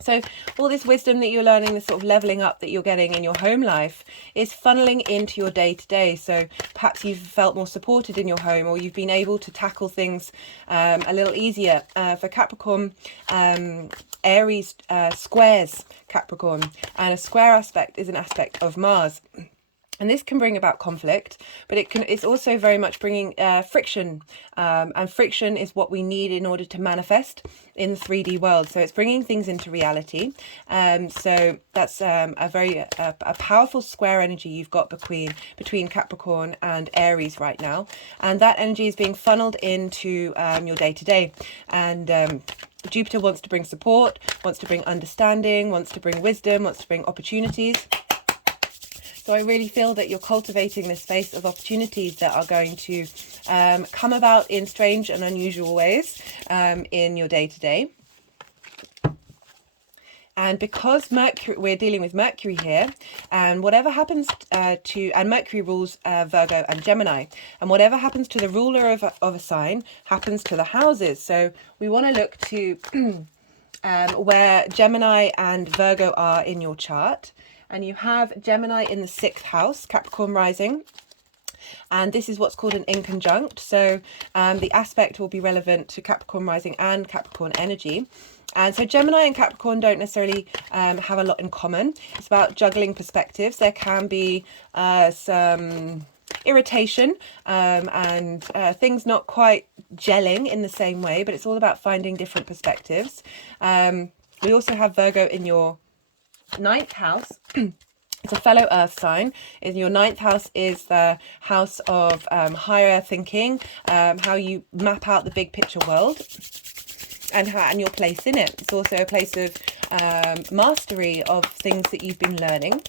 So all this wisdom that you're learning, the sort of leveling up that you're getting in your home life, is funneling into your day-to-day. So perhaps you've felt more supported in your home, or you've been able to tackle things a little easier. For Capricorn, Aries squares Capricorn, and a square aspect is an aspect of Mars. And this can bring about conflict, but it's also very much bringing friction. And friction is what we need in order to manifest in the 3D world. So it's bringing things into reality. So that's a very powerful square energy you've got between Capricorn and Aries right now. And that energy is being funneled into your day-to-day. And Jupiter wants to bring support, wants to bring understanding, wants to bring wisdom, wants to bring opportunities. So I really feel that you're cultivating this space of opportunities that are going to come about in strange and unusual ways in your day-to-day. And because Mercury, we're dealing with Mercury here, and whatever happens and Mercury rules Virgo and Gemini, and whatever happens to the ruler of a sign happens to the houses. So we want to look to where Gemini and Virgo are in your chart. And you have Gemini in the 6th house, Capricorn rising. And this is what's called an inconjunct. So the aspect will be relevant to Capricorn rising and Capricorn energy. And so Gemini and Capricorn don't necessarily have a lot in common. It's about juggling perspectives. There can be some irritation and things not quite gelling in the same way, but it's all about finding different perspectives. We also have Virgo in your 9th house. It's a fellow earth sign. In your 9th house is the house of higher thinking, how you map out the big picture world and your place in it. It's also a place of mastery of things that you've been learning.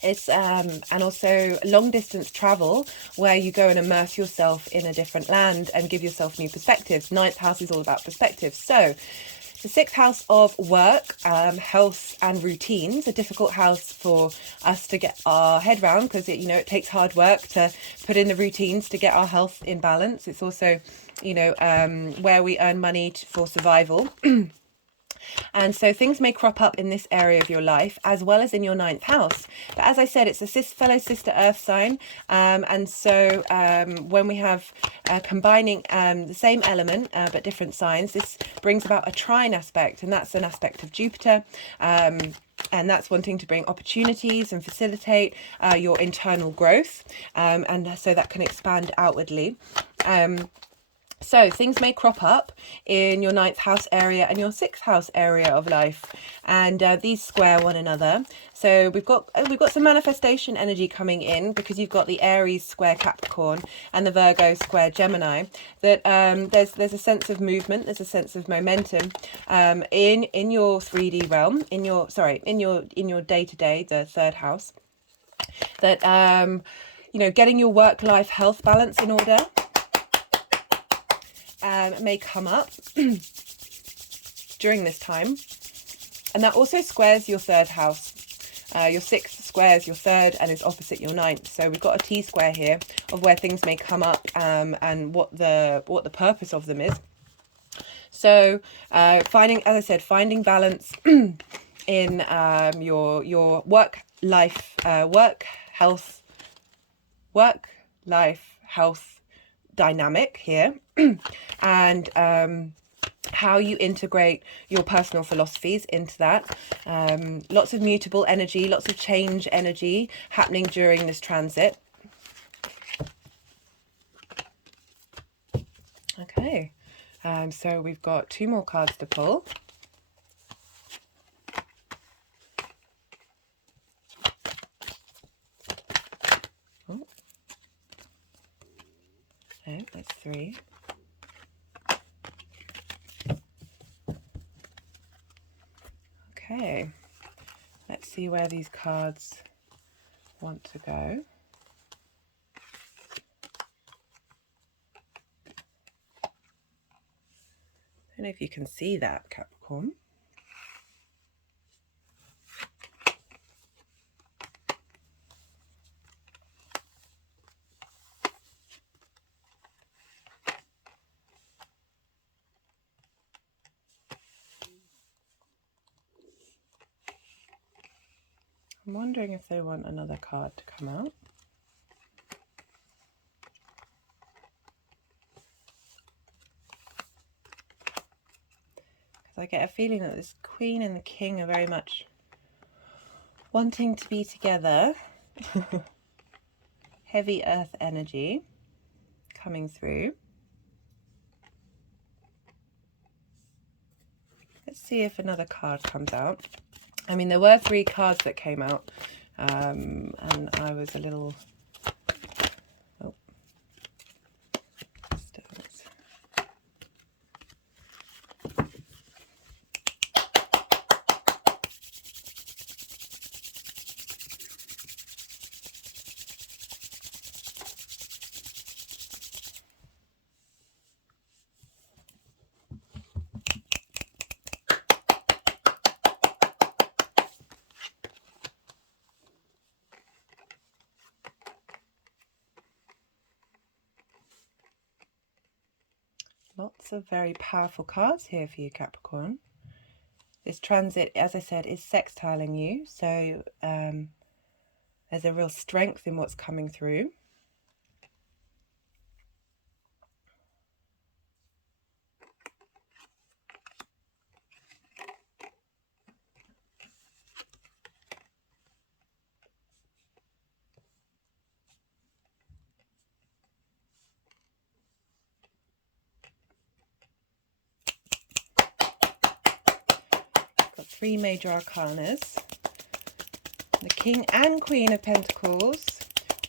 It's and also long distance travel, where you go and immerse yourself in a different land and give yourself new perspectives. 9th house is all about perspectives. So the 6th house of work, health and routines, a difficult house for us to get our head round, because it takes hard work to put in the routines to get our health in balance. It's also you know, where we earn money for survival. And so things may crop up in this area of your life as well as in your ninth house. But as I said, it's a fellow sister earth sign. And so when we have combining the same element but different signs, this brings about a trine aspect, and that's an aspect of Jupiter. And that's wanting to bring opportunities and facilitate your internal growth. And so that can expand outwardly. So things may crop up in your ninth house area and your sixth house area of life, and these square one another. So we've got some manifestation energy coming in, because you've got the Aries square Capricorn and the Virgo square Gemini. That there's a sense of movement, there's a sense of momentum in your 3D realm, in your day-to-day, the third house. That you know, getting your work-life health balance in order may come up during this time. And that also squares your third house. Your sixth squares your third and is opposite your ninth. So we've got a T-square here of where things may come up and what the purpose of them is. So finding balance in your work-life health dynamic here. And how you integrate your personal philosophies into that. Lots of mutable energy, lots of change energy happening during this transit. Okay, so we've got 2 more cards to pull. Oh, that's 3. Okay, let's see where these cards want to go. I don't know if you can see that, Capricorn. I'm wondering if they want another card to come out. Because I get a feeling that this Queen and the King are very much wanting to be together. Heavy earth energy coming through. Let's see if another card comes out. I mean, there were 3 cards that came out, and I was a little... Oh. Lots of very powerful cards here for you, Capricorn. This transit, as I said, is sextiling you. So there's a real strength in what's coming through. Got 3 major arcanas. The King and Queen of Pentacles.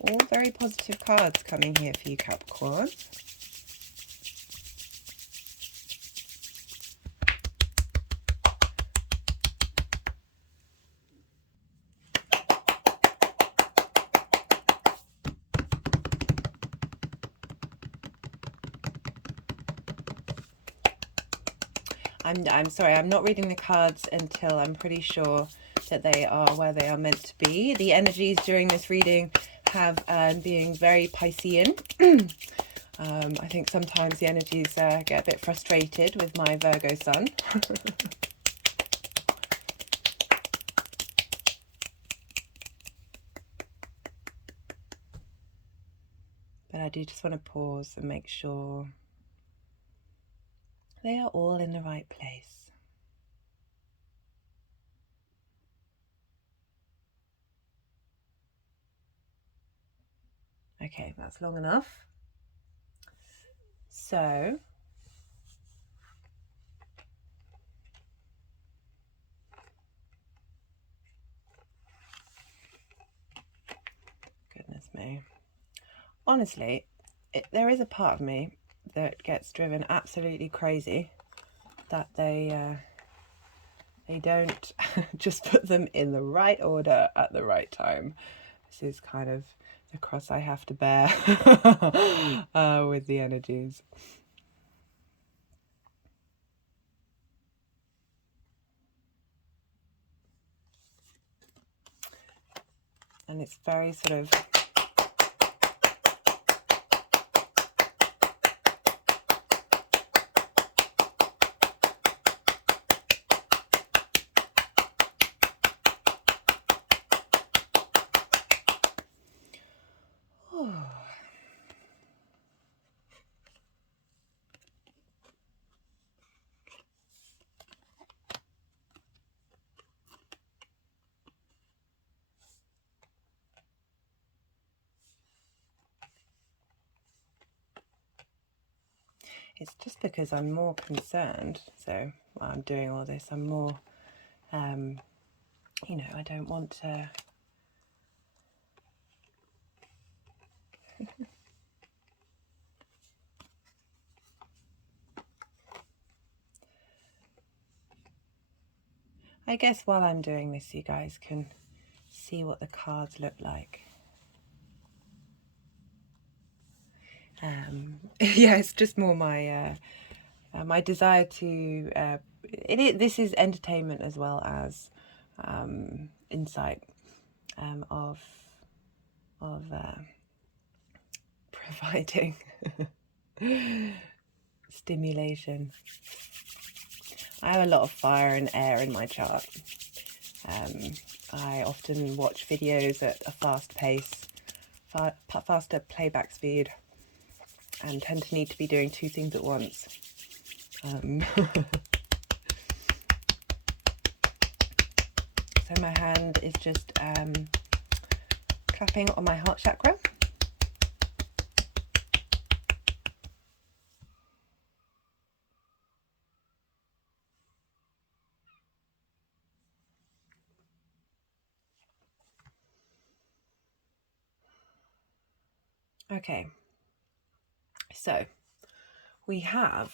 All very positive cards coming here for you, Capricorn. I'm sorry, I'm not reading the cards until I'm pretty sure that they are where they are meant to be. The energies during this reading have being very Piscean. I think sometimes the energies get a bit frustrated with my Virgo sun. But I do just want to pause and make sure they are all in the right place. Okay, that's long enough. So, goodness me. Honestly, there is a part of me that gets driven absolutely crazy that they don't just put them in the right order at the right time. This is kind of the cross I have to bear with the energies. And it's very sort of it's just because I'm more concerned. So while I'm doing all this, I'm more, you know, I don't want to. I guess while I'm doing this, you guys can see what the cards look like. Yeah, it's just more my my desire to. This is entertainment as well as insight of providing stimulation. I have a lot of fire and air in my chart. I often watch videos at a fast pace, faster playback speed, and tend to need to be doing two things at once. So my hand is just clapping on my heart chakra. Okay, so we have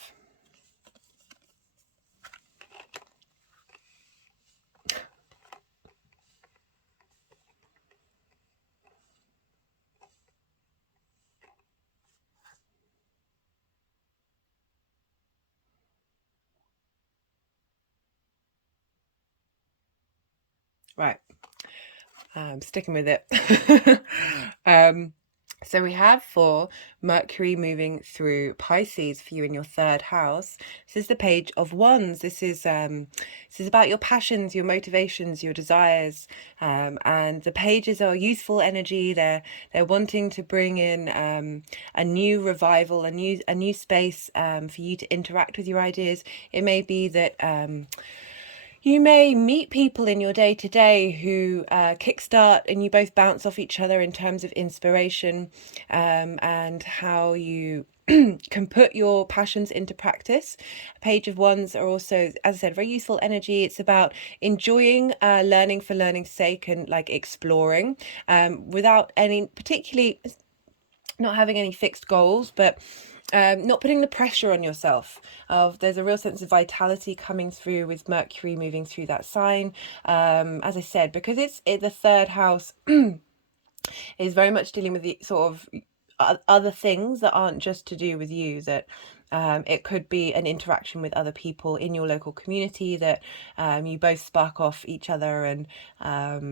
right. Sticking with it. So we have for Mercury moving through Pisces for you in your third house. This is the Page of Wands. This is about your passions, your motivations, your desires, and the pages are youthful energy. They're wanting to bring in a new revival, a new space for you to interact with your ideas. It may be that you may meet people in your day-to-day who kickstart and you both bounce off each other in terms of inspiration and how you can put your passions into practice. Page of Wands are also, as I said, very useful energy. It's about enjoying learning for learning's sake and like exploring without any particularly not having any fixed goals, but not putting the pressure on yourself. There's a real sense of vitality coming through with Mercury moving through that sign. As I said, because it's the third house is very much dealing with the sort of other things that aren't just to do with you, that It could be an interaction with other people in your local community that you both spark off each other, and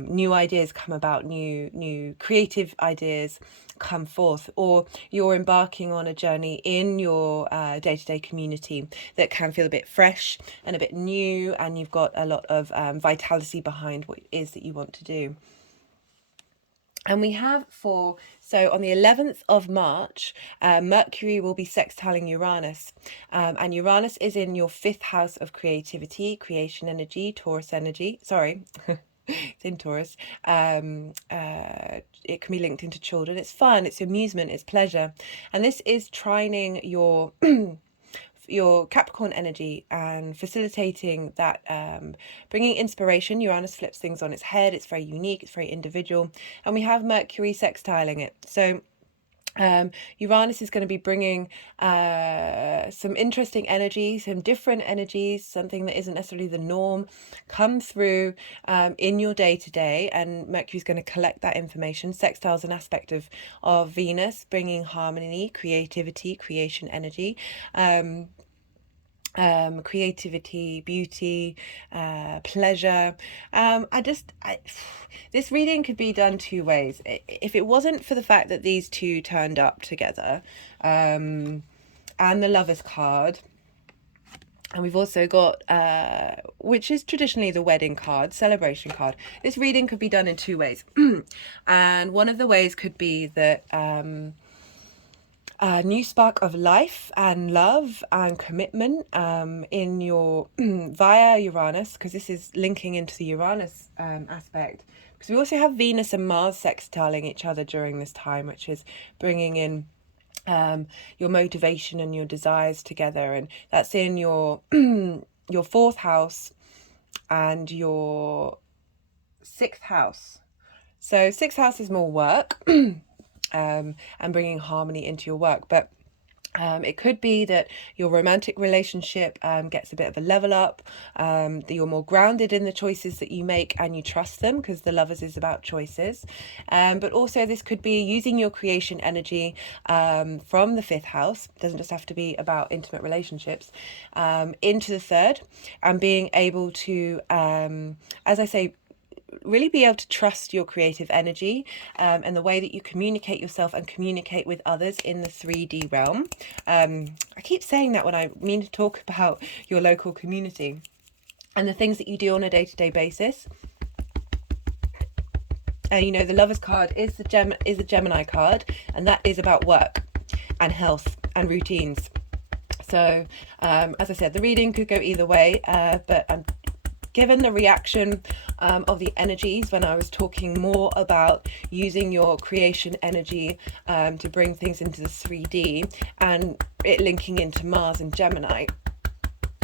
new ideas come about, new creative ideas come forth, or you're embarking on a journey in your day-to-day community that can feel a bit fresh and a bit new, and you've got a lot of vitality behind what it is that you want to do. And we have so on the 11th of March, Mercury will be sextiling Uranus. And Uranus is in your 5th house of creativity, creation energy, Taurus energy. Sorry, it's in Taurus. It can be linked into children. It's fun, it's amusement, it's pleasure. And this is trining your your Capricorn energy and facilitating that, bringing inspiration. Uranus flips things on its head. It's very unique, it's very individual, and we have Mercury sextiling it. So Uranus is going to be bringing some interesting energy, some different energies, something that isn't necessarily the norm, come through in your day-to-day, and Mercury's going to collect that information. Sextile is an aspect of Venus, bringing harmony, creativity, creation energy. Creativity, beauty, pleasure. This reading could be done two ways. If it wasn't for the fact that these two turned up together, and the Lovers card, and we've also got, which is traditionally the wedding card, celebration card. This reading could be done in two ways. And one of the ways could be that a new spark of life and love and commitment in your via Uranus, because this is linking into the Uranus aspect, because we also have Venus and Mars sextiling each other during this time, which is bringing in your motivation and your desires together, and that's in your your 4th house and your 6th house. So 6th house is more work. And bringing harmony into your work, but it could be that your romantic relationship gets a bit of a level up, that you're more grounded in the choices that you make and you trust them, because the Lovers is about choices. But also this could be using your creation energy from the 5th house, it doesn't just have to be about intimate relationships, into the 3rd, and being able to, as I say, really be able to trust your creative energy and the way that you communicate yourself and communicate with others in the 3D realm. I keep saying that when I mean to talk about your local community and the things that you do on a day-to-day basis. And you know, the Lovers card is the Gemini card, and that is about work and health and routines. So as I said, the reading could go either way, but I'm given the reaction of the energies when I was talking more about using your creation energy to bring things into the 3D, and it linking into Mars and Gemini.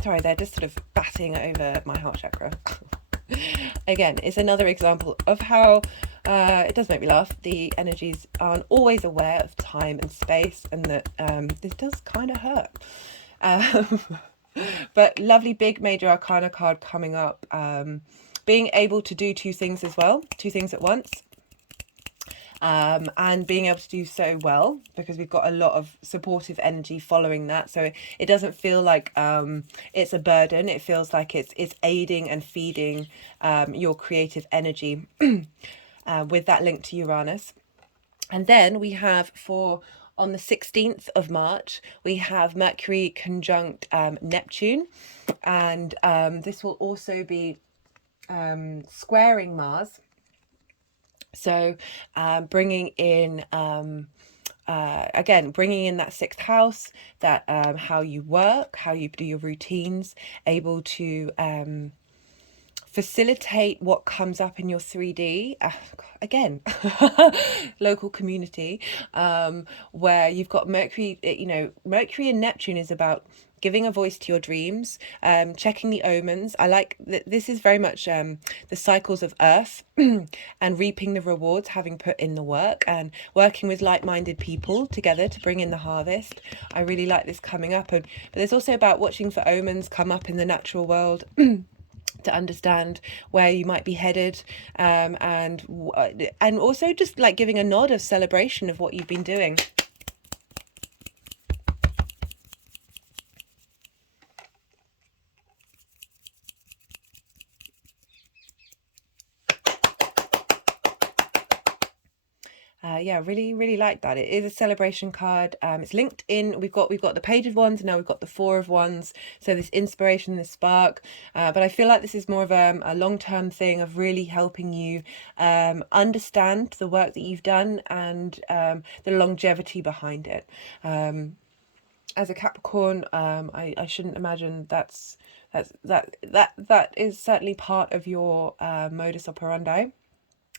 Sorry, they're just sort of batting over my heart chakra. Again, it's another example of how it does make me laugh. The energies aren't always aware of time and space, and that this does kind of hurt. But lovely big major arcana card coming up, being able to do two things as well, two things at once, and being able to do so well, because we've got a lot of supportive energy following that, so it doesn't feel like it's a burden. It feels like it's aiding and feeding your creative energy with that link to Uranus. And then we have on the 16th of March, we have Mercury conjunct Neptune, and this will also be squaring Mars. So bringing in, again, bringing in that 6th house, that how you work, how you do your routines, able to facilitate what comes up in your 3D, again, local community, where you've got Mercury, Mercury and Neptune is about giving a voice to your dreams, checking the omens. I like that this is very much the cycles of Earth and reaping the rewards, having put in the work and working with like-minded people together to bring in the harvest. I really like this coming up. But there's also about watching for omens come up in the natural world to understand where you might be headed, and also just like giving a nod of celebration of what you've been doing. yeah, really like that. It is a celebration card. It's linked in. We've got the Page of Wands, and now we've got the Four of Wands. So this inspiration, this spark. But I feel like this is more of a long-term thing of really helping you understand the work that you've done and the longevity behind it. As a Capricorn, I shouldn't imagine that is certainly part of your modus operandi.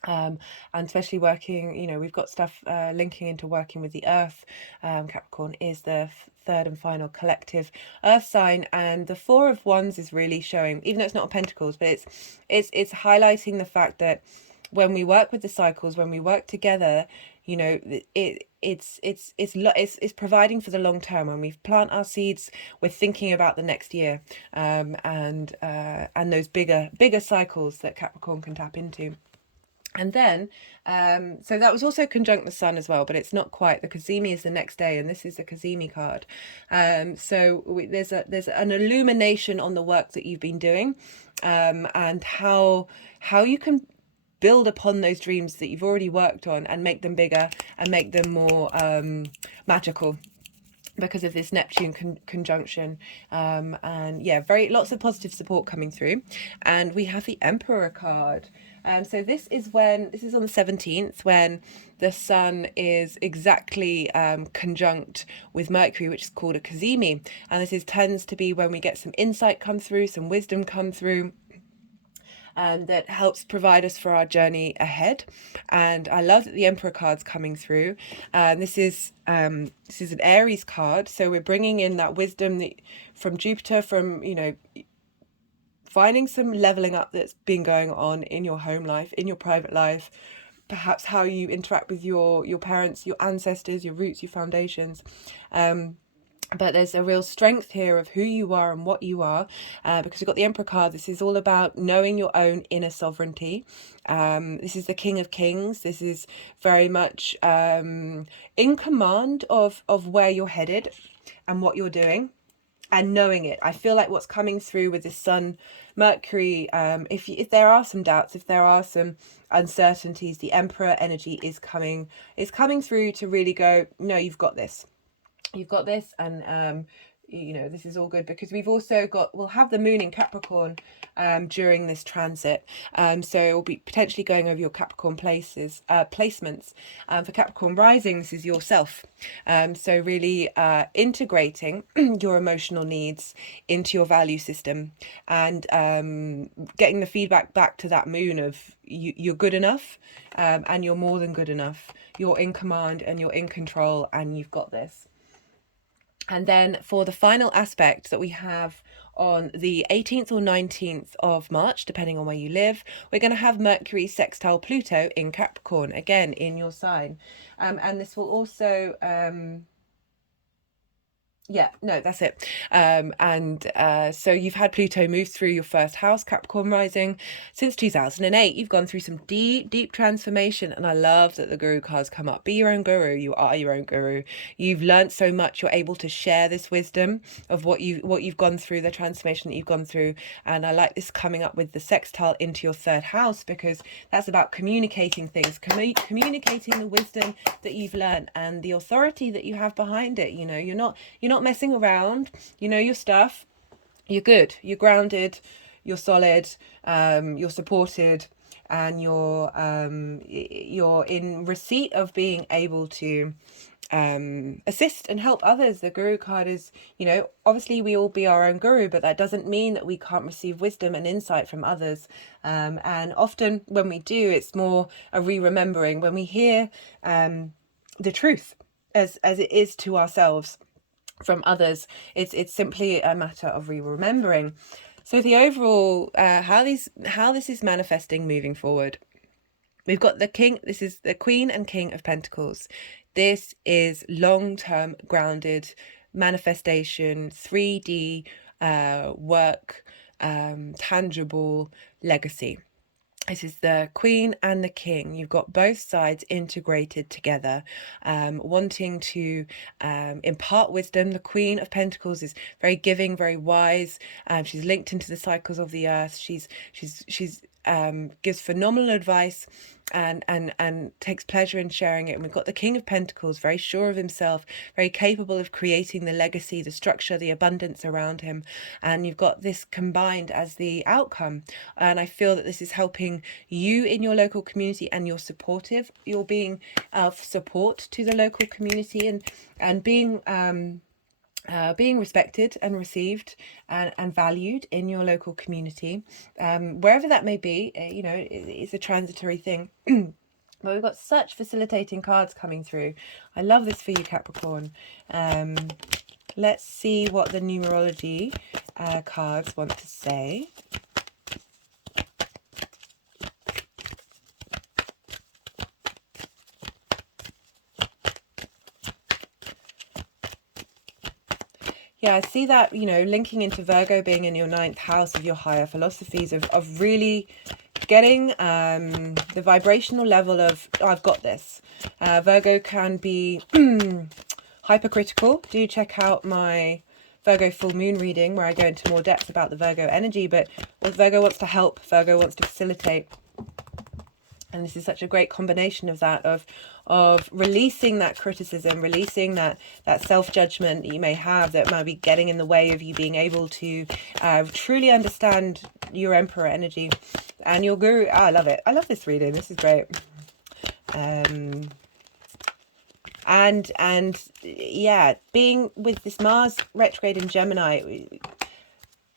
And especially working, you know, we've got stuff linking into working with the earth. Capricorn is the third and final collective earth sign, and the Four of Wands is really showing, even though it's not a Pentacles, but it's highlighting the fact that when we work with the cycles, when we work together, you know, it's providing for the long term. When we plant our seeds, we're thinking about the next year, and those bigger cycles that Capricorn can tap into. And then, so that was also conjunct the sun as well, but it's not quite. The Cazimi is the next day, and this is the Cazimi card. So there's an illumination on the work that you've been doing, and how you can build upon those dreams that you've already worked on and make them bigger and make them more magical, because of this Neptune conjunction. And yeah, lots of positive support coming through. And we have the Emperor card. So this is on the 17th, when the sun is exactly conjunct with Mercury, which is called a Cazimi. And this tends to be when we get some insight come through, some wisdom come through, that helps provide us for our journey ahead. And I love that the Emperor card's coming through. This is an Aries card, so we're bringing in that wisdom from Jupiter, from, you know, finding some leveling up that's been going on in your home life, in your private life, perhaps how you interact with your parents, your ancestors, your roots, your foundations. But there's a real strength here of who you are and what you are, because we've got the Emperor card. This is all about knowing your own inner sovereignty. This is the King of Kings. This is very much in command of where you're headed and what you're doing, and knowing it. I feel like what's coming through with this Sun Mercury, if there are some doubts, if there are some uncertainties, the Emperor energy is coming through to really go, no, you've got this. You've got this, and you know, this is all good, because we'll have the moon in Capricorn during this transit, so we'll be potentially going over your Capricorn placements. For Capricorn rising, this is yourself, so really integrating your emotional needs into your value system, and getting the feedback back to that moon of you're good enough, and you're more than good enough. You're in command and you're in control, and you've got this. And then for the final aspect that we have on the 18th or 19th of March, depending on where you live, we're going to have Mercury sextile Pluto in Capricorn, again in your sign. And this will also... yeah, no, that's it. So you've had Pluto move through your first house, Capricorn rising, since 2008. You've gone through some deep transformation, and I love that the Guru cards come up. Be your own guru. You are your own guru. You've learned so much. You're able to share this wisdom of what you've gone through, the transformation that you've gone through. And I like this coming up with the sextile into your third house, because that's about communicating things, communicating the wisdom that you've learned and the authority that you have behind it. You know, you're not messing around. You know your stuff. You're good. You're grounded. You're solid. You're supported, and you're in receipt of being able to assist and help others. The Guru card is, you know, obviously we all be our own guru, but that doesn't mean that we can't receive wisdom and insight from others. And often when we do, it's more a re-remembering. When we hear the truth as it is to ourselves from others, it's simply a matter of remembering. So the overall how this is manifesting moving forward, we've got the king. This is the Queen and King of Pentacles. This is long-term grounded manifestation, 3D work, tangible legacy. This is the Queen and the King. You've got both sides integrated together, wanting to impart wisdom. The Queen of Pentacles is very giving, very wise. She's linked into the cycles of the earth. She's gives phenomenal advice and takes pleasure in sharing it. And we've got the King of Pentacles, very sure of himself, very capable of creating the legacy, the structure, the abundance around him. And you've got this combined as the outcome. And I feel that this is helping you in your local community, and you're supportive. You're being of support to the local community, and being respected and received and valued in your local community, wherever that may be. You know, it's a transitory thing. But we've got such facilitating cards coming through. I love this for you, Capricorn. Let's see what the numerology cards want to say. Yeah, I see that, you know, linking into Virgo being in your 9th house of your higher philosophies, of really getting the vibrational level of, oh, I've got this. Virgo can be hypercritical. Do check out my Virgo full moon reading where I go into more depth about the Virgo energy. But Virgo wants to help, Virgo wants to facilitate. And this is such a great combination of that, of releasing that criticism, releasing that self-judgment that you may have that might be getting in the way of you being able to truly understand your Emperor energy and your Guru. Oh, I love it. I love this reading. This is great. And yeah, being with this Mars retrograde in Gemini,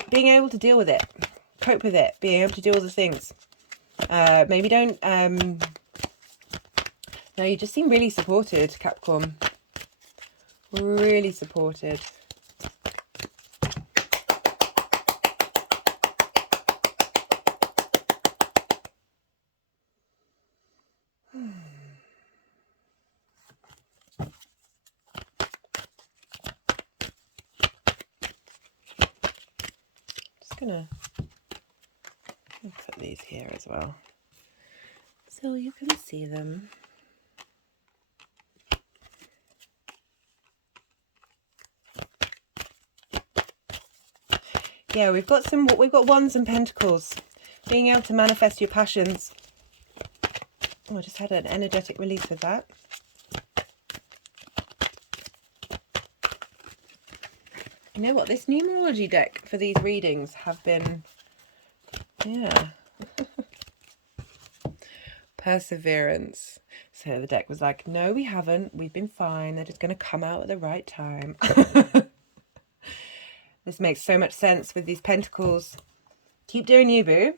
being able to deal with it, cope with it, being able to do all the things. Maybe don't, no, you just seem really supported, Capricorn. Really supported. Just gonna put these here as well, so you can see them. Yeah, we've got wands and pentacles. Being able to manifest your passions. Oh, I just had an energetic release with that. You know what? This numerology deck for these readings have been, yeah. Perseverance. So the deck was like, no, we haven't. We've been fine. They're just going to come out at the right time. This makes so much sense with these pentacles. Keep doing you, boo.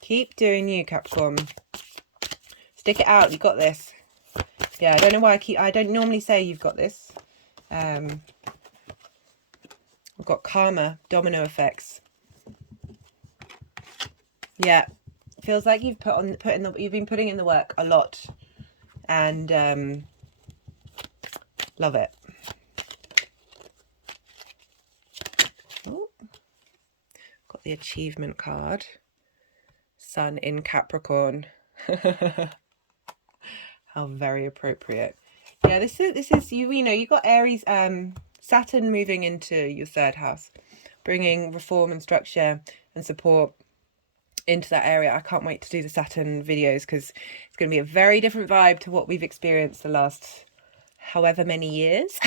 Keep doing you, Capricorn. Stick it out. You got this. Yeah, I don't know why I don't normally say you've got this. We've got karma, domino effects. Yeah. Feels like you've you've been putting in the work a lot, and love it. Oh, got the achievement card. Sun in Capricorn. How very appropriate. Yeah, this is you know, you got Aries, Saturn moving into your 3rd house, bringing reform and structure and support into that area. I can't wait to do the Saturn videos because it's going to be a very different vibe to what we've experienced the last however many years.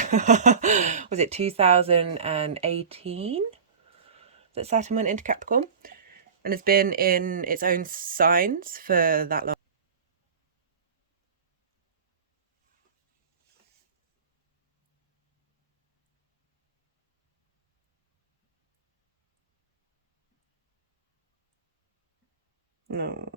Was it 2018 that Saturn went into Capricorn? And it's been in its own signs for that long. No.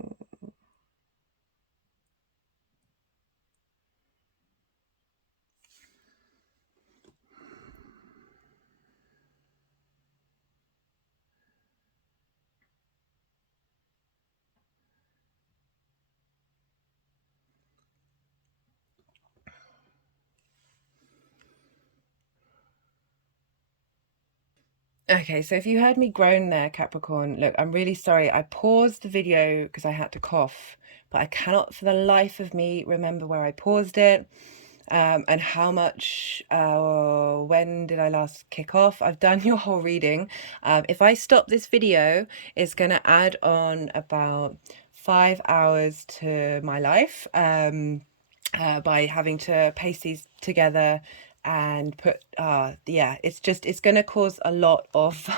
Okay, so if you heard me groan there, Capricorn, look, I'm really sorry. I paused the video because I had to cough, but I cannot for the life of me remember where I paused it. and how much, when did I last kick off? I've done your whole reading. If I stop this video, it's going to add on about 5 hours to my life, by having to paste these together and put, yeah, it's going to cause a lot of,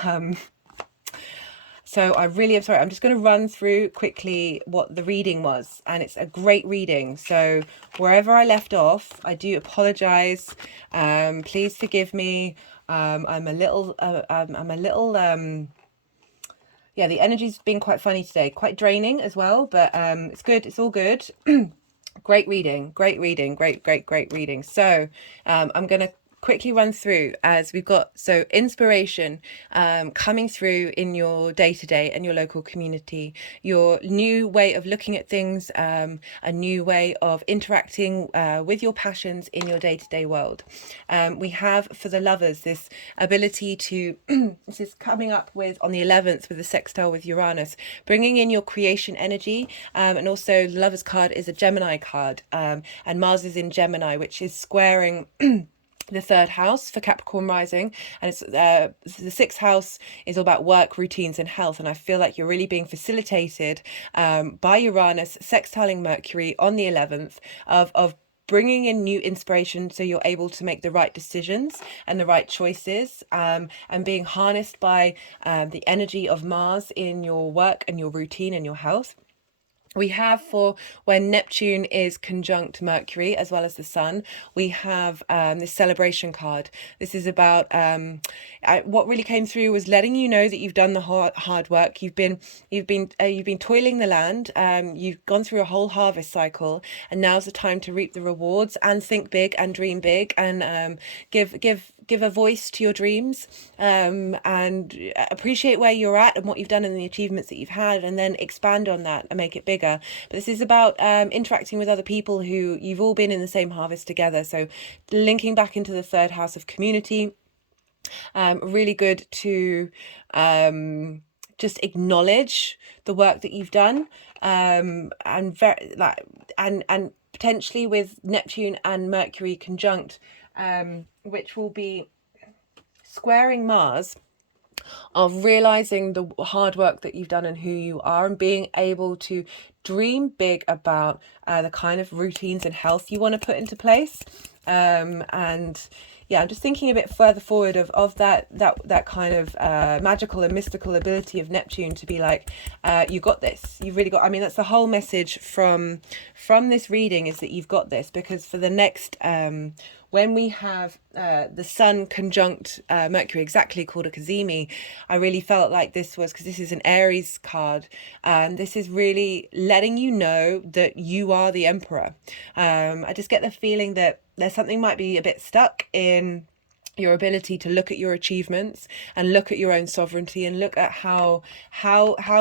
so I really am sorry. I'm just going to run through quickly what the reading was, and it's a great reading. So wherever I left off, I do apologize. Please forgive me. I'm a little, yeah, the energy's been quite funny today, quite draining as well, but it's good. It's all good. Great reading, great reading, great reading. So I'm going to quickly run through, as we've got so inspiration coming through in your day-to-day and your local community, your new way of looking at things, a new way of interacting with your passions in your day-to-day world. We have, for the lovers, this ability to this is coming up with on the 11th with the sextile with Uranus, bringing in your creation energy, and also the lovers card is a Gemini card, and Mars is in Gemini, which is squaring the third house for Capricorn rising, and it's the sixth house is all about work, routines and health, and I feel like you're really being facilitated by Uranus sextiling Mercury on the 11th of bringing in new inspiration, so you're able to make the right decisions and the right choices, and being harnessed by the energy of Mars in your work and your routine and your health. We have, for when Neptune is conjunct Mercury as well as the Sun, we have this celebration card. This is about what really came through was letting you know that you've done the hard work. You've been toiling the land. You've gone through a whole harvest cycle, and now's the time to reap the rewards and think big and dream big, and give a voice to your dreams, and appreciate where you're at and what you've done and the achievements that you've had, and then expand on that and make it bigger. But this is about interacting with other people who you've all been in the same harvest together. So linking back into the third house of community, really good to just acknowledge the work that you've done, and potentially with Neptune and Mercury conjunct, which will be squaring Mars, of realizing the hard work that you've done and who you are, and being able to dream big about the kind of routines and health you want to put into place. And yeah, I'm just thinking a bit further forward of that kind of magical and mystical ability of Neptune to be like, you got this. You've really got. I mean, that's the whole message from this reading, is that you've got this, because for the next when we have the Sun conjunct Mercury, exactly called a Cazimi, I really felt like this was, because this is an Aries card, and this is really letting you know that you are the emperor. I just get the feeling that there's something might be a bit stuck in your ability to look at your achievements and look at your own sovereignty and look at how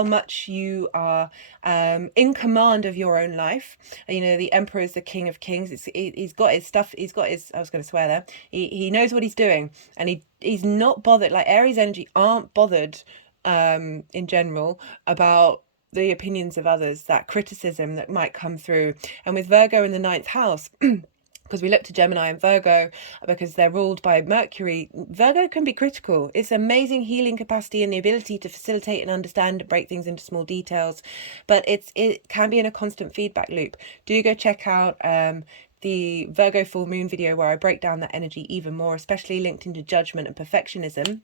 much you are in command of your own life. You know, the emperor is the king of kings. He's got his stuff. He's got his, I was going to swear there. He knows what he's doing, and he's not bothered. Like Aries energy aren't bothered in general about the opinions of others, that criticism that might come through. And with Virgo in the ninth house, because we look to Gemini and Virgo, because they're ruled by Mercury, Virgo can be critical. It's amazing healing capacity and the ability to facilitate and understand and break things into small details, but it can be in a constant feedback loop. Do go check out the Virgo full moon video, where I break down that energy even more, especially linked into judgment and perfectionism.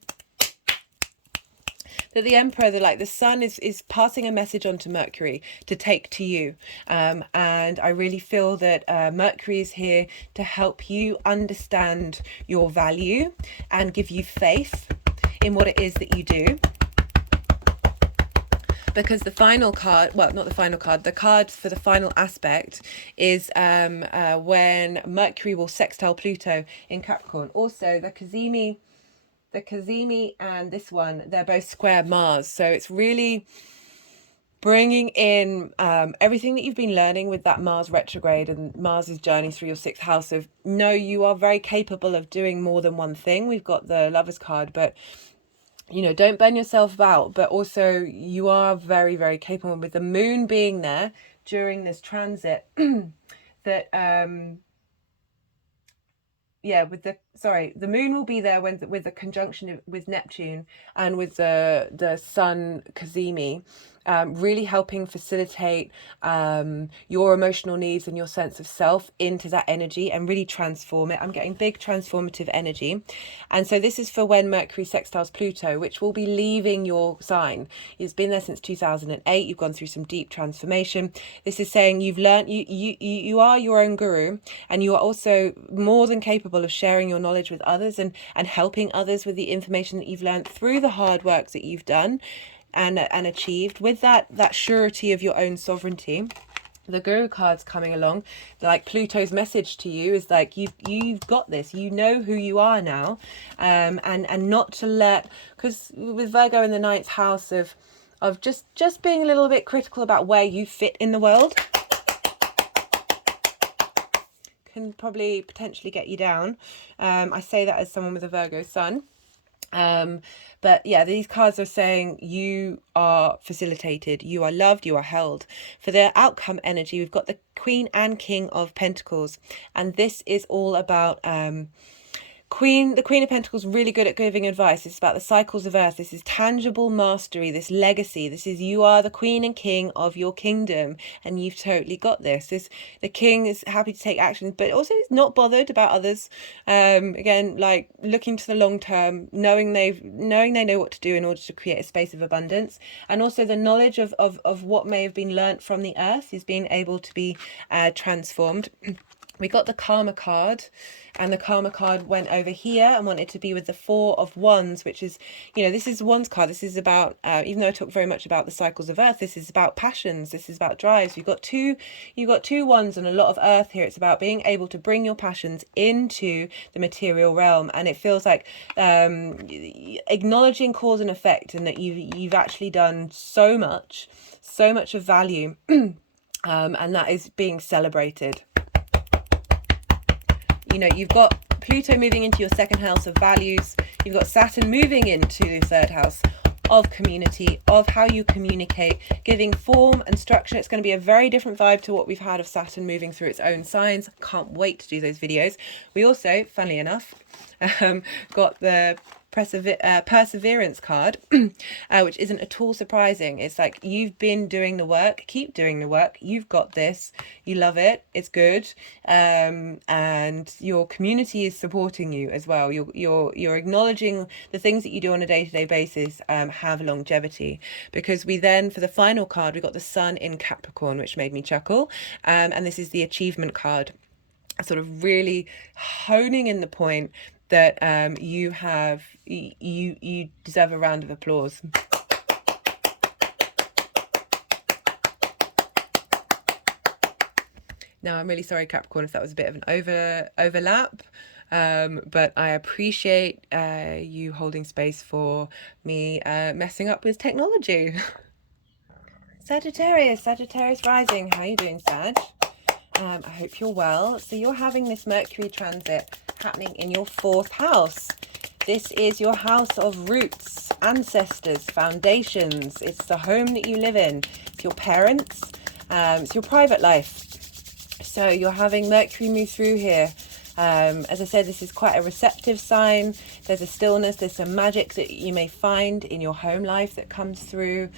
That the emperor, the sun is passing a message on to Mercury to take to you, and I really feel that Mercury is here to help you understand your value and give you faith in what it is that you do. Because the final card, well, not the final card, the card for the final aspect is when Mercury will sextile Pluto in Capricorn. Also, the Cazimi and this one, they're both square Mars. So it's really bringing in everything that you've been learning with that Mars retrograde and Mars's journey through your sixth house of, no, you are very capable of doing more than one thing. We've got the Lovers card, but you know, don't burn yourself out, but also you are very, very capable, with the moon being there during this transit, that the moon will be there when with the conjunction with Neptune and with the sun Cazimi, really helping facilitate your emotional needs and your sense of self into that energy and really transform it. I'm getting big transformative energy. And so this is for when Mercury sextiles Pluto, which will be leaving your sign. It's been there since 2008. You've gone through some deep transformation. This is saying you've learned, you are your own guru, and you are also more than capable of sharing your knowledge with others and helping others with the information that you've learned through the hard work that you've done and achieved, with that surety of your own sovereignty. The Guru card's coming along, like Pluto's message to you is like, you've got this, you know who you are now, and not to let, because with Virgo in the ninth house of just being a little bit critical about where you fit in the world, can probably potentially get you down. I say that as someone with a Virgo sun. But yeah, these cards are saying you are facilitated, you are loved, you are held. For the outcome energy, we've got the Queen and King of Pentacles, and this is all about the Queen of Pentacles, really good at giving advice. It's about the cycles of earth. This is tangible mastery, this legacy. This is, you are the queen and king of your kingdom, and you've totally got this. The king is happy to take action, but also is not bothered about others. Again, like looking to the long term, knowing they know what to do in order to create a space of abundance, and also the knowledge of what may have been learnt from the earth is being able to be transformed. We got the Karma card, and the Karma card went over here and wanted to be with the Four of Wands, which is, this is Wands card. This is about, even though I talk very much about the cycles of earth, this is about passions. This is about drives. You've got two Wands and a lot of earth here. It's about being able to bring your passions into the material realm. And it feels like acknowledging cause and effect, and that you've actually done so much of value, and that is being celebrated. You've got Pluto moving into your second house of values. You've got Saturn moving into the third house of community, of how you communicate, giving form and structure. It's going to be a very different vibe to what we've had of Saturn moving through its own signs. Can't wait to do those videos. We also, funnily enough, got the Perseverance card, which isn't at all surprising. It's like, you've been doing the work, keep doing the work, you've got this, you love it, it's good, and your community is supporting you as well. You're acknowledging the things that you do on a day-to-day basis have longevity. Because we then, for the final card, we got the Sun in Capricorn, which made me chuckle, and this is the achievement card, sort of really honing in the point that you deserve a round of applause. Now, I'm really sorry, Capricorn, if that was a bit of an overlap, but I appreciate you holding space for me messing up with technology. Sagittarius rising. How are you doing, Sag? I hope you're well. So you're having this Mercury transit happening in your fourth house. This is your house of roots, ancestors, foundations. It's the home that you live in. It's your parents. It's your private life. So you're having Mercury move through here. As I said, this is quite a receptive sign. There's a stillness, there's some magic that you may find in your home life that comes through,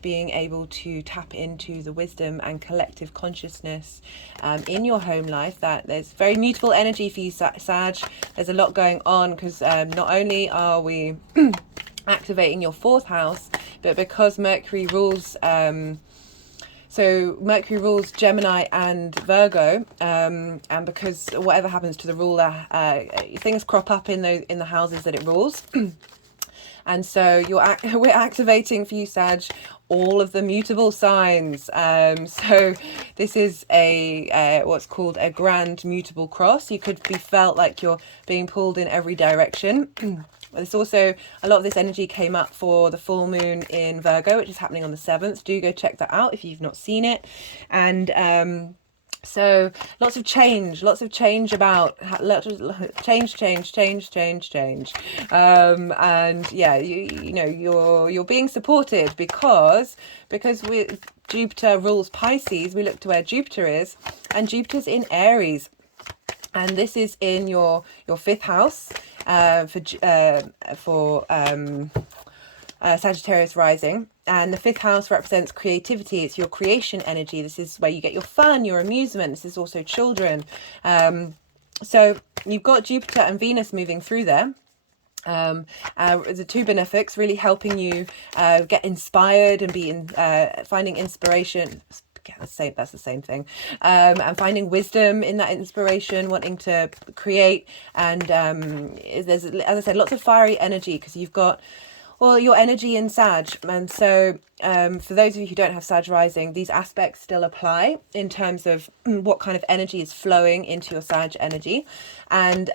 being able to tap into the wisdom and collective consciousness in your home life. That there's very mutable energy for you, Sag. There's a lot going on, because not only are we activating your fourth house, but because Mercury rules Mercury rules Gemini and Virgo, and because whatever happens to the ruler, things crop up in the houses that it rules. And so we're activating for you, Sag, all of the mutable signs. So this is a what's called a grand mutable cross. You could be felt like you're being pulled in every direction. There's also, a lot of this energy came up for the full moon in Virgo, which is happening on the 7th. Do go check that out if you've not seen it. And so lots of change about change. And yeah, you're being supported because with Jupiter rules Pisces, we look to where Jupiter is, and Jupiter's in Aries. And this is in your fifth house for Sagittarius rising. And the fifth house represents creativity. It's your creation energy. This is where you get your fun, your amusement. This is also children. So you've got Jupiter and Venus moving through there. The two benefics really helping you get inspired and be finding inspiration. That's the same thing. And finding wisdom in that inspiration, wanting to create. And there's, as I said, lots of fiery energy because you've got your energy in Sag. And so for those of you who don't have Sag rising, these aspects still apply in terms of what kind of energy is flowing into your Sag energy. And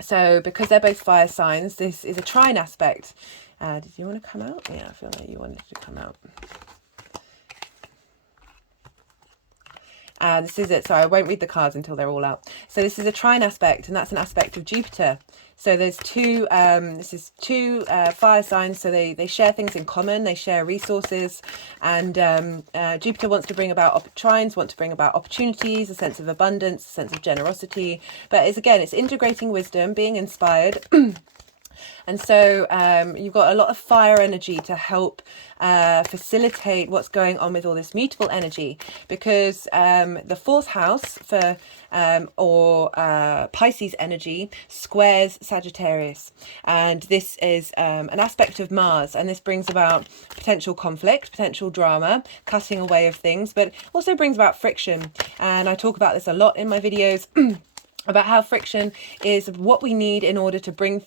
so because they're both fire signs, this is a trine aspect. Did you want to come out? Yeah, I feel like you wanted to come out. This is it. Sorry, I won't read the cards until they're all out. So this is a trine aspect, and that's an aspect of Jupiter. So there's two, this is two fire signs, so they share things in common, they share resources, and Jupiter wants to bring about, trines want to bring about opportunities, a sense of abundance, a sense of generosity, but it's integrating wisdom, being inspired. And so you've got a lot of fire energy to help facilitate what's going on with all this mutable energy, because the fourth house for Pisces energy squares Sagittarius, and this is an aspect of Mars, and this brings about potential conflict, potential drama, cutting away of things, but also brings about friction. And I talk about this a lot in my videos about how friction is what we need in order to bring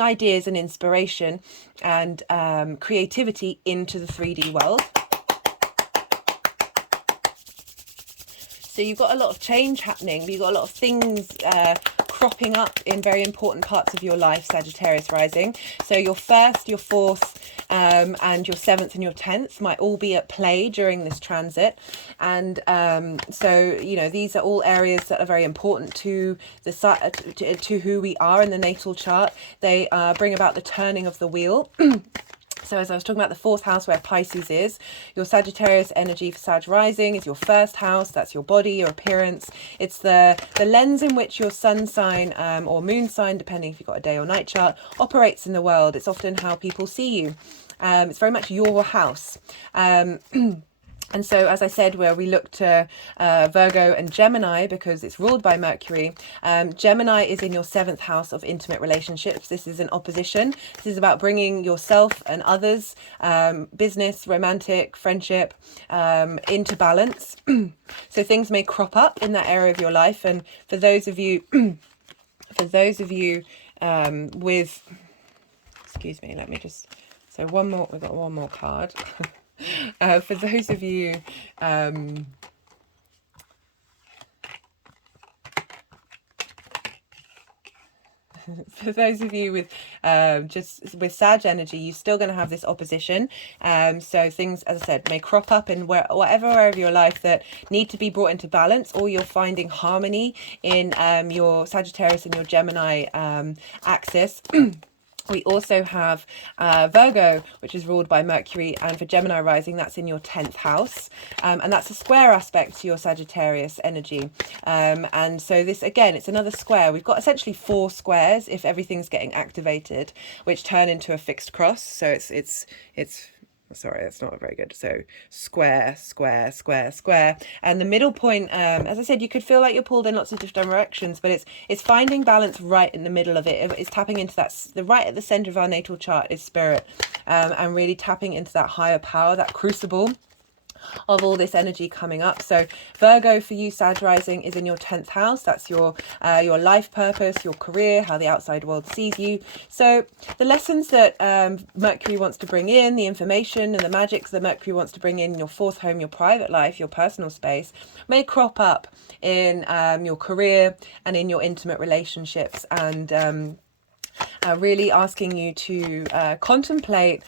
ideas and inspiration and creativity into the 3D world. So you've got a lot of change happening, but you've got a lot of things cropping up in very important parts of your life, Sagittarius rising. So your first, your fourth, and your seventh and your 10th might all be at play during this transit. And so, these are all areas that are very important to to who we are in the natal chart. They bring about the turning of the wheel. So as I was talking about the fourth house where Pisces is, your Sagittarius energy for Sag rising is your first house. That's your body, your appearance. It's the lens in which your sun sign or moon sign, depending if you've got a day or night chart, operates in the world. It's often how people see you. It's very much your house. And so, as I said, where we look to Virgo and Gemini because it's ruled by Mercury, Gemini is in your seventh house of intimate relationships. This is an opposition. This is about bringing yourself and others, business, romantic, friendship, into balance. So things may crop up in that area of your life. And for those of you, with, excuse me, let me just, so we've got one more card. For those of you with just with Sag energy, you're still going to have this opposition. So things, as I said, may crop up in whatever area of your life that need to be brought into balance, or you're finding harmony in your Sagittarius and your Gemini axis. We also have Virgo, which is ruled by Mercury, and for Gemini rising, that's in your 10th house. And that's a square aspect to your Sagittarius energy. And so this, again, it's another square. We've got essentially 4 squares if everything's getting activated, which turn into a fixed cross. So it's sorry, that's not very good. So square, square, square, square. And the middle point, as I said, you could feel like you're pulled in lots of different directions, but it's finding balance right in the middle of it. It's tapping into the right at the center of our natal chart is spirit, and really tapping into that higher power, that crucible of all this energy coming up. So Virgo for you, Sag rising, is in your 10th house. That's your life purpose, your career, how the outside world sees you. So the lessons that Mercury wants to bring in, the information and the magics that Mercury wants to bring in your fourth home, your private life, your personal space, may crop up in your career and in your intimate relationships, and really asking you to contemplate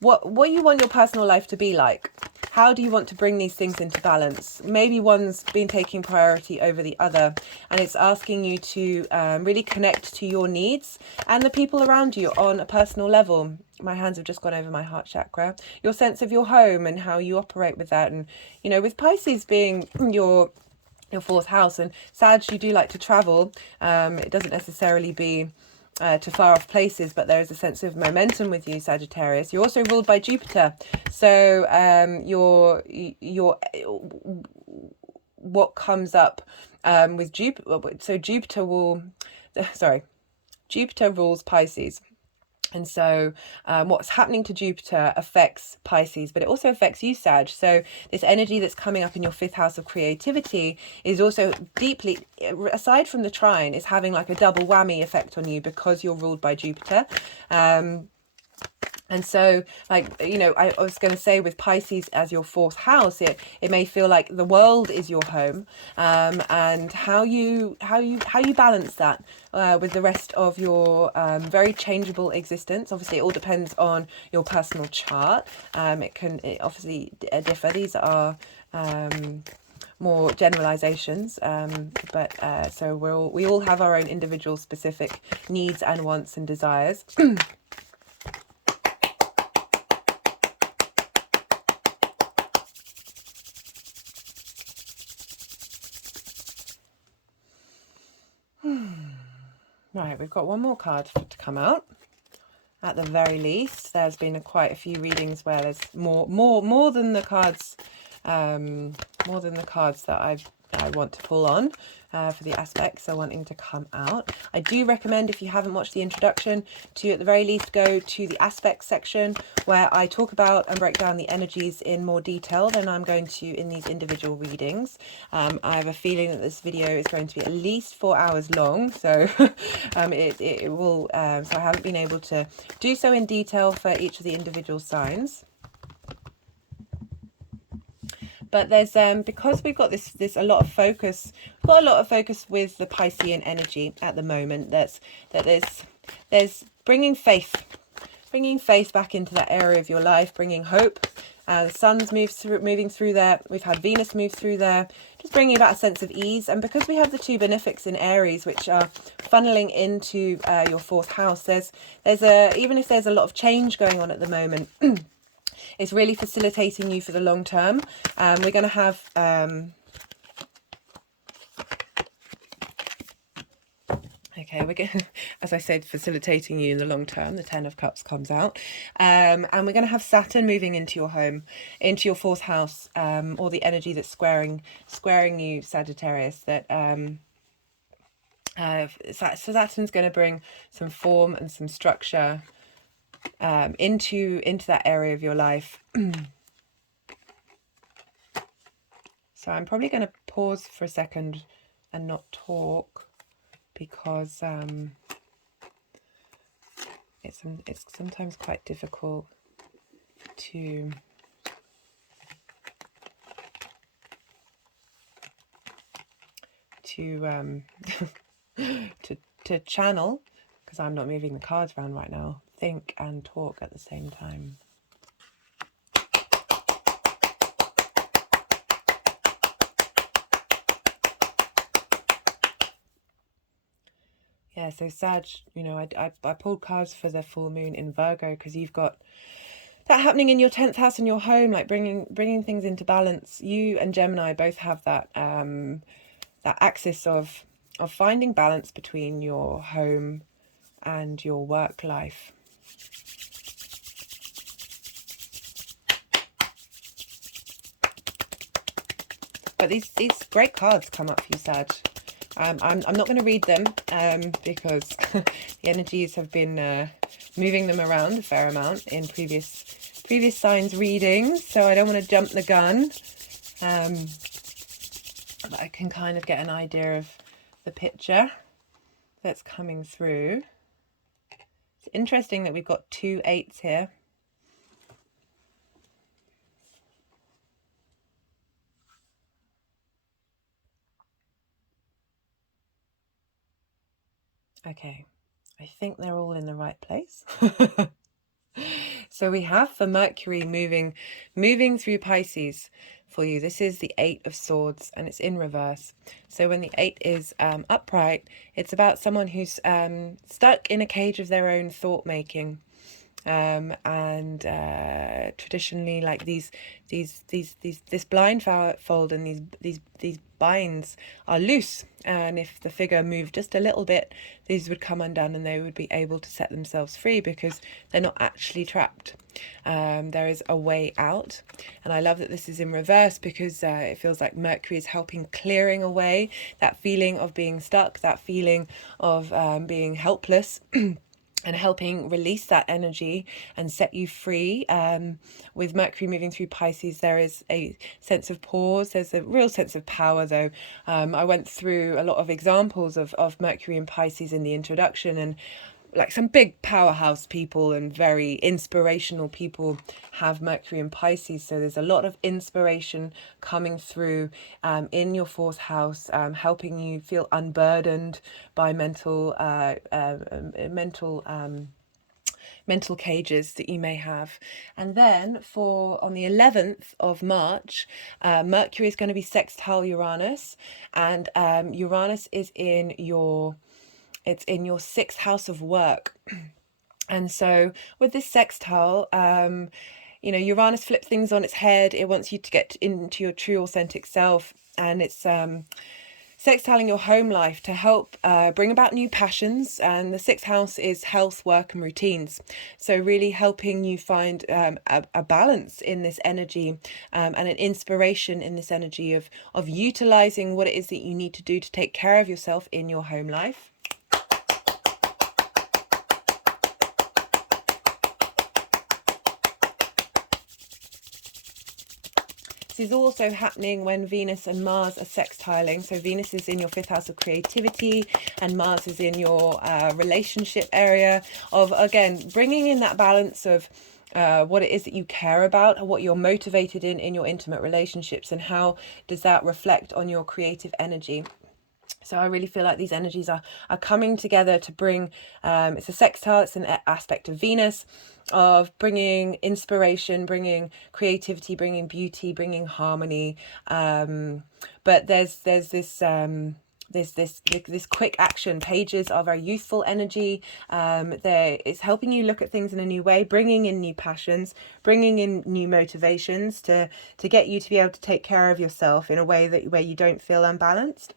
what you want your personal life to be like. How do you want to bring these things into balance? Maybe one's been taking priority over the other, and it's asking you to really connect to your needs and the people around you on a personal level. My hands have just gone over my heart chakra. Your sense of your home and how you operate with that. And, with Pisces being your your fourth house. And Sag, you do like to travel. It doesn't necessarily be to far off places, but there is a sense of momentum with you, Sagittarius. You're also ruled by Jupiter, so your what comes up with Jupiter. So Jupiter will, sorry, Jupiter rules Pisces. And so what's happening to Jupiter affects Pisces, but it also affects you, Sag. So this energy that's coming up in your fifth house of creativity is also deeply, aside from the trine, is having like a double whammy effect on you because you're ruled by Jupiter. And so, like, you know, I was going to say with Pisces as your fourth house, it may feel like the world is your home, and how you balance that with the rest of your very changeable existence. Obviously, it all depends on your personal chart. It obviously differ. These are more generalizations, but so we all have our own individual specific needs and wants and desires. Right, we've got one more card to come out. At the very least, there's been quite a few readings where there's more than the cards, that I want to pull on for the aspects are wanting to come out. I do recommend, if you haven't watched the introduction, to at the very least go to the aspects section where I talk about and break down the energies in more detail than I'm going to in these individual readings. I have a feeling that this video is going to be at least 4 hours long, so it will. So I haven't been able to do so in detail for each of the individual signs. But there's because we've got this a lot of focus, with the Piscean energy at the moment. There's bringing faith back into that area of your life, bringing hope. The sun's moving through there. We've had Venus move through there, just bringing about a sense of ease. And because we have the two benefics in Aries, which are funneling into your fourth house, even if there's a lot of change going on at the moment. It's really facilitating you for the long term. We're going to have okay, we're going as I said, facilitating you in the long term. The Ten of Cups comes out, and we're going to have Saturn moving into your home, into your fourth house, or the energy that's squaring you, Sagittarius. That so Saturn's going to bring some form and some structure into that area of your life. So I'm probably going to pause for a second and not talk because it's sometimes quite difficult to to channel, because I'm not moving the cards around right now, think and talk at the same time. Yeah, so Sag, you know, I pulled cards for the full moon in Virgo because you've got that happening in your 10th house in your home, like bringing things into balance. You and Gemini both have that that axis of finding balance between your home and your work life. But these great cards come up for you, Sag. I'm not going to read them because the energies have been moving them around a fair amount in previous signs readings, so I don't want to jump the gun. But I can kind of get an idea of the picture that's coming through. It's interesting that we've got 2 8s here. Okay, I think they're all in the right place. So we have for Mercury moving through Pisces for you. This is the 8 of Swords and it's in reverse. So when the 8 is upright, it's about someone who's stuck in a cage of their own thought making. and traditionally, like this blindfold and these binds are loose, and if the figure moved just a little bit, these would come undone and they would be able to set themselves free because they're not actually trapped. There is a way out, and I love that this is in reverse because it feels like Mercury is helping clearing away that feeling of being stuck, that feeling of being helpless. And helping release that energy and set you free. With Mercury moving through Pisces, there is a sense of pause. There's a real sense of power, though. I went through a lot of examples of Mercury and Pisces in the introduction, and like some big powerhouse people and very inspirational people have Mercury and Pisces. So there's a lot of inspiration coming through in your fourth house, helping you feel unburdened by mental cages that you may have. And then on the 11th of March, Mercury is going to be sextile Uranus, and Uranus is in your sixth house of work. And so with this sextile, Uranus flips things on its head. It wants you to get into your true authentic self, and it's sextiling your home life to help bring about new passions. And the sixth house is health, work and routines, so really helping you find a balance in this energy, and an inspiration in this energy of utilizing what it is that you need to do to take care of yourself in your home life. This is also happening when Venus and Mars are sextiling. So Venus is in your fifth house of creativity and Mars is in your relationship area, of, again, bringing in that balance of what it is that you care about, what you're motivated in your intimate relationships, and how does that reflect on your creative energy. So I really feel like these energies are coming together to bring, it's a sextile, it's an aspect of Venus, of bringing inspiration, bringing creativity, bringing beauty, bringing harmony. But there's this quick action. Pages are very youthful energy. It's helping you look at things in a new way, bringing in new passions, bringing in new motivations to get you to be able to take care of yourself in a way where you don't feel unbalanced.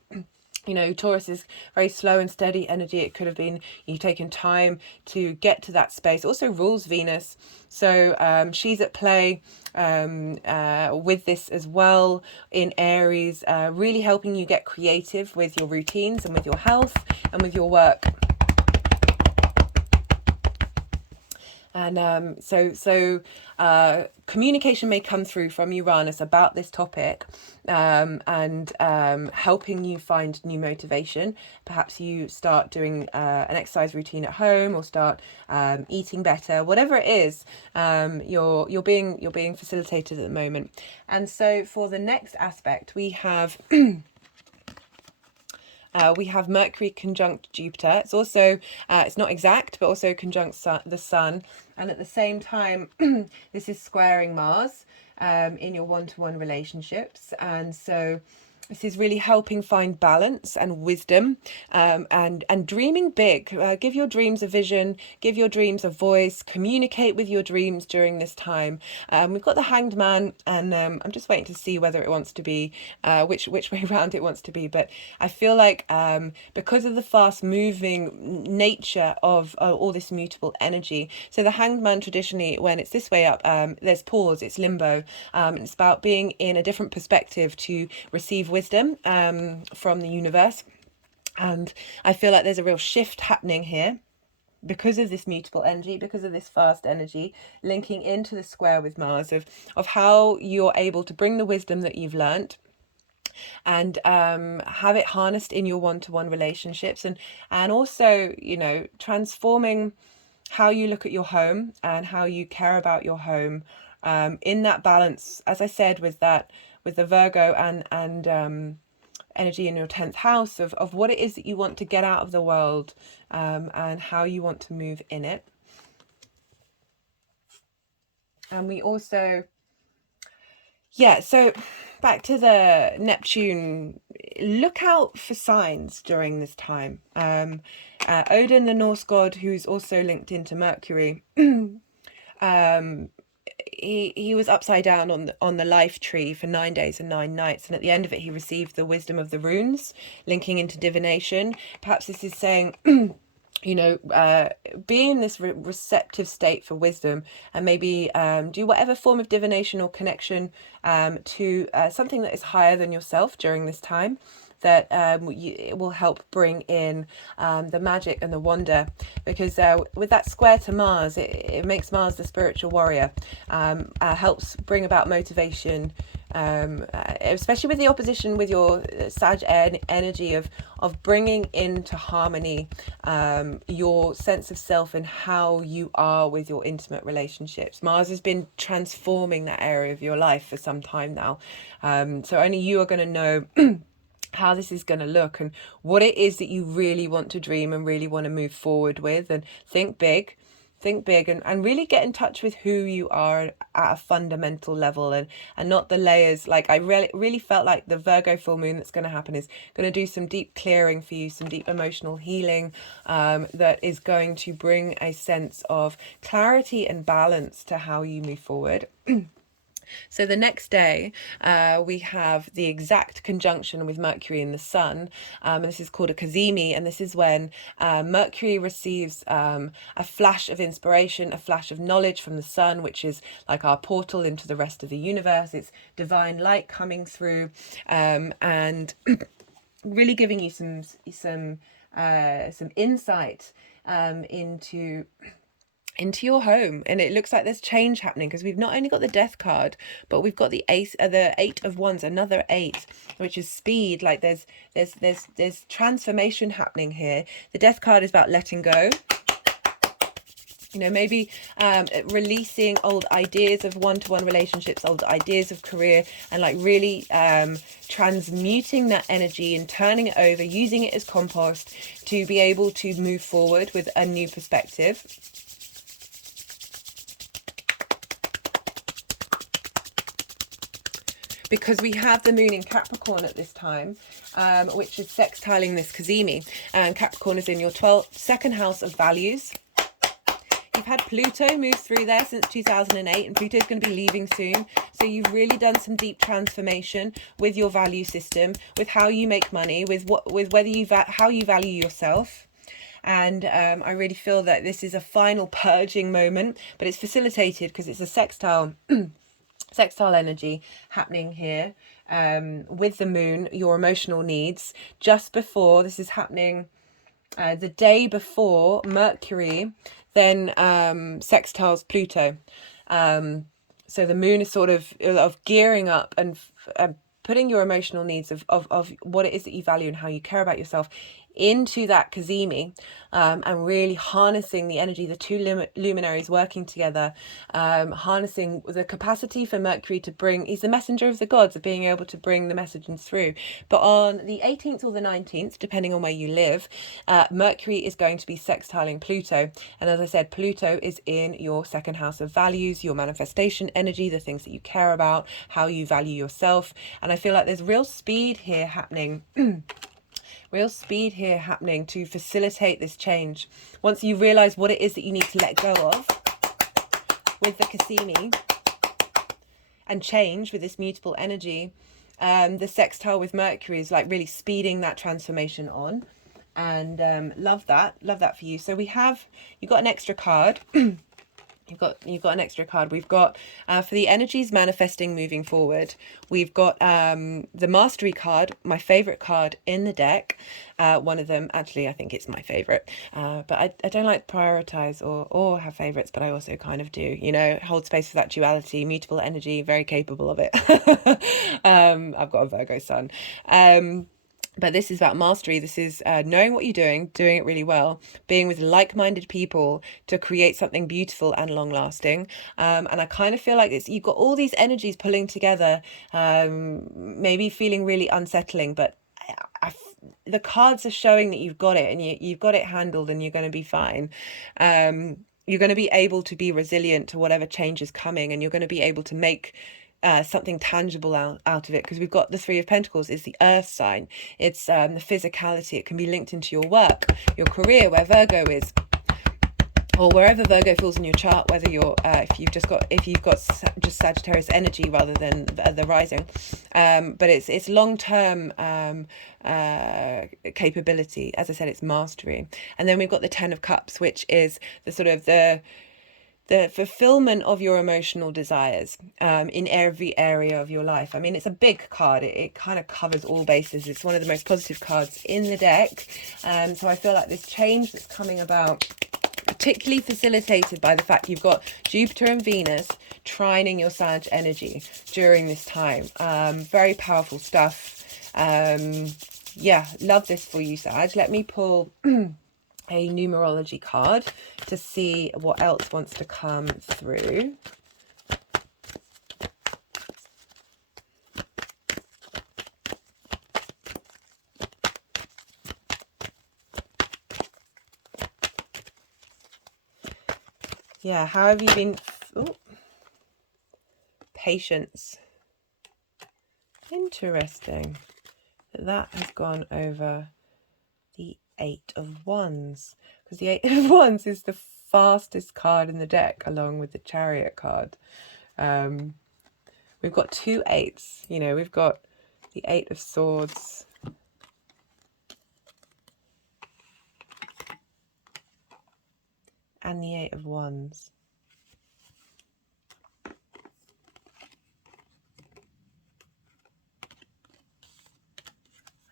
Taurus is very slow and steady energy. It could have been you taking time to get to that space. Also rules Venus, so she's at play with this as well in Aries, really helping you get creative with your routines and with your health and with your work. And so communication may come through from Uranus about this topic, and helping you find new motivation. Perhaps you start doing an exercise routine at home, or start eating better. Whatever it is, you're being facilitated at the moment. And so for the next aspect, we have Mercury conjunct Jupiter. It's also, it's not exact, but also conjunct the Sun. And at the same time, this is squaring Mars in your one-to-one relationships. And so this is really helping find balance and wisdom, and dreaming big. Give your dreams a vision, give your dreams a voice, communicate with your dreams during this time. We've got the Hanged Man, and I'm just waiting to see whether it wants to be, which way around it wants to be. But I feel like because of the fast moving nature of all this mutable energy, so the Hanged Man traditionally, when it's this way up, there's pause, it's limbo, and it's about being in a different perspective to receive wisdom from the universe. And I feel like there's a real shift happening here because of this mutable energy, because of this fast energy linking into the square with Mars, of how you're able to bring the wisdom that you've learnt and have it harnessed in your one-to-one relationships, and also transforming how you look at your home and how you care about your home, in that balance, as I said, with the Virgo and energy in your 10th house of what it is that you want to get out of the world, and how you want to move in it. And we also, so back to the Neptune, look out for signs during this time. Odin, the Norse god, who's also linked into Mercury, he was upside down on the life tree for 9 days and 9 nights, and at the end of it he received the wisdom of the runes, linking into divination. Perhaps this is saying you know, be in this receptive state for wisdom, and maybe do whatever form of divination or connection to something that is higher than yourself during this time, that it will help bring in the magic and the wonder, because with that square to Mars, it makes Mars the spiritual warrior, helps bring about motivation, especially with the opposition with your Sag energy of bringing into harmony your sense of self and how you are with your intimate relationships. Mars has been transforming that area of your life for some time now, so only you are going to know how this is going to look and what it is that you really want to dream and really want to move forward with. And think big and really get in touch with who you are at a fundamental level, and not the layers. Like, I really felt like the Virgo full moon that's going to happen is going to do some deep clearing for you, some deep emotional healing, that is going to bring a sense of clarity and balance to how you move forward. So the next day, we have the exact conjunction with Mercury and the Sun. And this is called a Cazimi, and this is when Mercury receives a flash of inspiration, a flash of knowledge from the Sun, which is like our portal into the rest of the universe. It's divine light coming through, and really giving you some insight into your home. And it looks like there's change happening, because we've not only got the Death card, but we've got the Eight of Wands, another 8, which is speed. Like there's transformation happening here. The Death card is about letting go. You know, maybe releasing old ideas of one-to-one relationships, old ideas of career, and like really transmuting that energy and turning it over, using it as compost to be able to move forward with a new perspective. Because we have the moon in Capricorn at this time, which is sextiling this Cazimi. And Capricorn is in your 2nd house of values. You've had Pluto move through there since 2008, and Pluto's going to be leaving soon. So you've really done some deep transformation with your value system, with how you make money, with how you value yourself. And I really feel that this is a final purging moment, but it's facilitated because it's a sextile energy happening here, with the moon, your emotional needs. Just before this is happening, the day before Mercury then sextiles Pluto. So the moon is sort of gearing up and putting your emotional needs of what it is that you value and how you care about yourself into that Cazimi, and really harnessing the energy, the two luminaries working together, harnessing the capacity for Mercury to bring, he's the messenger of the gods, of being able to bring the messaging through. But on the 18th or the 19th, depending on where you live, Mercury is going to be sextiling Pluto. And as I said, Pluto is in your 2nd house of values, your manifestation energy, the things that you care about, how you value yourself. And I feel like there's real speed here happening. Real speed here happening to facilitate this change. Once you realize what it is that you need to let go of with the Cazimi and change with this mutable energy, the sextile with Mercury is like really speeding that transformation on. And love that for you. So you've got an extra card. You've got an extra card. We've got for the energies manifesting moving forward, we've got the Mastery card, my favorite card in the deck. One of them, actually, I think it's my favorite, but I don't like to prioritize or have favorites, but I also kind of do, you know, hold space for that duality, mutable energy, very capable of it. I've got a Virgo sun. But this is about mastery. This is knowing what you're doing it really well, being with like-minded people to create something beautiful and long-lasting. And I kind of feel like you've got all these energies pulling together, maybe feeling really unsettling, but the cards are showing that you've got it, and you've got it handled, and you're going to be fine. You're going to be able to be resilient to whatever change is coming, and you're going to be able to make something tangible out of it, because we've got the 3 of Pentacles. It's the earth sign. It's the physicality. It can be linked into your work, your career, where Virgo is, or wherever Virgo falls in your chart, whether you're if you've got just Sagittarius energy rather than the rising, but it's long-term capability. As I said, it's mastery. And then we've got the Ten of Cups, which is the sort of the fulfillment of your emotional desires in every area of your life. I mean, it's a big card. It kind of covers all bases. It's one of the most positive cards in the deck. So I feel like this change that's coming about, particularly facilitated by the fact you've got Jupiter and Venus trining your Sag energy during this time. Very powerful stuff. Yeah, love this for you, Sag. Let me pull a numerology card to see what else wants to come through. Yeah, how have you been? Ooh. Patience. Interesting. That has gone over the Eight of Wands, because the Eight of Wands is the fastest card in the deck, along with the Chariot card. We've got two eights. You know, we've got the Eight of Swords and the Eight of Wands.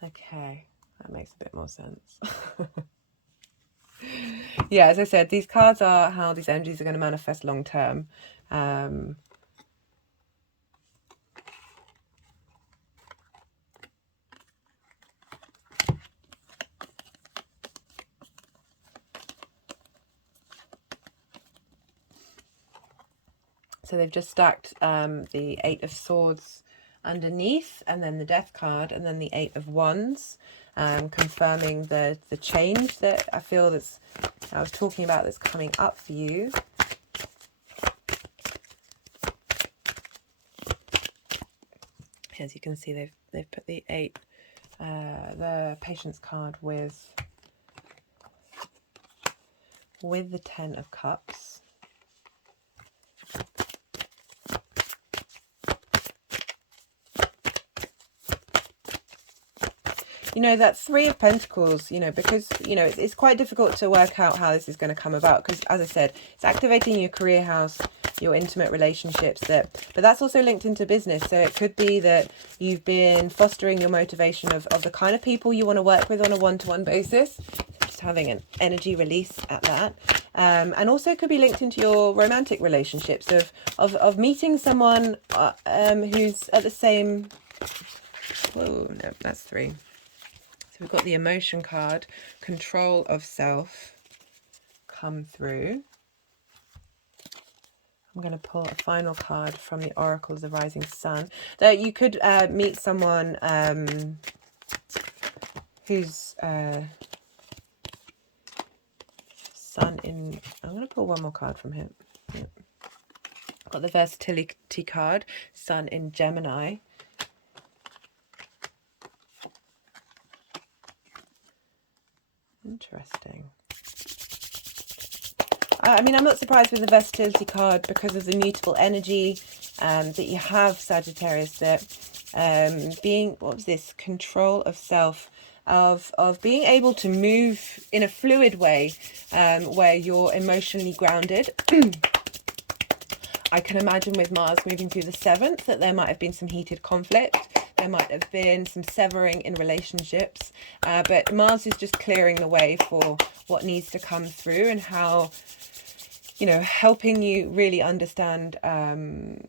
Okay, that makes a bit more sense. Yeah, as I said, these cards are how these energies are going to manifest long term. So they've just stacked the Eight of Swords underneath, and then the Death card, and then the Eight of Wands, confirming the change that I feel I was talking about that's coming up for you. As you can see, they've put the the Patience card with the Ten of Cups. You know, that Three of Pentacles, you know, because, you know, it's quite difficult to work out how this is going to come about, because, as I said, it's activating your career house, your intimate relationships, but that's also linked into business. So it could be that you've been fostering your motivation of the kind of people you want to work with on a one-to-one basis, just having an energy release at that. And also it could be linked into your romantic relationships of meeting someone who's at the same... Oh, no, that's three. So we've got the Emotion card, Control of Self, come through. I'm going to pull a final card from the Oracle of the Rising Sun. That you could meet someone who's Sun in... I'm going to pull one more card from him. Yep. I've got the Versatility card, Sun in Gemini. Interesting. I mean, I'm not surprised with the Versatility card because of the mutable energy that you have, Sagittarius, that being, what was this, control of self, of being able to move in a fluid way where you're emotionally grounded. I can imagine with Mars moving through the 7th that there might have been some heated conflict. There might have been some severing in relationships. But Mars is just clearing the way for what needs to come through, and how, you know, helping you really understand,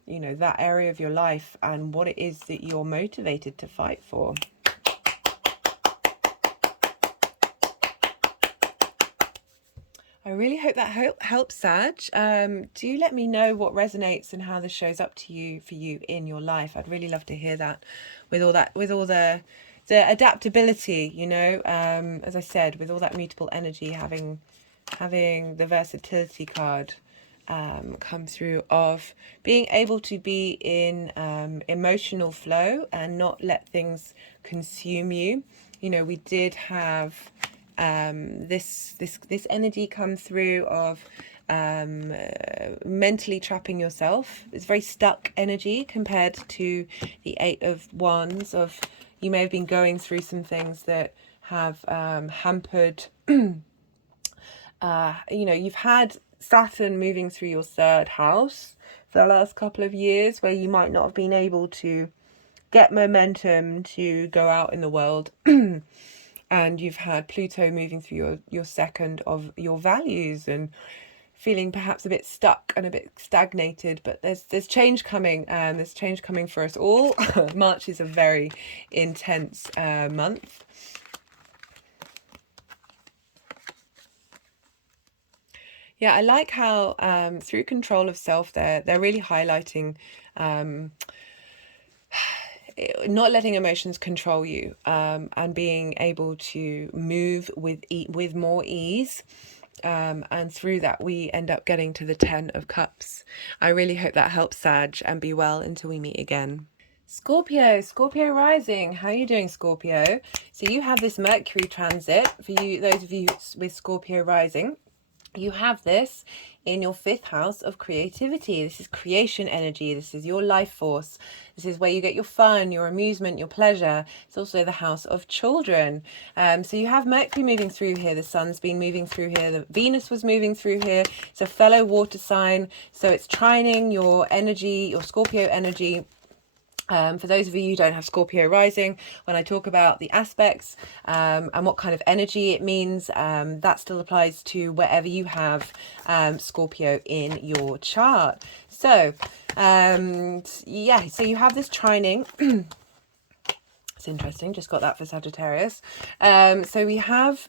you know, that area of your life and what it is that you're motivated to fight for. I really hope that helps, Sag. Do let me know what resonates and how this shows up to you for you in your life. I'd really love to hear that, with all the adaptability, you know, as I said, with all that mutable energy, having the Versatility card come through, of being able to be in emotional flow and not let things consume you. You know, we did have this energy come through of mentally trapping yourself. It's very stuck energy compared to the Eight of Wands. Of you may have been going through some things that have hampered. You've had Saturn moving through your third house for the last couple of years, where you might not have been able to get momentum to go out in the world. And you've had Pluto moving through your second of your values, and feeling perhaps a bit stuck and a bit stagnated. But there's change coming, and there's change coming for us all. March is a very intense month. Yeah, I like how through control of self, they're really highlighting not letting emotions control you, and being able to move with more ease. And through that, we end up getting to the 10 of Cups. I really hope that helps, Sag, and be well until we meet again. Scorpio rising. How are you doing, Scorpio? So you have this Mercury transit. For you, those of you with Scorpio rising, you have this in your 5th house of creativity. This is creation energy. This is your life force. This is where you get your fun, your amusement, your pleasure. It's also the house of children. So you have Mercury moving through here. The sun's been moving through here. The Venus was moving through here. It's a fellow water sign. So it's trining your energy, your Scorpio energy. For those of you who don't have Scorpio rising, when I talk about the aspects and what kind of energy it means, that still applies to wherever you have Scorpio in your chart. So, yeah, so you have this trining. It's interesting, just got that for Sagittarius. So we have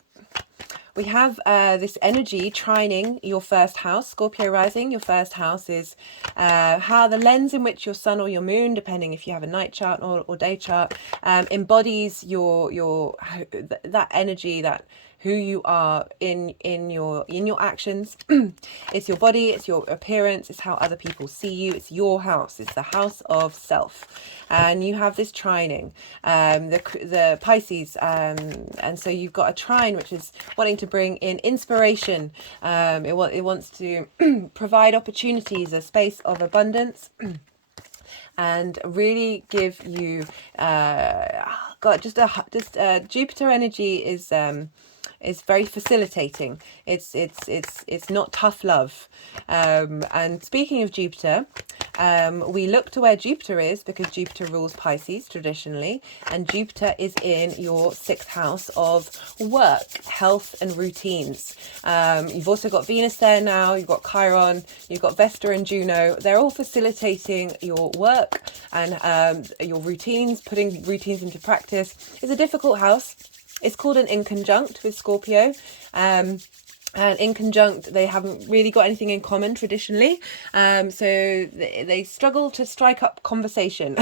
this energy trining your 1st house. Scorpio rising, your 1st house is how the lens in which your sun or your moon, depending if you have a night chart or day chart, embodies that energy, that who you are in your actions. It's your body, it's your appearance, it's how other people see you. It's your house, it's the house of self. And you have this trining, the Pisces, and so you've got a trine which is wanting to bring in inspiration. It wants to provide opportunities, a space of abundance, and really give you Jupiter energy is very facilitating. It's not tough love. And speaking of Jupiter, we look to where Jupiter is, because Jupiter rules Pisces traditionally, and Jupiter is in your 6th house of work, health and routines. You've also got Venus there now, you've got Chiron, you've got Vesta and Juno. They're all facilitating your work and your routines, putting routines into practice. It's a difficult house. It's called an inconjunct with Scorpio. And in conjunct, they haven't really got anything in common traditionally. So they struggle to strike up conversation.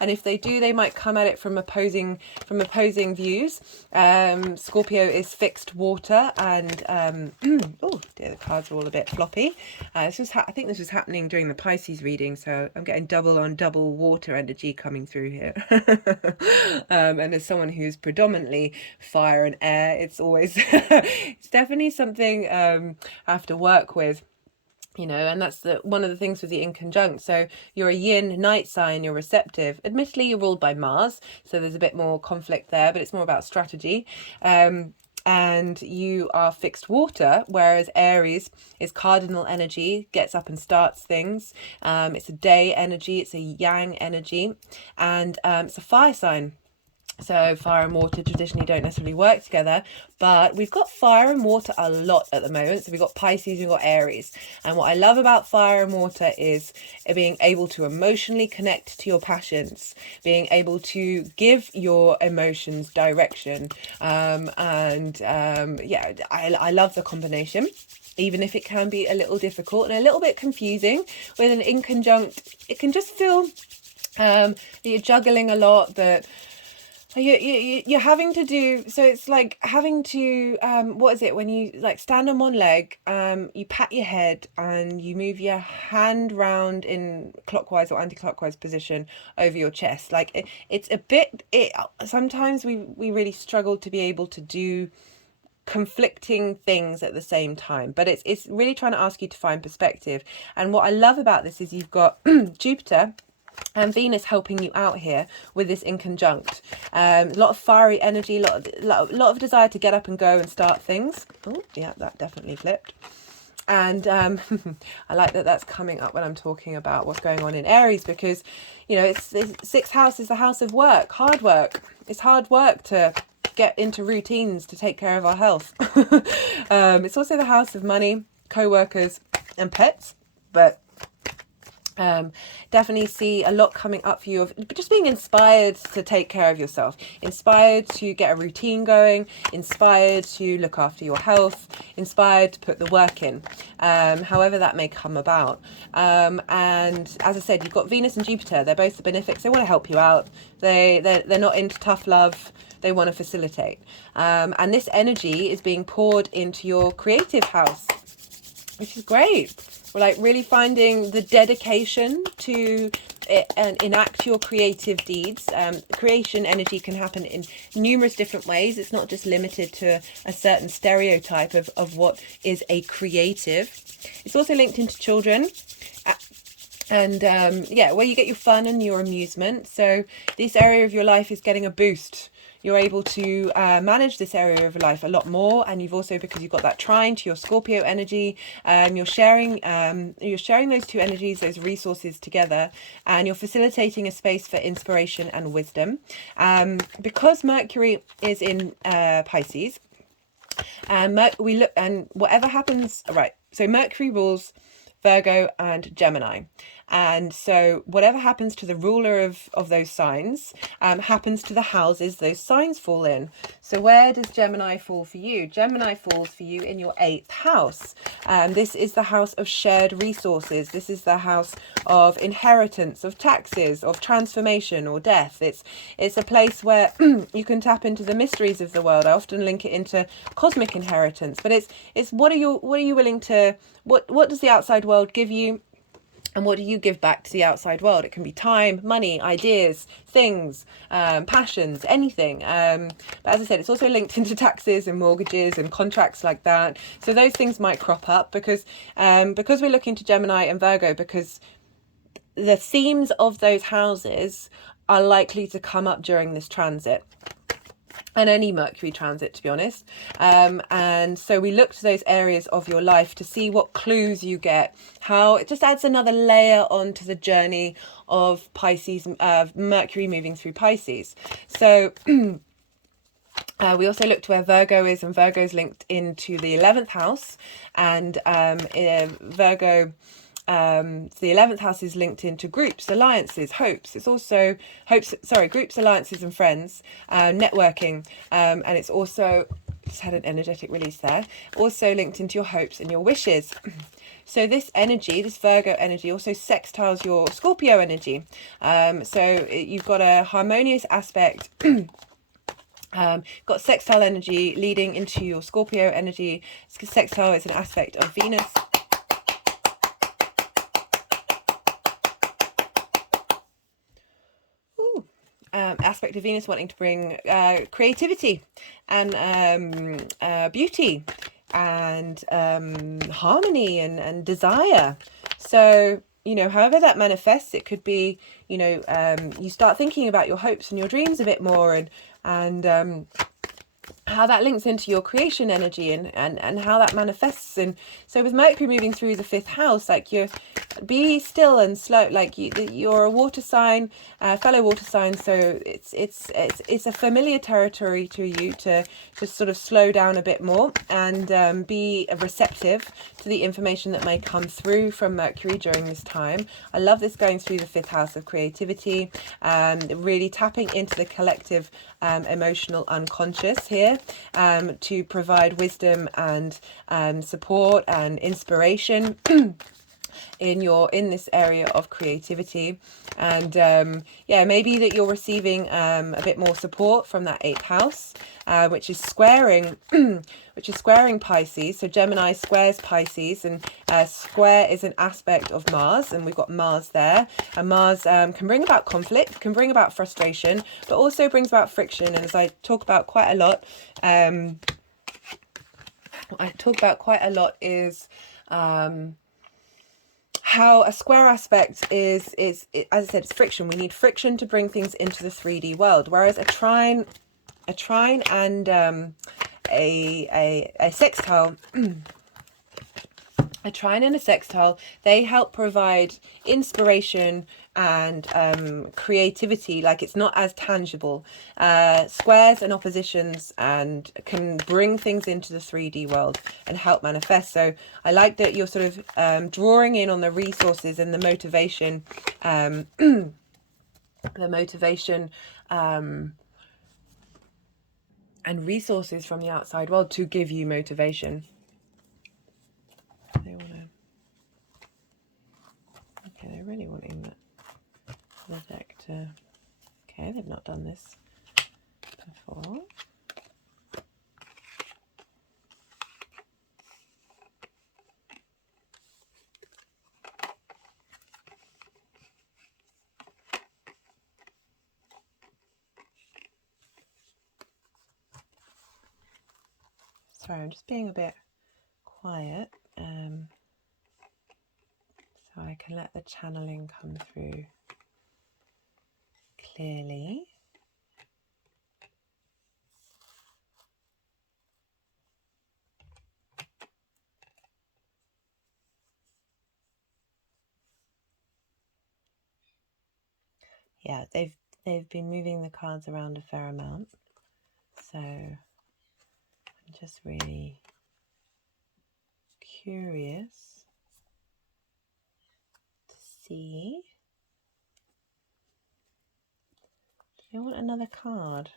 And if they do, they might come at it from opposing views. Scorpio is fixed water, and oh dear, the cards are all a bit floppy. I think this was happening during the Pisces reading, so I'm getting double on double water energy coming through here. And as someone who's predominantly fire and air, it's always it's definitely something I have to work with, and that's one of the things with the inconjunct. So you're a yin night sign, you're receptive. Admittedly, you're ruled by Mars, so there's a bit more conflict there, but it's more about strategy. And you are fixed water, whereas Aries is cardinal energy, gets up and starts things. It's a day energy, it's a yang energy, and it's a fire sign. So fire and water traditionally don't necessarily work together, but we've got fire and water a lot at the moment. So we've got Pisces, we've got Aries. And what I love about fire and water is being able to emotionally connect to your passions, being able to give your emotions direction. Yeah, I love the combination, even if it can be a little difficult and a little bit confusing. With an inconjunct, it can just feel that you're juggling a lot, that you're having to do, so it's like having to what is it when you like stand on one leg, you pat your head and you move your hand round in clockwise or anti-clockwise position over your chest. Like it's a bit, sometimes we really struggle to be able to do conflicting things at the same time, but it's really trying to ask you to find perspective. And what I love about this is you've got Jupiter and Venus helping you out here with this in conjunct. A lot of fiery energy, a lot of desire to get up and go and start things. Oh yeah, that definitely flipped. And I like that that's coming up when I'm talking about what's going on in Aries, because, you know, it's sixth house is the house of work, hard work. It's hard work to get into routines to take care of our health. It's also the house of money, co-workers and pets, but definitely see a lot coming up for you of just being inspired to take care of yourself, inspired to get a routine going, inspired to look after your health, inspired to put the work in, however that may come about. And as I said, you've got Venus and Jupiter. They're both the benefics. They want to help you out. They're not into tough love. They want to facilitate. And this energy is being poured into your creative house, which is great. We're like really finding the dedication to enact your creative deeds. Creation energy can happen in numerous different ways. It's not just limited to a certain stereotype of what is a creative. It's also linked into children. And yeah, where you get your fun and your amusement. So this area of your life is getting a boost. You're able to manage this area of your life a lot more, and you've also, because you've got that trine to your Scorpio energy, you're sharing those two energies, those resources together, and you're facilitating a space for inspiration and wisdom. Because Mercury is in Pisces, and we look, and whatever happens, right? So Mercury rules Virgo and Gemini. And so whatever happens to the ruler of those signs happens to the houses those signs fall in. So where does Gemini fall for you? Gemini falls for you in your 8th house. This is the house of shared resources. This is the house of inheritance, of taxes, of transformation or death. It's a place where you can tap into the mysteries of the world. I often link it into cosmic inheritance, but it's what are you willing to, what does the outside world give you? And what do you give back to the outside world? It can be time, money, ideas, things, passions, anything. But as I said, it's also linked into taxes and mortgages and contracts like that. So those things might crop up because we're looking to Gemini and Virgo, because the themes of those houses are likely to come up during this transit. And any Mercury transit, to be honest. And so we look to those areas of your life to see what clues you get, how it just adds another layer onto the journey of Pisces, Mercury moving through Pisces. So we also look to where Virgo is, and Virgo is linked into the 11th house, and Virgo, the 11th house is linked into groups, alliances, hopes. It's also groups, alliances and friends, networking, and it's also, just had an energetic release there, also linked into your hopes and your wishes. So this energy, this Virgo energy, also sextiles your Scorpio energy. So you've got a harmonious aspect. Got sextile energy leading into your Scorpio energy. Sextile is an aspect of Venus. Aspect of Venus wanting to bring creativity and beauty and harmony and desire. So, you know, however that manifests, it could be, you know, you start thinking about your hopes and your dreams a bit more, and how that links into your creation energy and how that manifests. And so with Mercury moving through the 5th house, like, you be still and slow, like you're a water sign, fellow water sign, so it's a familiar territory to you to just sort of slow down a bit more and be receptive to the information that may come through from Mercury during this time. I love this going through the 5th house of creativity, really tapping into the collective emotional unconscious here, to provide wisdom and support and inspiration in this area of creativity. And yeah, maybe that you're receiving a bit more support from that 8th house, which is squaring Pisces. So Gemini squares Pisces, and square is an aspect of Mars, and we've got Mars there, and Mars can bring about conflict, can bring about frustration, but also brings about friction. And as I talk about quite a lot, I talk about quite a lot is how a square aspect is as I said, it's friction. We need friction to bring things into the 3D world, whereas a trine and a sextile a trine and a sextile, they help provide inspiration and creativity. Like, it's not as tangible. Squares and oppositions and can bring things into the 3D world and help manifest. So I like that you're sort of drawing in on the resources and the motivation, the motivation and resources from the outside world to give you motivation. They want to. Okay, they're really wanting the deck to. Okay, they've not done this before. Sorry, I'm just being a bit quiet, so I can let the channeling come through clearly. Yeah, they've been moving the cards around a fair amount, so I'm just really curious to see. Do you want another card?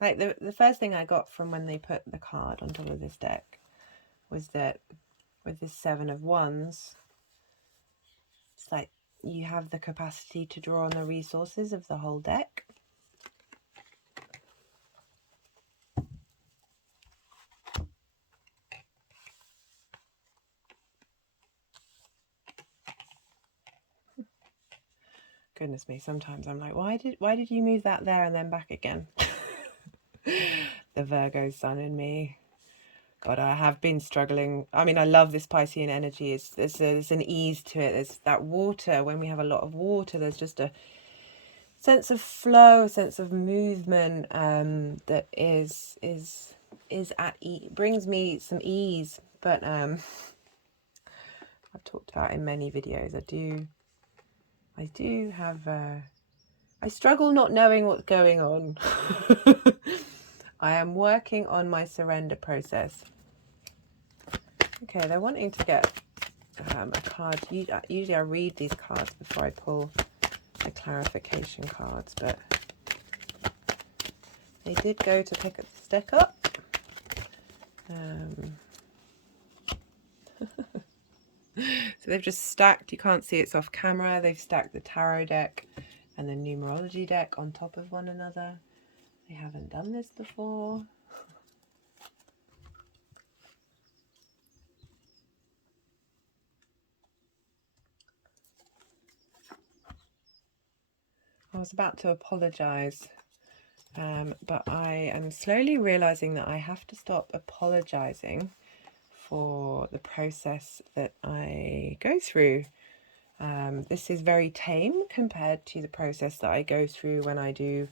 Like, the first thing I got from when they put the card on top of this deck was that with this 7 of Wands, it's like you have the capacity to draw on the resources of the whole deck. Goodness me, sometimes I'm like, why did you move that there and then back again? The Virgo sun in me. God, I have been struggling. I mean, I love this Piscean energy. There's an ease to it. There's that water. When we have a lot of water, there's just a sense of flow, a sense of movement that brings me some ease. But I've talked about in many videos. I do have. I struggle not knowing what's going on. I am working on my surrender process. Okay, they're wanting to get a card. Usually I read these cards before I pull the clarification cards, but they did go to pick this deck up. So they've just stacked, you can't see it's off camera, they've stacked the tarot deck and the numerology deck on top of one another. They haven't done this before. I was about to apologize, but I am slowly realizing that I have to stop apologizing for the process that I go through. This is very tame compared to the process that I go through when I do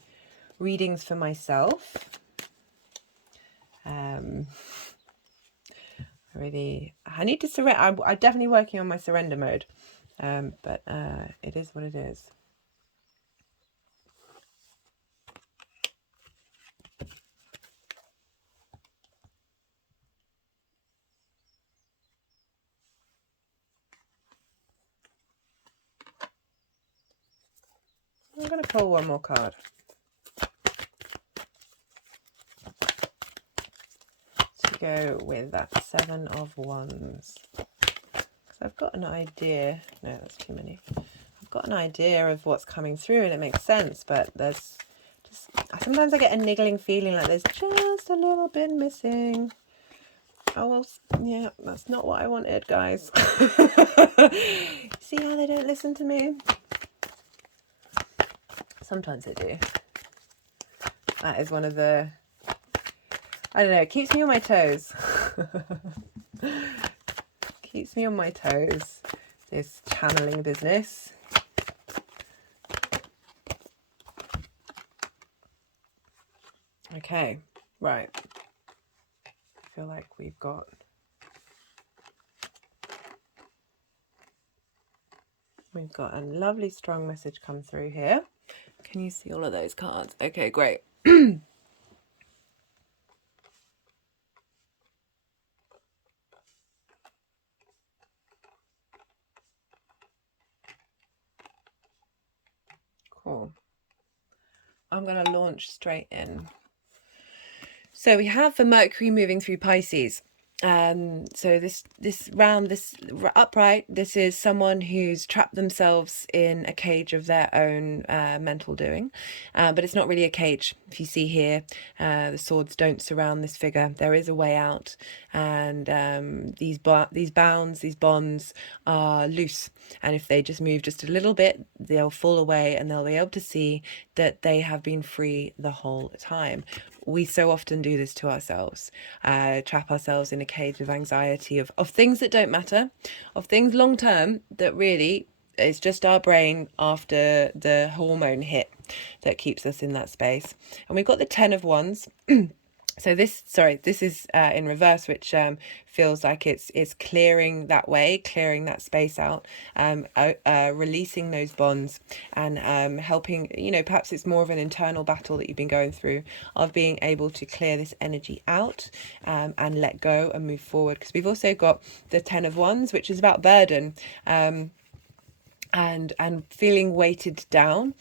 readings for myself. I need to surrender. I'm definitely working on my surrender mode, but it is what it is. I'm going to pull one more card. To go with that 7 of Wands. Because I've got an idea. No, that's too many. I've got an idea of what's coming through and it makes sense, but there's just... Sometimes I get a niggling feeling like there's just a little bit missing. Oh, well, yeah, that's not what I wanted, guys. See how they don't listen to me? Sometimes they do. That is one of the I don't know, it keeps me on my toes. Keeps me on my toes, this channeling business. Okay, right. I feel like we've got a lovely strong message come through here. Can you see all of those cards? Okay, great. Cool. I'm going to launch straight in. So we have the Mercury moving through Pisces. So this upright, this is someone who's trapped themselves in a cage of their own mental doing, but it's not really a cage. If you see here, the swords don't surround this figure. There is a way out, and these bounds, these bonds are loose, and if they just move just a little bit, they'll fall away, and they'll be able to see that they have been free the whole time. We so often do this to ourselves, trap ourselves in a cage of anxiety, of things that don't matter, of things long term that really is just our brain after the hormone hit that keeps us in that space. And we've got the 10 of Wands. So this is in reverse, which feels like it's clearing that way, clearing that space out, releasing those bonds, and helping, you know, perhaps it's more of an internal battle that you've been going through, of being able to clear this energy out and let go and move forward. Because we've also got the 10 of Wands, which is about burden and feeling weighted down.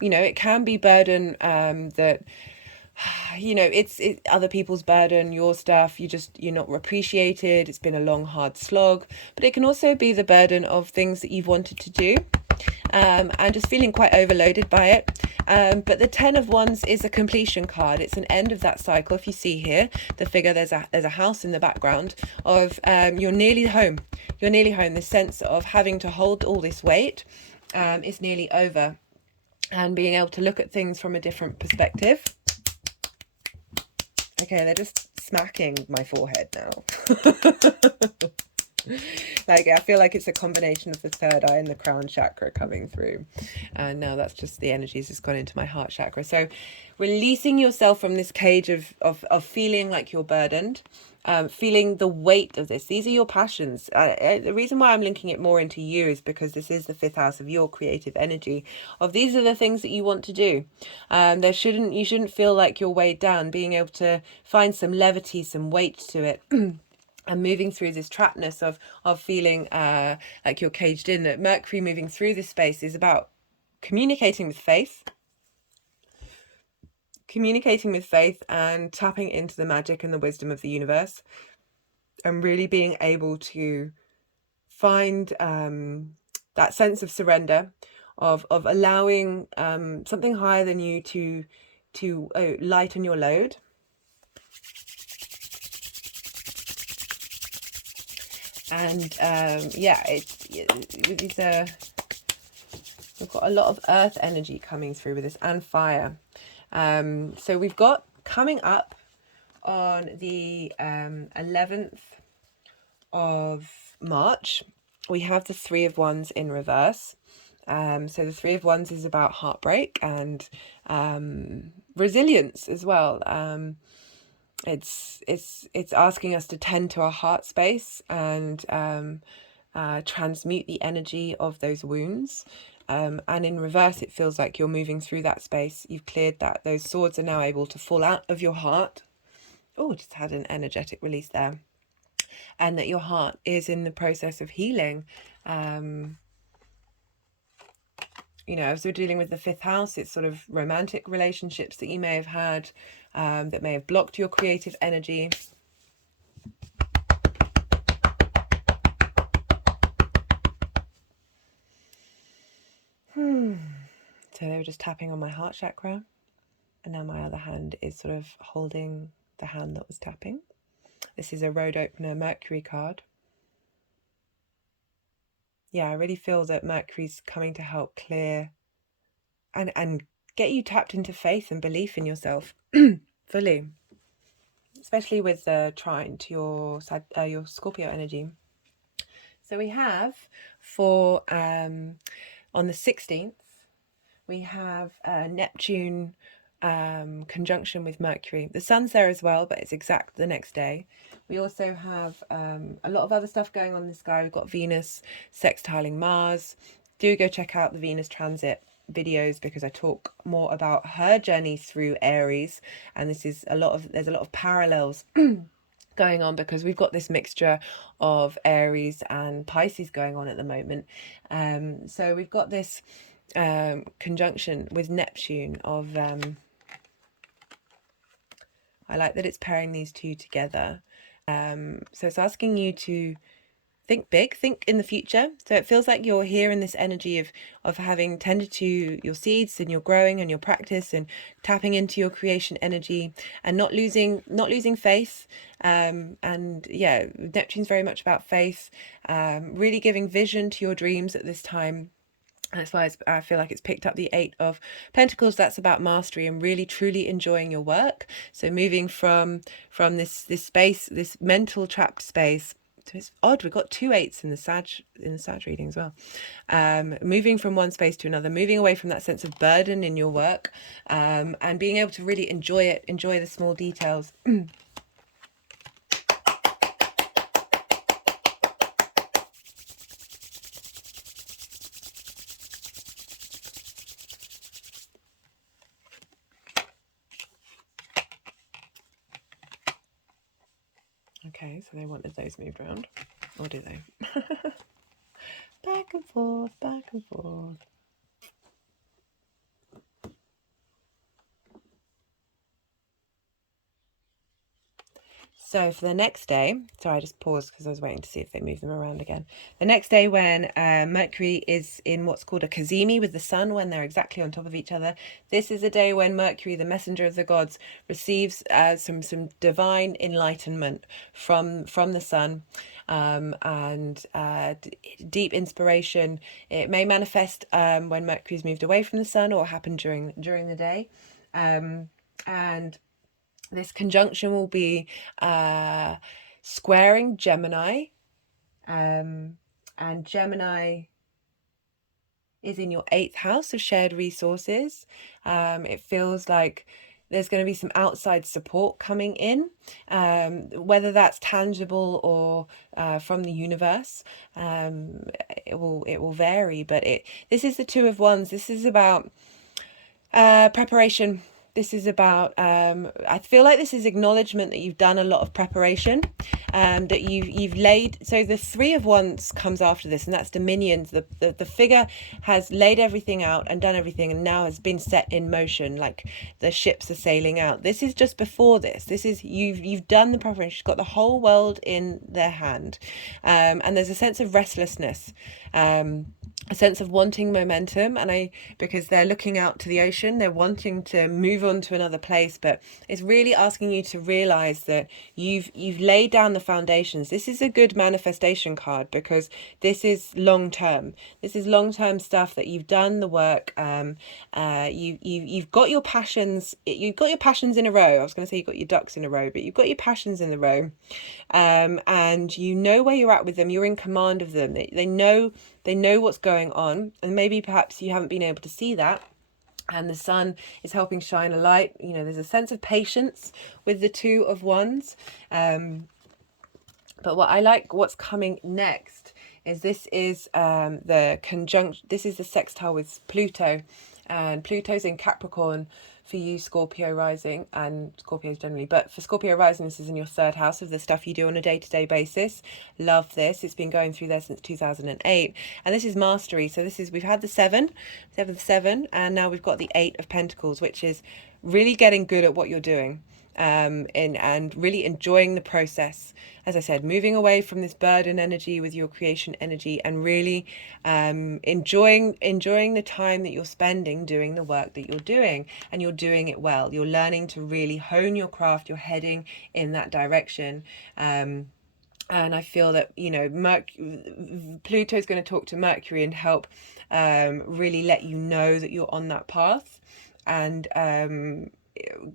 You know, it can be burden that, you know, it's other people's burden, your stuff, you're not appreciated, it's been a long hard slog. But it can also be the burden of things that you've wanted to do and just feeling quite overloaded by it. But the 10 of Wands is a completion card. It's an end of that cycle. If you see here the figure, there's a house in the background of you're nearly home. You're nearly home. The sense of having to hold all this weight is nearly over, and being able to look at things from a different perspective. Okay, they're just smacking my forehead now. Like, I feel like it's a combination of the third eye and the crown chakra coming through. And now that's just the energies that's gone into my heart chakra. So releasing yourself from this cage of feeling like you're burdened, feeling the weight of this. These are your passions. The reason why I'm linking it more into you is because this is the 5th house of your creative energy, of these are the things that you want to do. You shouldn't feel like you're weighed down, being able to find some levity, some weight to it. And moving through this trappedness of feeling like you're caged in. That Mercury moving through this space is about communicating with faith, and tapping into the magic and the wisdom of the universe, and really being able to find that sense of surrender, of allowing something higher than you to lighten your load. And yeah, we've got a lot of earth energy coming through with this, and fire. So we've got coming up on the 11th of March, we have the 3 of Wands in reverse. So the 3 of Wands is about heartbreak and resilience as well. It's asking us to tend to our heart space and transmute the energy of those wounds. And in reverse, it feels like you're moving through that space. You've cleared that. Those swords are now able to fall out of your heart. Oh, just had an energetic release there. And that your heart is in the process of healing. You know, as we're dealing with the 5th house, it's sort of romantic relationships that you may have had that may have blocked your creative energy. So they were just tapping on my heart chakra. And now my other hand is sort of holding the hand that was tapping. This is a road opener Mercury card. Yeah, I really feel that Mercury's coming to help clear and get you tapped into faith and belief in yourself fully. especially with the trine to your Scorpio energy. So we have for on the 16th, we have Neptune conjunction with Mercury. The sun's there as well, but it's exact the next day. We also have a lot of other stuff going on in the sky. We've got Venus sextiling Mars. Do go check out the Venus transit videos, because I talk more about her journey through Aries, and there's a lot of parallels going on, because we've got this mixture of Aries and Pisces going on at the moment. So we've got this conjunction with Neptune of I like that it's pairing these two together. So it's asking you to think big, think in the future. So it feels like you're here in this energy of having tended to your seeds, and you're growing and your practice and tapping into your creation energy, and not losing faith. And yeah, Neptune's very much about faith, really giving vision to your dreams at this time. That's why I feel like it's picked up the 8 of Pentacles. That's about mastery and really truly enjoying your work. So moving from this space, this mental trapped space. So it's odd, we've got 2 8s in the Sag reading as well. Moving from one space to another, moving away from that sense of burden in your work, and being able to really enjoy the small details. Okay, so they wanted those moved around, or do they? Back and forth, back and forth. So for the next day, sorry, I just paused because I was waiting to see if they move them around again. The next day, when Mercury is in what's called a Cazimi with the sun, when they're exactly on top of each other, this is a day when Mercury, the messenger of the gods, receives some divine enlightenment from the sun, and deep inspiration. It may manifest when Mercury's moved away from the sun, or happen during the day, and this conjunction will be squaring Gemini, and Gemini is in your 8th house of shared resources. It feels like there's going to be some outside support coming in, whether that's tangible or from the universe. It will vary, but this is the 2 of Wands. This is about preparation. This is about, I feel like this is acknowledgement that you've done a lot of preparation, that you've laid, so the 3 of Wands comes after this, and that's dominions. The figure has laid everything out and done everything, and now has been set in motion, like the ships are sailing out. This is just before this. This is, you've done the preparation. She's got the whole world in their hand, and there's a sense of restlessness, a sense of wanting momentum, and because they're looking out to the ocean, they're wanting to move on to another place, but it's really asking you to realize that you've laid down the foundations. This is a good manifestation card, because this is long term. This is long term stuff that you've done the work. You've got your passions. You've got your passions in a row. I was going to say you've got your ducks in a row, but you've got your passions in the row, and you know where you're at with them. You're in command of them. They know what's going on, and maybe perhaps you haven't been able to see that, and the sun is helping shine a light. You know, there's a sense of patience with the 2 of Wands, but what I like, what's coming next, is this is the conjunct. This is the sextile with Pluto, and Pluto's in Capricorn for you Scorpio rising, and Scorpios generally, but for Scorpio rising, this is in your 3rd house of the stuff you do on a day-to-day basis. Love this. It's been going through there since 2008, and this is mastery. So this is, we've had the 7, and now we've got the 8 of Pentacles, which is really getting good at what you're doing, and really enjoying the process. As I said, moving away from this burden energy with your creation energy, and really enjoying the time that you're spending doing the work that you're doing, and you're doing it well. You're learning to really hone your craft. You're heading in that direction. And I feel that, you know, Pluto is going to talk to Mercury and help really let you know that you're on that path, and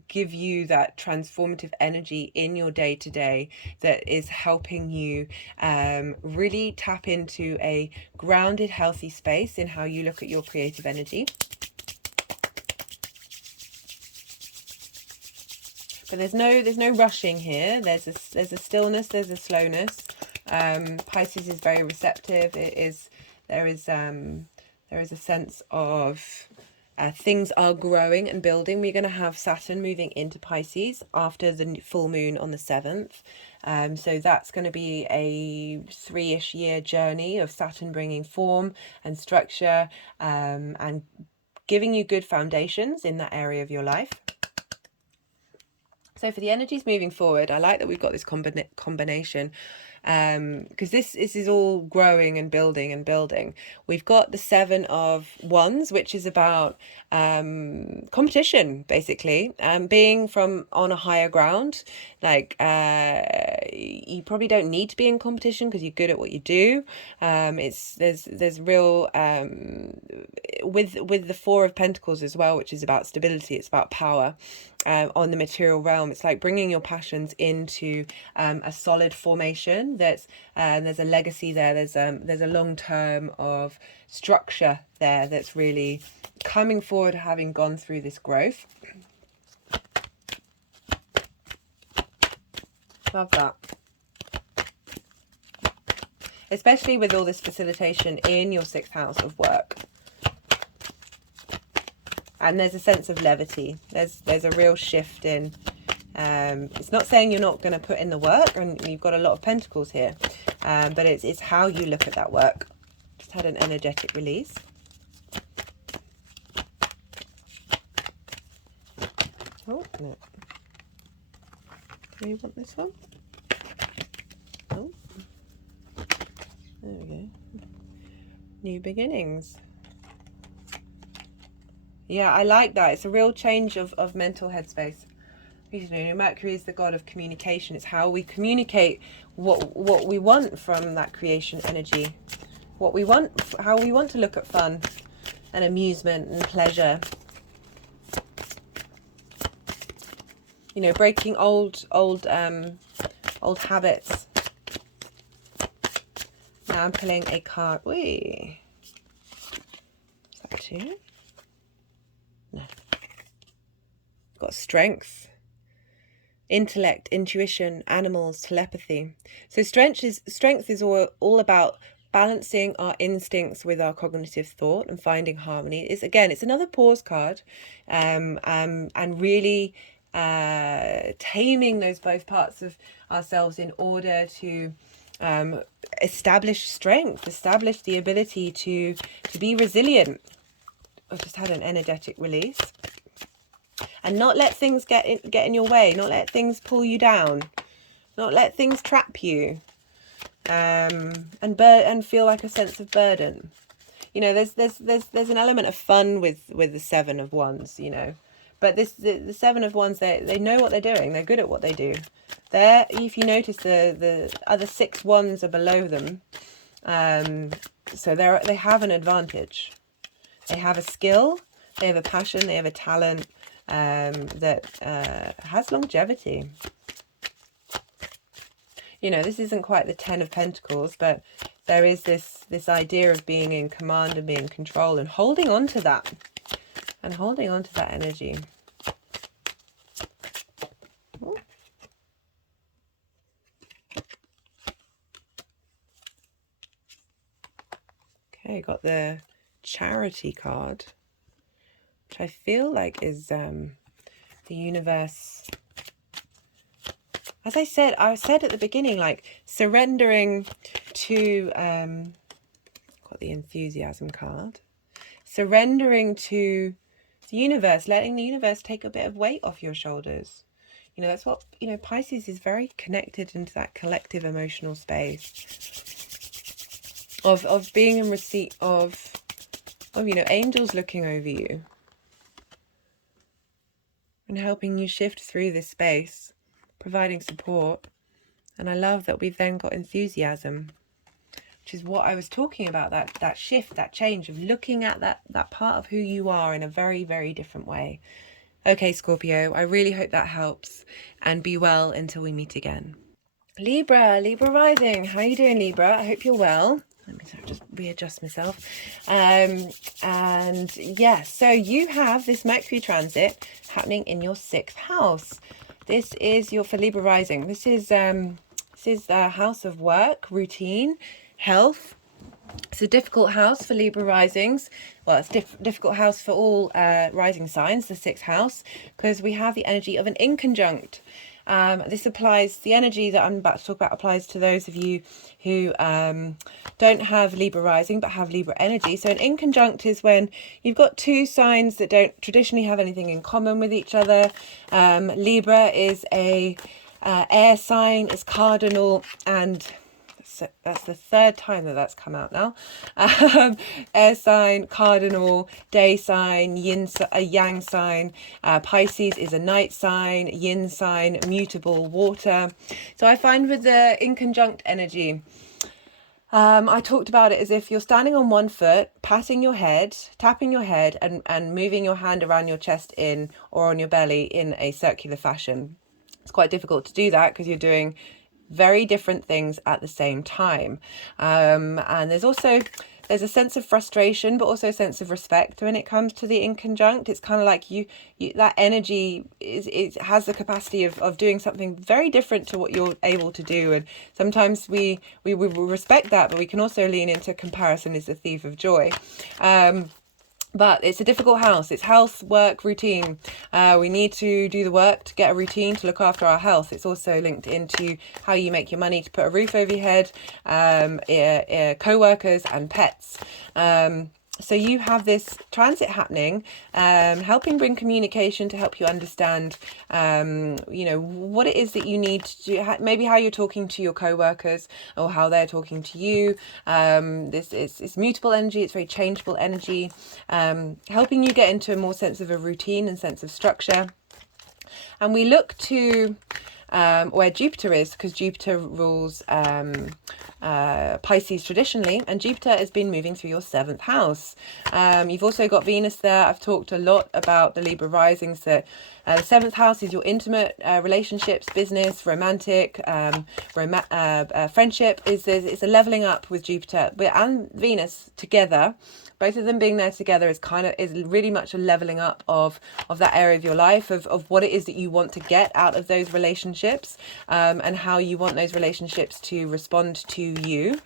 give you that transformative energy in your day to day that is helping you really tap into a grounded, healthy space in how you look at your creative energy. But there's no rushing here. There's a stillness, there's a slowness. Pisces is very receptive. There is a sense of things are growing and building. We're going to have Saturn moving into Pisces after the full moon on the 7th. So that's going to be a 3-ish year journey of Saturn bringing form and structure and giving you good foundations in that area of your life. So for the energies moving forward, I like that we've got this combination because this is all growing and building and building. We've got the 7 of Wands, which is about competition, basically, being from on a higher ground. Like you probably don't need to be in competition because you're good at what you do. There's real with the 4 of Pentacles as well, which is about stability. It's about power. On the material realm, it's like bringing your passions into a solid formation. There's a legacy there. There's a long term of structure there that's really coming forward, having gone through this growth. Love that. Especially with all this facilitation in your 6th house of work. And there's a sense of levity. There's a real shift in, it's not saying you're not going to put in the work, and you've got a lot of pentacles here, but it's how you look at that work. Just had an energetic release. Oh, no. Do you want this one? Oh. There we go. New beginnings. Yeah, I like that. It's a real change of mental headspace. You know, Mercury is the god of communication. It's how we communicate what we want from that creation energy. What we want, how we want to look at fun and amusement and pleasure. You know, breaking old habits. Now I'm pulling a card. Whee! Is that 2? No. Got strength, intellect, intuition, animals, telepathy. So strength is all about balancing our instincts with our cognitive thought and finding harmony. It's another pause card, and really taming those both parts of ourselves in order to establish strength, establish the ability to be resilient. I've just had an energetic release. And not let things get in your way, not let things pull you down, not let things trap you, and feel like a sense of burden. You know, there's an element of fun with the 7 of Wands, you know. But the 7 of Wands, they know what they're doing, they're good at what they do. If you notice, the other 6 Wands are below them, so they have an advantage. They have a skill, they have a passion, they have a talent that has longevity. You know, this isn't quite the 10 of Pentacles, but there is this idea of being in command and being in control and holding on to that. And holding on to that energy. Ooh. Okay, got the Charity card, which I feel like is the universe. As I said at the beginning, like surrendering to got the Enthusiasm card, surrendering to the universe, letting the universe take a bit of weight off your shoulders. You know, that's what, you know, Pisces is very connected into that collective emotional space of being in receipt of, you know, angels looking over you and helping you shift through this space, providing support. And I love that we've then got Enthusiasm, which is what I was talking about, that shift, that change of looking at that part of who you are in a very, very different way. Okay, Scorpio, I really hope that helps, and be well until we meet again. Libra rising. How are you doing, Libra? I hope you're well. Let me just readjust myself. And yes, so you have this Mercury transit happening in your 6th house. This is for Libra rising. This is the house of work, routine, health. It's a difficult house for Libra risings. Well, it's difficult house for all rising signs, the 6th house, because we have the energy of an inconjunct. This applies, the energy that I'm about to talk about applies to those of you who don't have Libra rising but have Libra energy. So an inconjunct is when you've got two signs that don't traditionally have anything in common with each other. Libra is a air sign, is cardinal, and that's the third time that's come out now. Air sign, cardinal, day sign, a yang sign. Pisces is a night sign, yin sign, mutable, water. So I find with the inconjunct energy, I talked about it as if you're standing on one foot, tapping your head, and moving your hand around your chest or on your belly in a circular fashion. It's quite difficult to do that because you're doing very different things at the same time. And there's a sense of frustration, but also a sense of respect when it comes to the inconjunct. It's kind of like you that energy has the capacity of doing something very different to what you're able to do. And sometimes we respect that, but we can also lean into comparison is the thief of joy. But it's a difficult house. It's health, work, routine. We need to do the work to get a routine to look after our health. It's also linked into how you make your money to put a roof over your head, co-workers and pets. So you have this transit happening, helping bring communication to help you understand, what it is that you need to do, maybe how you're talking to your co-workers or how they're talking to you. This is mutable energy. It's very changeable energy, helping you get into a more sense of a routine and sense of structure. And we look to where Jupiter is, because Jupiter rules Pisces traditionally, and Jupiter has been moving through your 7th house. You've also got Venus there. I've talked a lot about the Libra risings, that the 7th house is your intimate relationships, business, romantic, friendship. It's a leveling up with Jupiter and Venus together. Both of them being there together is really much a leveling up of that area of your life, of what it is that you want to get out of those relationships, and how you want those relationships to respond to you.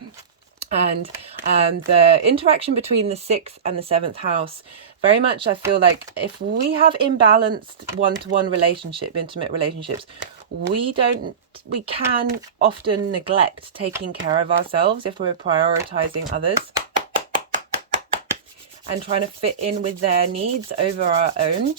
And the interaction between the 6th and the 7th house, very much I feel like if we have imbalanced one-to-one intimate relationships, we can often neglect taking care of ourselves if we're prioritizing others and trying to fit in with their needs over our own.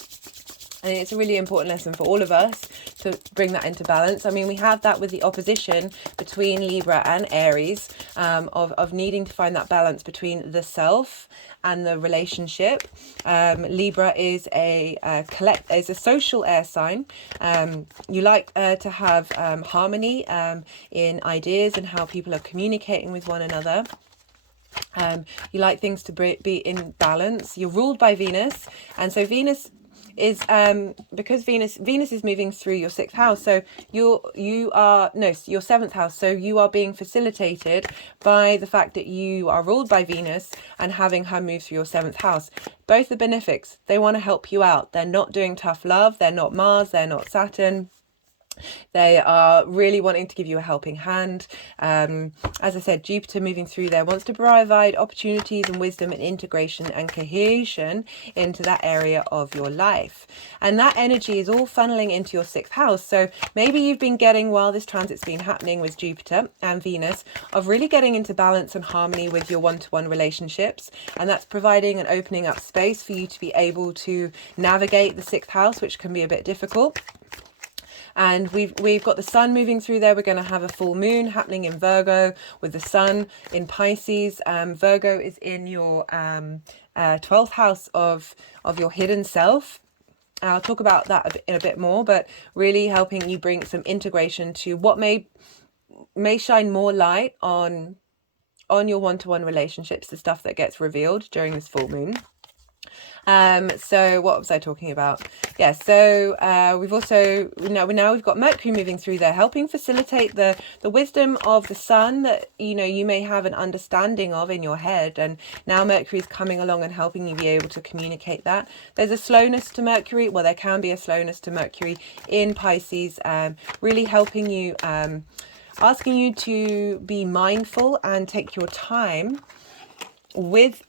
And it's a really important lesson for all of us to bring that into balance. I mean, we have that with the opposition between Libra and Aries, of needing to find that balance between the self and the relationship. Libra is a social air sign. You like to have harmony in ideas and how people are communicating with one another. You like things to be in balance. You're ruled by Venus, and so Venus is because Venus is moving through your 6th house, so your 7th house, so you are being facilitated by the fact that you are ruled by Venus and having her move through your 7th house. Both are benefics. They want to help you out. They're not doing tough love. They're not Mars. They're not Saturn. They are really wanting to give you a helping hand. As I said, Jupiter moving through there wants to provide opportunities and wisdom and integration and cohesion into that area of your life. And that energy is all funneling into your 6th house. So maybe you've been getting, while this transit's been happening with Jupiter and Venus, of really getting into balance and harmony with your one-to-one relationships. And that's providing and opening up space for you to be able to navigate the 6th house, which can be a bit difficult. And we've got the sun moving through there. We're going to have a full moon happening in Virgo with the sun in Pisces. Virgo is in your 12th house of your hidden self. I'll talk about that in a bit more, but really helping you bring some integration to what may shine more light on your one-to-one relationships, the stuff that gets revealed during this full moon. So what was I talking about? Yeah, so we've also now we've got Mercury moving through there, helping facilitate the wisdom of the sun that you may have an understanding of in your head, and now Mercury is coming along and helping you be able to communicate that. There's a slowness to Mercury. Well, there can be a slowness to Mercury in Pisces, really helping you, asking you to be mindful and take your time with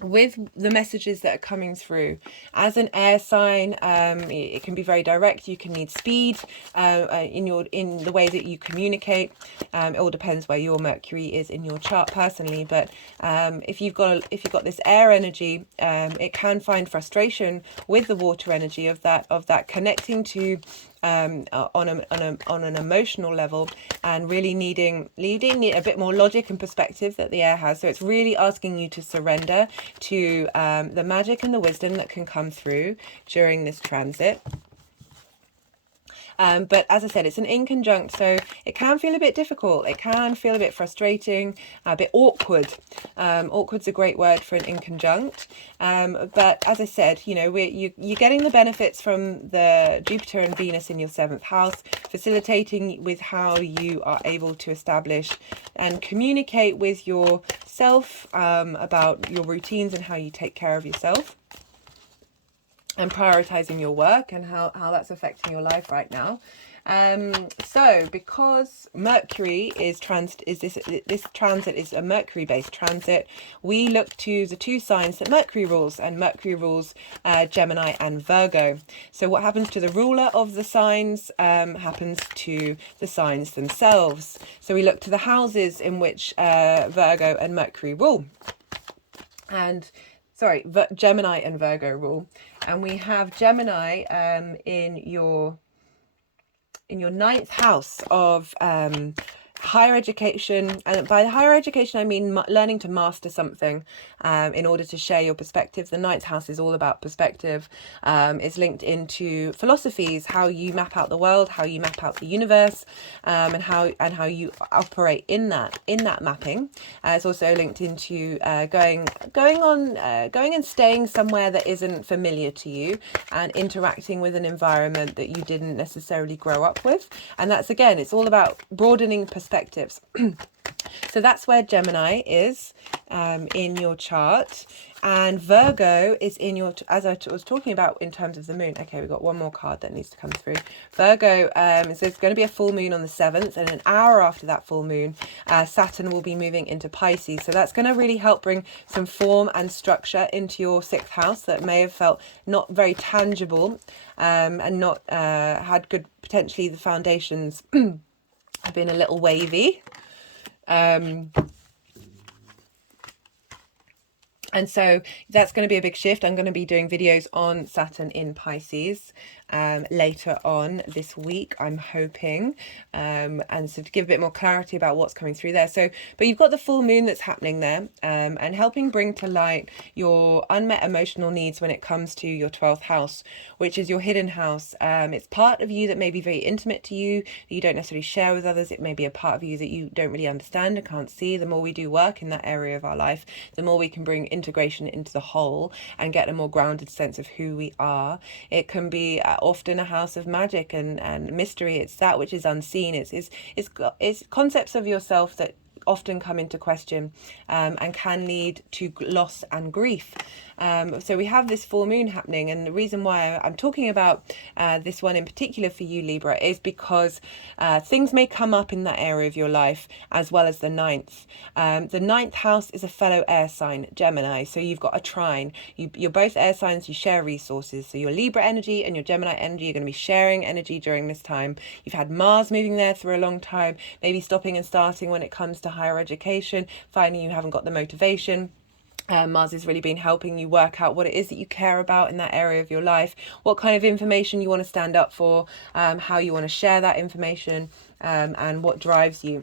the messages that are coming through. As an air sign, it can be very direct. You can need speed in the way that you communicate. It all depends where your Mercury is in your chart personally, but if you've got this air energy, it can find frustration with the water energy of that connecting to on an emotional level, and really needing a bit more logic and perspective that the air has. So it's really asking you to surrender to the magic and the wisdom that can come through during this transit. But as I said, it's an inconjunct, so it can feel a bit difficult. It can feel a bit frustrating, a bit awkward. Awkward's a great word for an inconjunct. But as I said, you're getting the benefits from the Jupiter and Venus in your 7th house, facilitating with how you are able to establish and communicate with yourself about your routines and how you take care of yourself, and prioritizing your work and how that's affecting your life right now. So because Mercury this transit is a Mercury based transit, we look to the 2 signs that Mercury rules, and Mercury rules Gemini and Virgo. So what happens to the ruler of the signs happens to the signs themselves. So we look to the houses in which Virgo and Mercury rule, and Gemini and Virgo rule. And we have Gemini in your 9th house of higher education, and by higher education I mean learning to master something in order to share your perspective. The 9th house is all about perspective. It's linked into philosophies, how you map out the world, how you map out the universe, and how you operate in that mapping. It's also linked into going and staying somewhere that isn't familiar to you, and interacting with an environment that you didn't necessarily grow up with. And that's, again, it's all about broadening perspectives. So that's where Gemini is in your chart, and Virgo is in your, as I was talking about in terms of the moon. Okay, we've got one more card that needs to come through. Virgo, so there's going to be a full moon on the 7th, and an hour after that full moon, Saturn will be moving into Pisces. So that's going to really help bring some form and structure into your 6th house that may have felt not very tangible, and not had good, potentially the foundations have been a little wavy. And so that's going to be a big shift. I'm going to be doing videos on Saturn in Pisces later on this week, I'm hoping. And so to give a bit more clarity about what's coming through there. So, but you've got the full moon that's happening there, and helping bring to light your unmet emotional needs when it comes to your 12th house, which is your hidden house. It's part of you that may be very intimate to you, that you don't necessarily share with others. It may be a part of you that you don't really understand and can't see. The more we do work in that area of our life, the more we can bring integration into the whole and get a more grounded sense of who we are. It can be often a house of magic and mystery. It's that which is unseen. It's concepts of yourself that often come into question, and can lead to loss and grief. So we have this full moon happening, and the reason why I'm talking about this one in particular for you, Libra, is because things may come up in that area of your life, as well as the 9th. The 9th house is a fellow air sign, Gemini, so you've got a trine. You're both air signs, you share resources, so your Libra energy and your Gemini energy are going to be sharing energy during this time. You've had Mars moving there for a long time, maybe stopping and starting when it comes to higher education, finding you haven't got the motivation. Mars has really been helping you work out what it is that you care about in that area of your life, what kind of information you want to stand up for, how you want to share that information, and what drives you.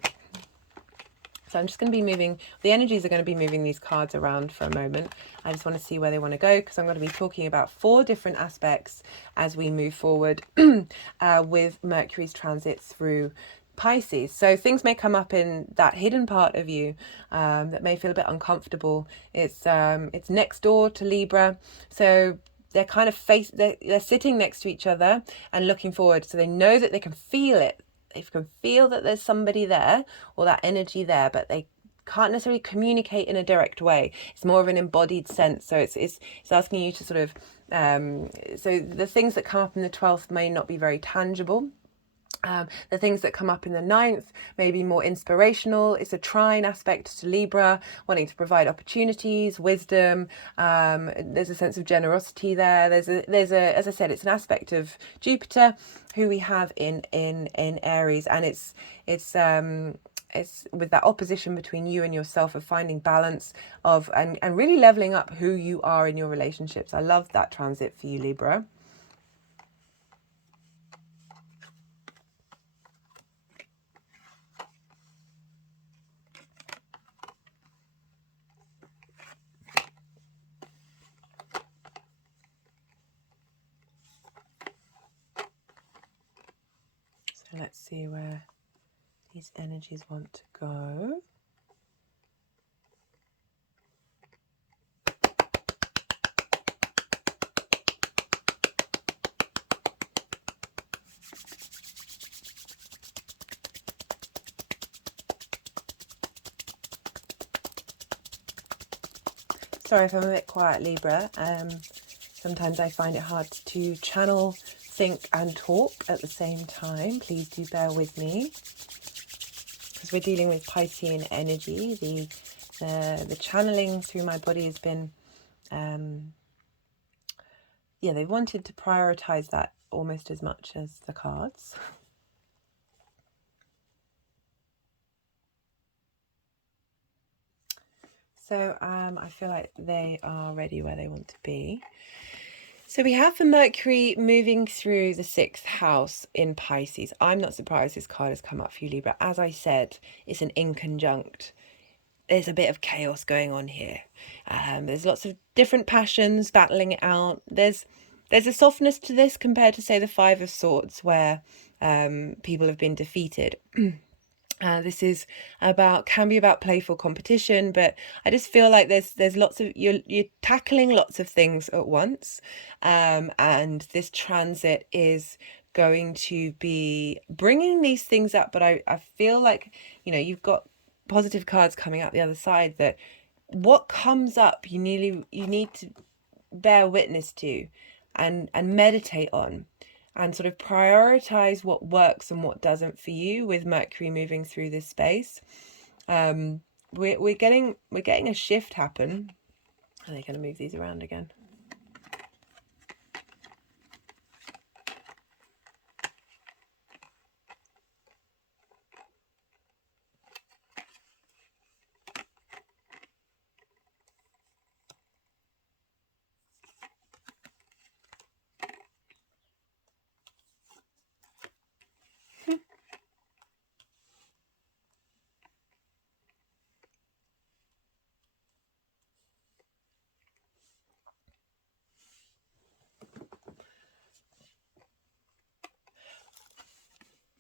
So I'm just going to be moving, the energies are going to be moving these cards around for a moment. I just want to see where they want to go, because I'm going to be talking about 4 different aspects as we move forward with Mercury's transit through Pisces. So things may come up in that hidden part of you that may feel a bit uncomfortable. It's next door to Libra, so they're kind of they're sitting next to each other and looking forward, so they know that they can feel it. They can feel that there's somebody there or that energy there, but they can't necessarily communicate in a direct way. It's more of an embodied sense. So it's asking you to sort of so the things that come up in the 12th may not be very tangible. The things that come up in the 9th may be more inspirational. It's a trine aspect to Libra, wanting to provide opportunities, wisdom. There's a sense of generosity there. There's a, as I said, it's an aspect of Jupiter, who we have in Aries, and it's with that opposition between you and yourself, of finding balance of and really leveling up who you are in your relationships. I love that transit for you, Libra. So let's see where these energies want to go. Sorry if I'm a bit quiet, Libra. Sometimes I find it hard to channel, think and talk at the same time. Please do bear with me, because we're dealing with Piscean energy. The channeling through my body has been, yeah, they wanted to prioritize that almost as much as the cards. So I feel like they are ready where they want to be. So we have the Mercury moving through the 6th house in Pisces. I'm not surprised this card has come up for you, Libra. As I said, it's an inconjunct. There's a bit of chaos going on here. There's lots of different passions battling it out. There's a softness to this compared to, say, the 5 of Swords, where people have been defeated. This is can be about playful competition, but I just feel like there's lots of, you're tackling lots of things at once, and this transit is going to be bringing these things up. But I feel like, you know, you've got positive cards coming out the other side, that what comes up you need to bear witness to and meditate on, and sort of prioritize what works and what doesn't for you with Mercury moving through this space. We're getting a shift happen. Are they going to move these around again?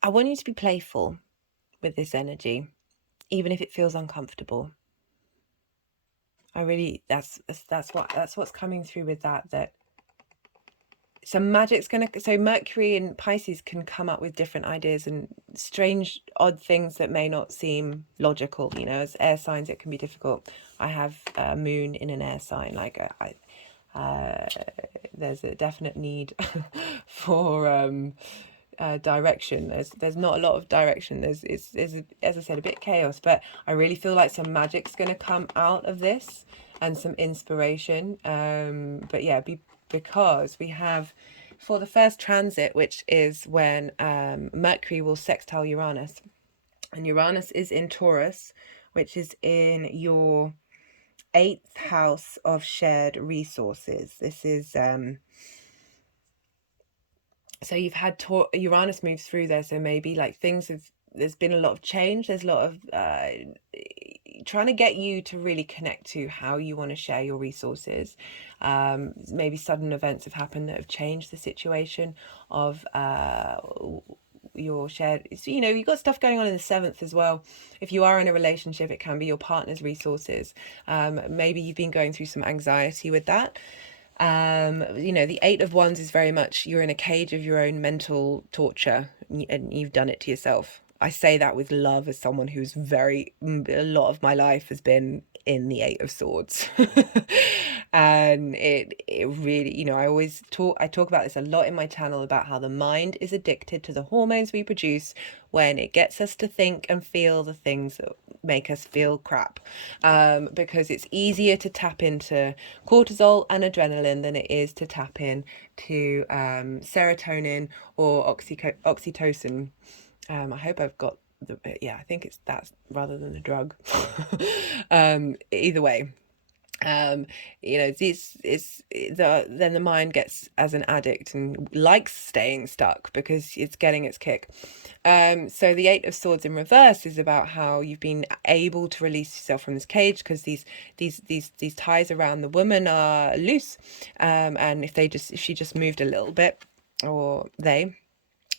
I want you to be playful with this energy, even if it feels uncomfortable. I really, that's what's coming through with that some magic's so Mercury and Pisces can come up with different ideas and strange, odd things that may not seem logical. You know, as air signs, it can be difficult. I have a moon in an air sign. Like there's a definite need for direction. There's not a lot of direction. There's as I said, a bit chaos, but I really feel like some magic's going to come out of this and some inspiration. But yeah, because we have, for the first transit, which is when Mercury will sextile Uranus, and Uranus is in Taurus, which is in your 8th house of shared resources. This is so you've had Uranus move through there, so maybe like there's been a lot of change. There's a lot of trying to get you to really connect to how you want to share your resources. Maybe sudden events have happened that have changed the situation of your shared, you know, you've got stuff going on in the 7th as well. If you are in a relationship, it can be your partner's resources. Maybe you've been going through some anxiety with that. You know, the 8 of Wands is very much you're in a cage of your own mental torture, and you've done it to yourself. I say that with love, as someone who's a lot of my life has been in the 8 of Swords. And it really, you know, I talk about this a lot in my channel about how the mind is addicted to the hormones we produce when it gets us to think and feel the things that make us feel crap, because it's easier to tap into cortisol and adrenaline than it is to tap in to serotonin or oxytocin. I hope I've got yeah, I think that's rather than the drug. Either way, you know, then the mind gets as an addict and likes staying stuck because it's getting its kick. So the 8 of Swords in reverse is about how you've been able to release yourself from this cage because these ties around the woman are loose, and if she just moved a little bit, or they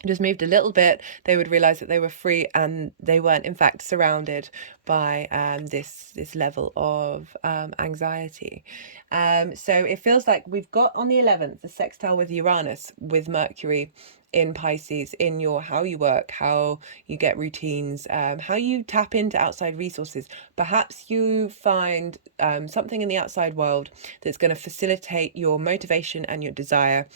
just moved a little bit, they would realize that they were free and they weren't in fact surrounded by this level of anxiety. So it feels like we've got on the 11th the sextile with Uranus, with Mercury in Pisces, in your how you work, how you get routines, how you tap into outside resources. Perhaps you find something in the outside world that's going to facilitate your motivation and your desire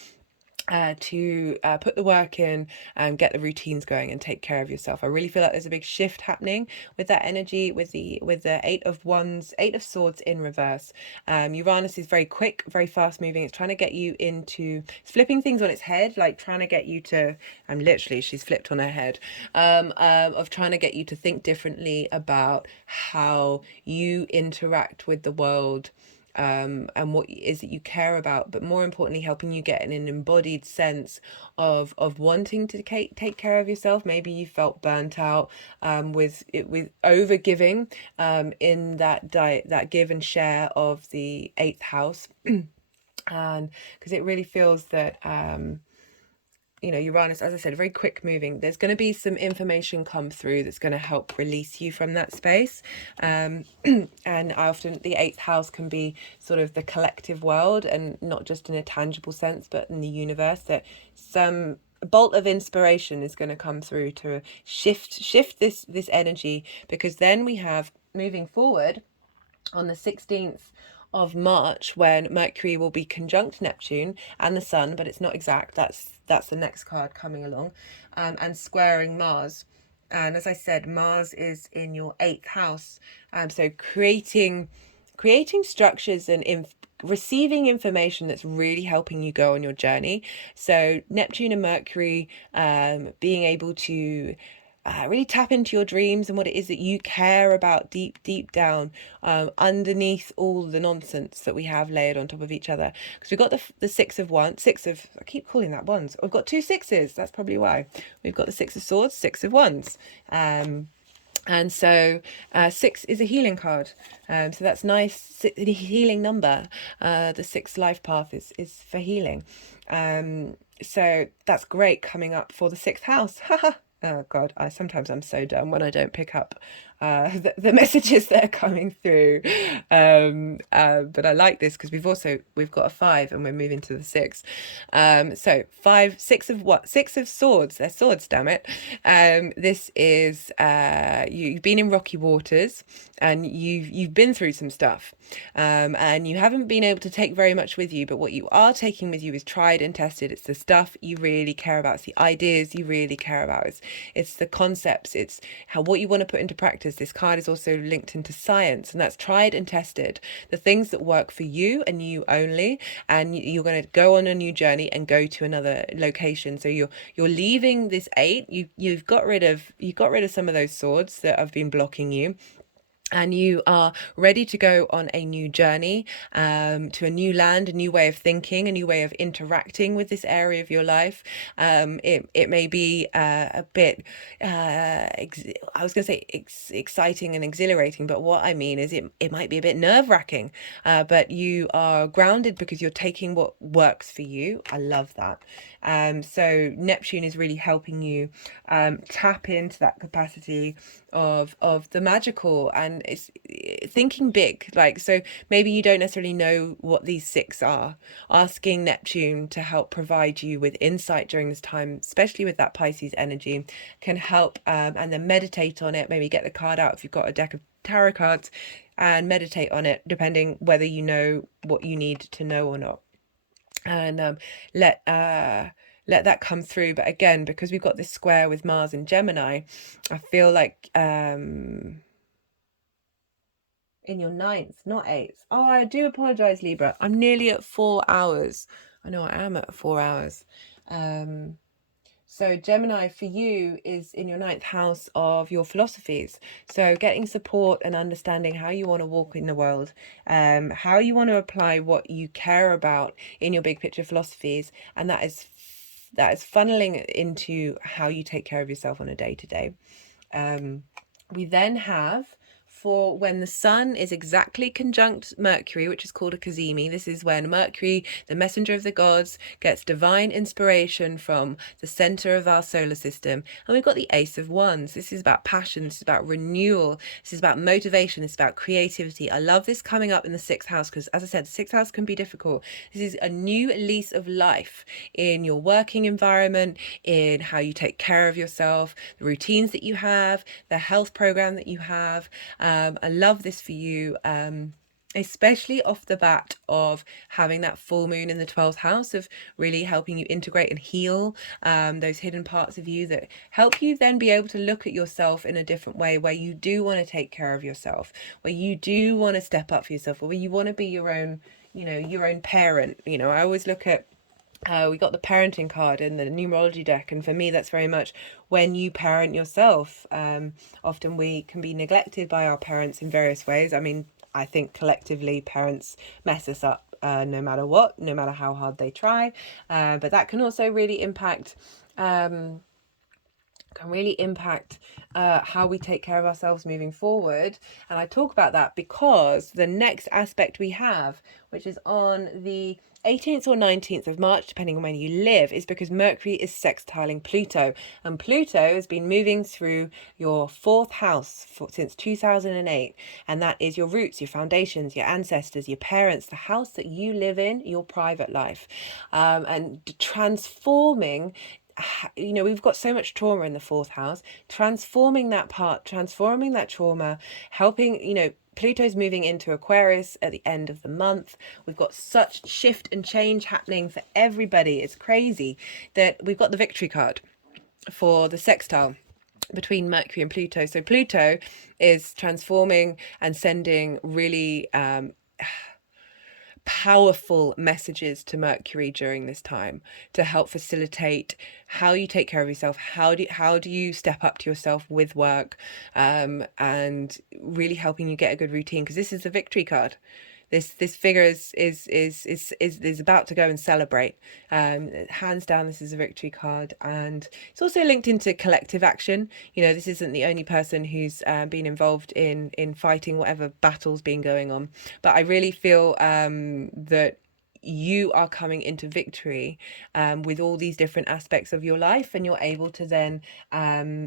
to put the work in and get the routines going and take care of yourself. I really feel like there's a big shift happening with that energy, with the 8 of Wands, 8 of Swords in reverse. Uranus is very quick, very fast moving. It's trying to get you into, it's flipping things on its head, like trying to get you to, literally she's flipped on her head, of trying to get you to think differently about how you interact with the world, and what is it you care about, but more importantly helping you get in an embodied sense of wanting to take care of yourself. Maybe you felt burnt out with over giving in that give and share of the 8th house. And because it really feels that you know, Uranus, as I said, very quick moving. There's going to be some information come through that's going to help release you from that space. And often the 8th house can be sort of the collective world, and not just in a tangible sense, but in the universe, that some bolt of inspiration is going to come through to shift this energy, because then we have, moving forward on the 16th of March, when Mercury will be conjunct Neptune and the Sun, but it's not exact. That's the next card coming along, and squaring Mars. And as I said, Mars is in your 8th house, so creating structures and receiving information that's really helping you go on your journey. So Neptune and Mercury, being able to really tap into your dreams and what it is that you care about deep down, underneath all the nonsense that we have layered on top of each other. Because we've got the 6 of Wands, I keep calling that Wands. We've got 2 6s. That's probably why. We've got the 6 of Swords, 6 of Wands. And so 6 is a healing card. So that's nice, the healing number. The 6th life path is for healing. So that's great coming up for the 6th house. Oh God, sometimes I'm so dumb when I don't pick up the messages that are coming through. But I like this because we've got a 5 and we're moving to the 6. So 5, 6 of what? 6 of Swords. They're swords, damn it. This is you've been in rocky waters and you've been through some stuff, and you haven't been able to take very much with you. But what you are taking with you is tried and tested. It's the stuff you really care about. It's the ideas you really care about. It's the concepts. It's what you want to put into practice. This card is also linked into science, and that's tried and tested. The things that work for you and you only, and you're going to go on a new journey and go to another location. So you're leaving this 8. You've got rid of some of those swords that have been blocking you. and you are ready to go on a new journey, to a new land, a new way of thinking, a new way of interacting with this area of your life. It may be a bit, I was going to say exciting and exhilarating, but what I mean is it might be a bit nerve-wracking, but you are grounded because you're taking what works for you. I love that. So Neptune is really helping you tap into that capacity of the magical, and it's thinking big. Like, so maybe you don't necessarily know what these six are. Asking Neptune to help provide you with insight during this time, especially with that Pisces energy, can help. And then meditate on it. Maybe get the card out if you've got a deck of tarot cards, and meditate on it, depending whether you know what you need to know or not. And let that come through. But again, because we've got this square with Mars and Gemini, I feel like in your ninth, not eighth. Oh, I do apologize, Libra. I'm nearly at 4 hours. I know I am at 4 hours. So Gemini for you is in your ninth house of your philosophies. So getting support and understanding how you want to walk in the world, how you want to apply what you care about in your big picture philosophies, and that is funneling into how you take care of yourself on a day-to-day. We then have, for when the sun is exactly conjunct Mercury, which is called a Cazimi. This is when Mercury, the messenger of the gods, gets divine inspiration from the center of our solar system. And we've got the Ace of Wands. This is about passion. This is about renewal. This is about motivation. This is about creativity. I love this coming up in the sixth house because, as I said, the sixth house can be difficult. This is a new lease of life in your working environment, in how you take care of yourself, the routines that you have, the health program that you have. I love this for you, especially off the bat of having that full moon in the 12th house, of really helping you integrate and heal those hidden parts of you that help you then be able to look at yourself in a different way, where you do want to take care of yourself, where you do want to step up for yourself, where you want to be your own, your own parent. I always look at, we got the parenting card in the numerology deck, and for me that's very much when you parent yourself. Often we can be neglected by our parents in various ways. I mean, I think collectively parents mess us up no matter what, no matter how hard they try, but that can also really impact how we take care of ourselves moving forward. And I talk about that because the next aspect we have, which is on the 18th or 19th of March, depending on where you live, is because Mercury is sextiling Pluto. And Pluto has been moving through your 4th house since 2008. And that is your roots, your foundations, your ancestors, your parents, the house that you live in, your private life. And transforming, we've got so much trauma in the 4th house, transforming that trauma, helping, Pluto's moving into Aquarius at the end of the month. We've got such shift and change happening for everybody. It's crazy that we've got the victory card for the sextile between Mercury and Pluto. So Pluto is transforming and sending really powerful messages to Mercury during this time to help facilitate how you take care of yourself, how do you step up to yourself with work, and really helping you get a good routine, because this is the victory card. This figure is about to go and celebrate. Hands down, this is a victory card, and it's also linked into collective action. This isn't the only person who's been involved in fighting whatever battle's been going on, but I really feel that you are coming into victory with all these different aspects of your life, and you're able to then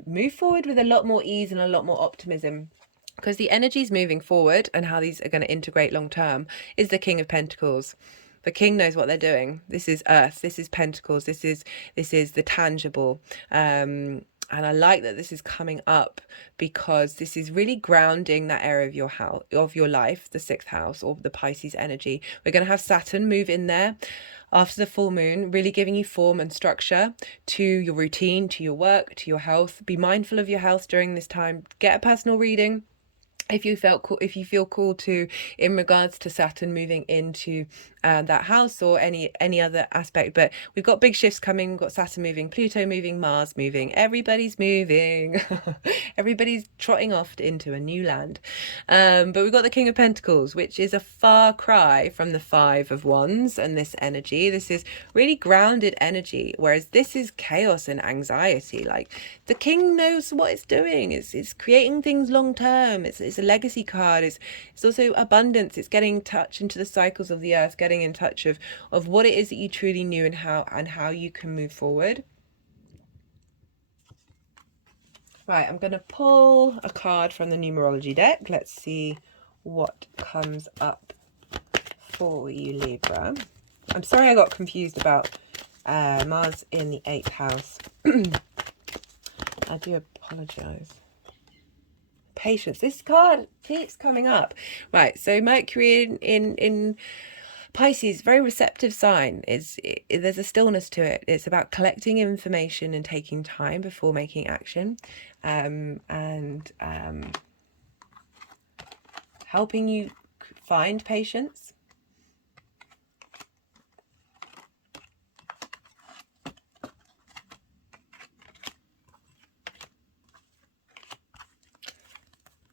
move forward with a lot more ease and a lot more optimism. Because the energies moving forward and how these are going to integrate long term is the King of Pentacles. The King knows what they're doing. This is Earth. This is Pentacles. This is the tangible. And I like that this is coming up because this is really grounding that area of your house, of your life, the 6th house, or the Pisces energy. We're going to have Saturn move in there after the full moon, really giving you form and structure to your routine, to your work, to your health. Be mindful of your health during this time. Get a personal reading if you feel called to, in regards to Saturn moving into that house or any other aspect. But we've got big shifts coming. We've got Saturn moving, Pluto moving, Mars moving. Everybody's moving. Everybody's trotting off into a new land. But we've got the King of Pentacles, which is a far cry from the Five of Wands and this energy. This is really grounded energy, whereas this is chaos and anxiety. Like the King knows what it's doing. It's creating things long term. It's a legacy card. It's also abundance. It's getting in touch into the cycles of the earth, getting in touch of what it is that you truly knew and how you can move forward. Right, I'm going to pull a card from the numerology deck. Let's see what comes up for you, Libra. I'm sorry I got confused about Mars in the 8th house. I do apologize. Patience. This card keeps coming up. Right, so Mercury in Pisces, very receptive sign. There's a stillness to it. It's about collecting information and taking time before making action, and helping you find patience.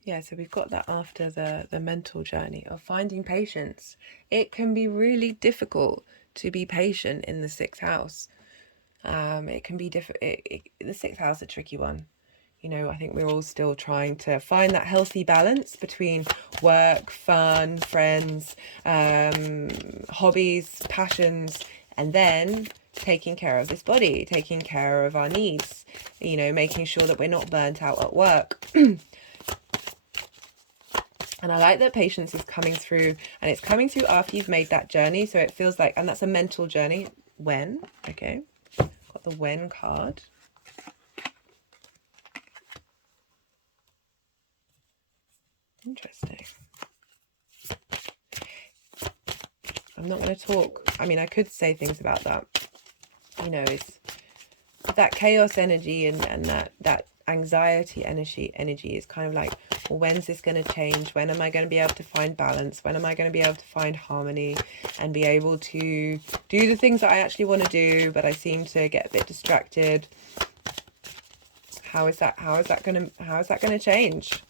Yeah, so we've got that after the mental journey of finding patience. It can be really difficult to be patient in the 6th house. It can be difficult. The 6th house is a tricky one. You know, I think we're all still trying to find that healthy balance between work, fun, friends, hobbies, passions, and then taking care of this body, taking care of our needs, you know, making sure that we're not burnt out at work. And I like that patience is coming through, and it's coming through after you've made that journey. So it feels like, and that's a mental journey. When, okay, got the when card. Interesting. I'm not going to talk. I mean, I could say things about that. You know, it's that chaos energy and that anxiety energy is kind of like, well, when's this going to change? When am I going to be able to find balance? When am I going to be able to find harmony and be able to do the things that I actually want to do, but I seem to get a bit distracted? How is that going to change?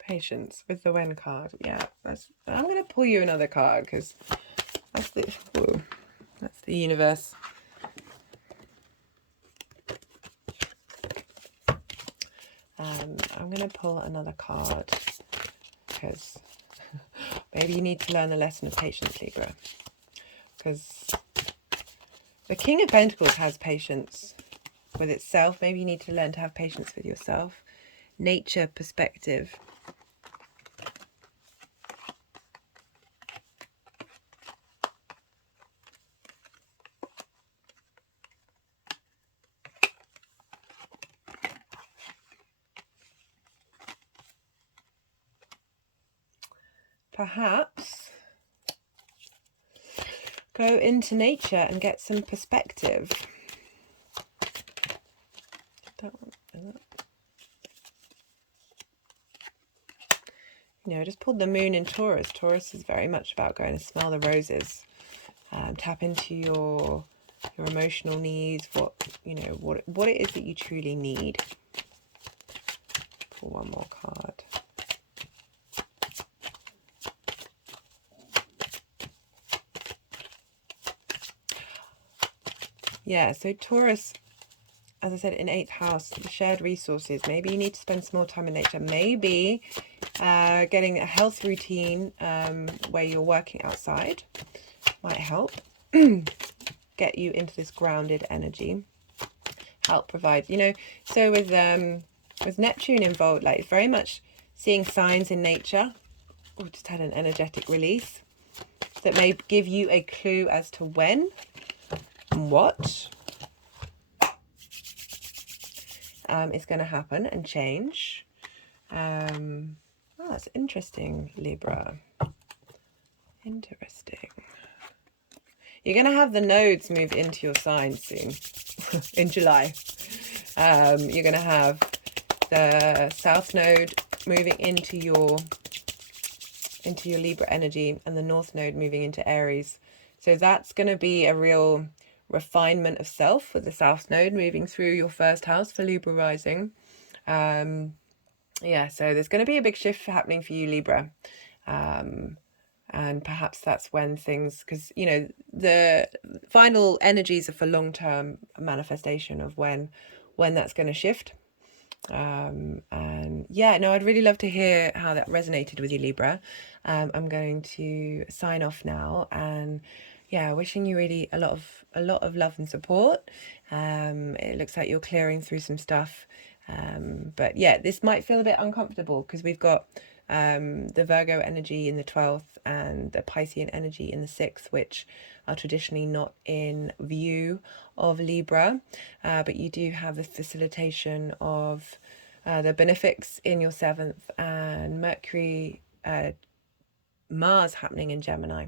Patience with the when card. Yeah, I'm going to pull you another card because that's the universe. I'm going to pull another card because maybe you need to learn the lesson of patience, Libra. Because the King of Pentacles has patience with itself. Maybe you need to learn to have patience with yourself. Nature perspective. Perhaps go into nature and get some perspective. That one, is it? You know, I just pulled the moon in Taurus. Taurus is very much about going to smell the roses, tap into your emotional needs, what it is that you truly need. Pull one more card. Yeah, so Taurus, as I said, in 8th house, shared resources. Maybe you need to spend some more time in nature. Maybe getting a health routine where you're working outside might help get you into this grounded energy. help provide, you know. So with Neptune involved, like it's very much seeing signs in nature. Oh, just had an energetic release that may give you a clue as to when and what is going to happen and change. Oh, that's interesting, Libra. Interesting. You're going to have the nodes move into your sign soon, in July. You're going to have the South Node moving into your Libra energy, and the North Node moving into Aries. So that's going to be a real refinement of self with the South Node moving through your first house for Libra rising. Yeah, so there's going to be a big shift happening for you, Libra. And perhaps that's when things, because, you know, the final energies are for long-term manifestation of when that's going to shift. And yeah, no, I'd really love to hear how that resonated with you, Libra. I'm going to sign off now, and yeah, wishing you really a lot of love and support. It looks like you're clearing through some stuff, but yeah, this might feel a bit uncomfortable because we've got the Virgo energy in the 12th and the Piscean energy in the 6th, which are traditionally not in view of Libra, but you do have the facilitation of the benefics in your 7th, and Mercury, Mars happening in Gemini,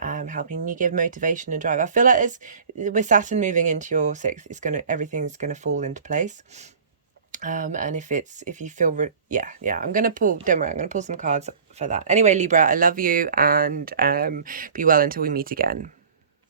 helping you give motivation and drive. I feel like with Saturn moving into your 6th, everything's gonna fall into place. And if you feel I'm gonna pull, don't worry, I'm gonna pull some cards for that. Anyway, Libra, I love you, and be well until we meet again.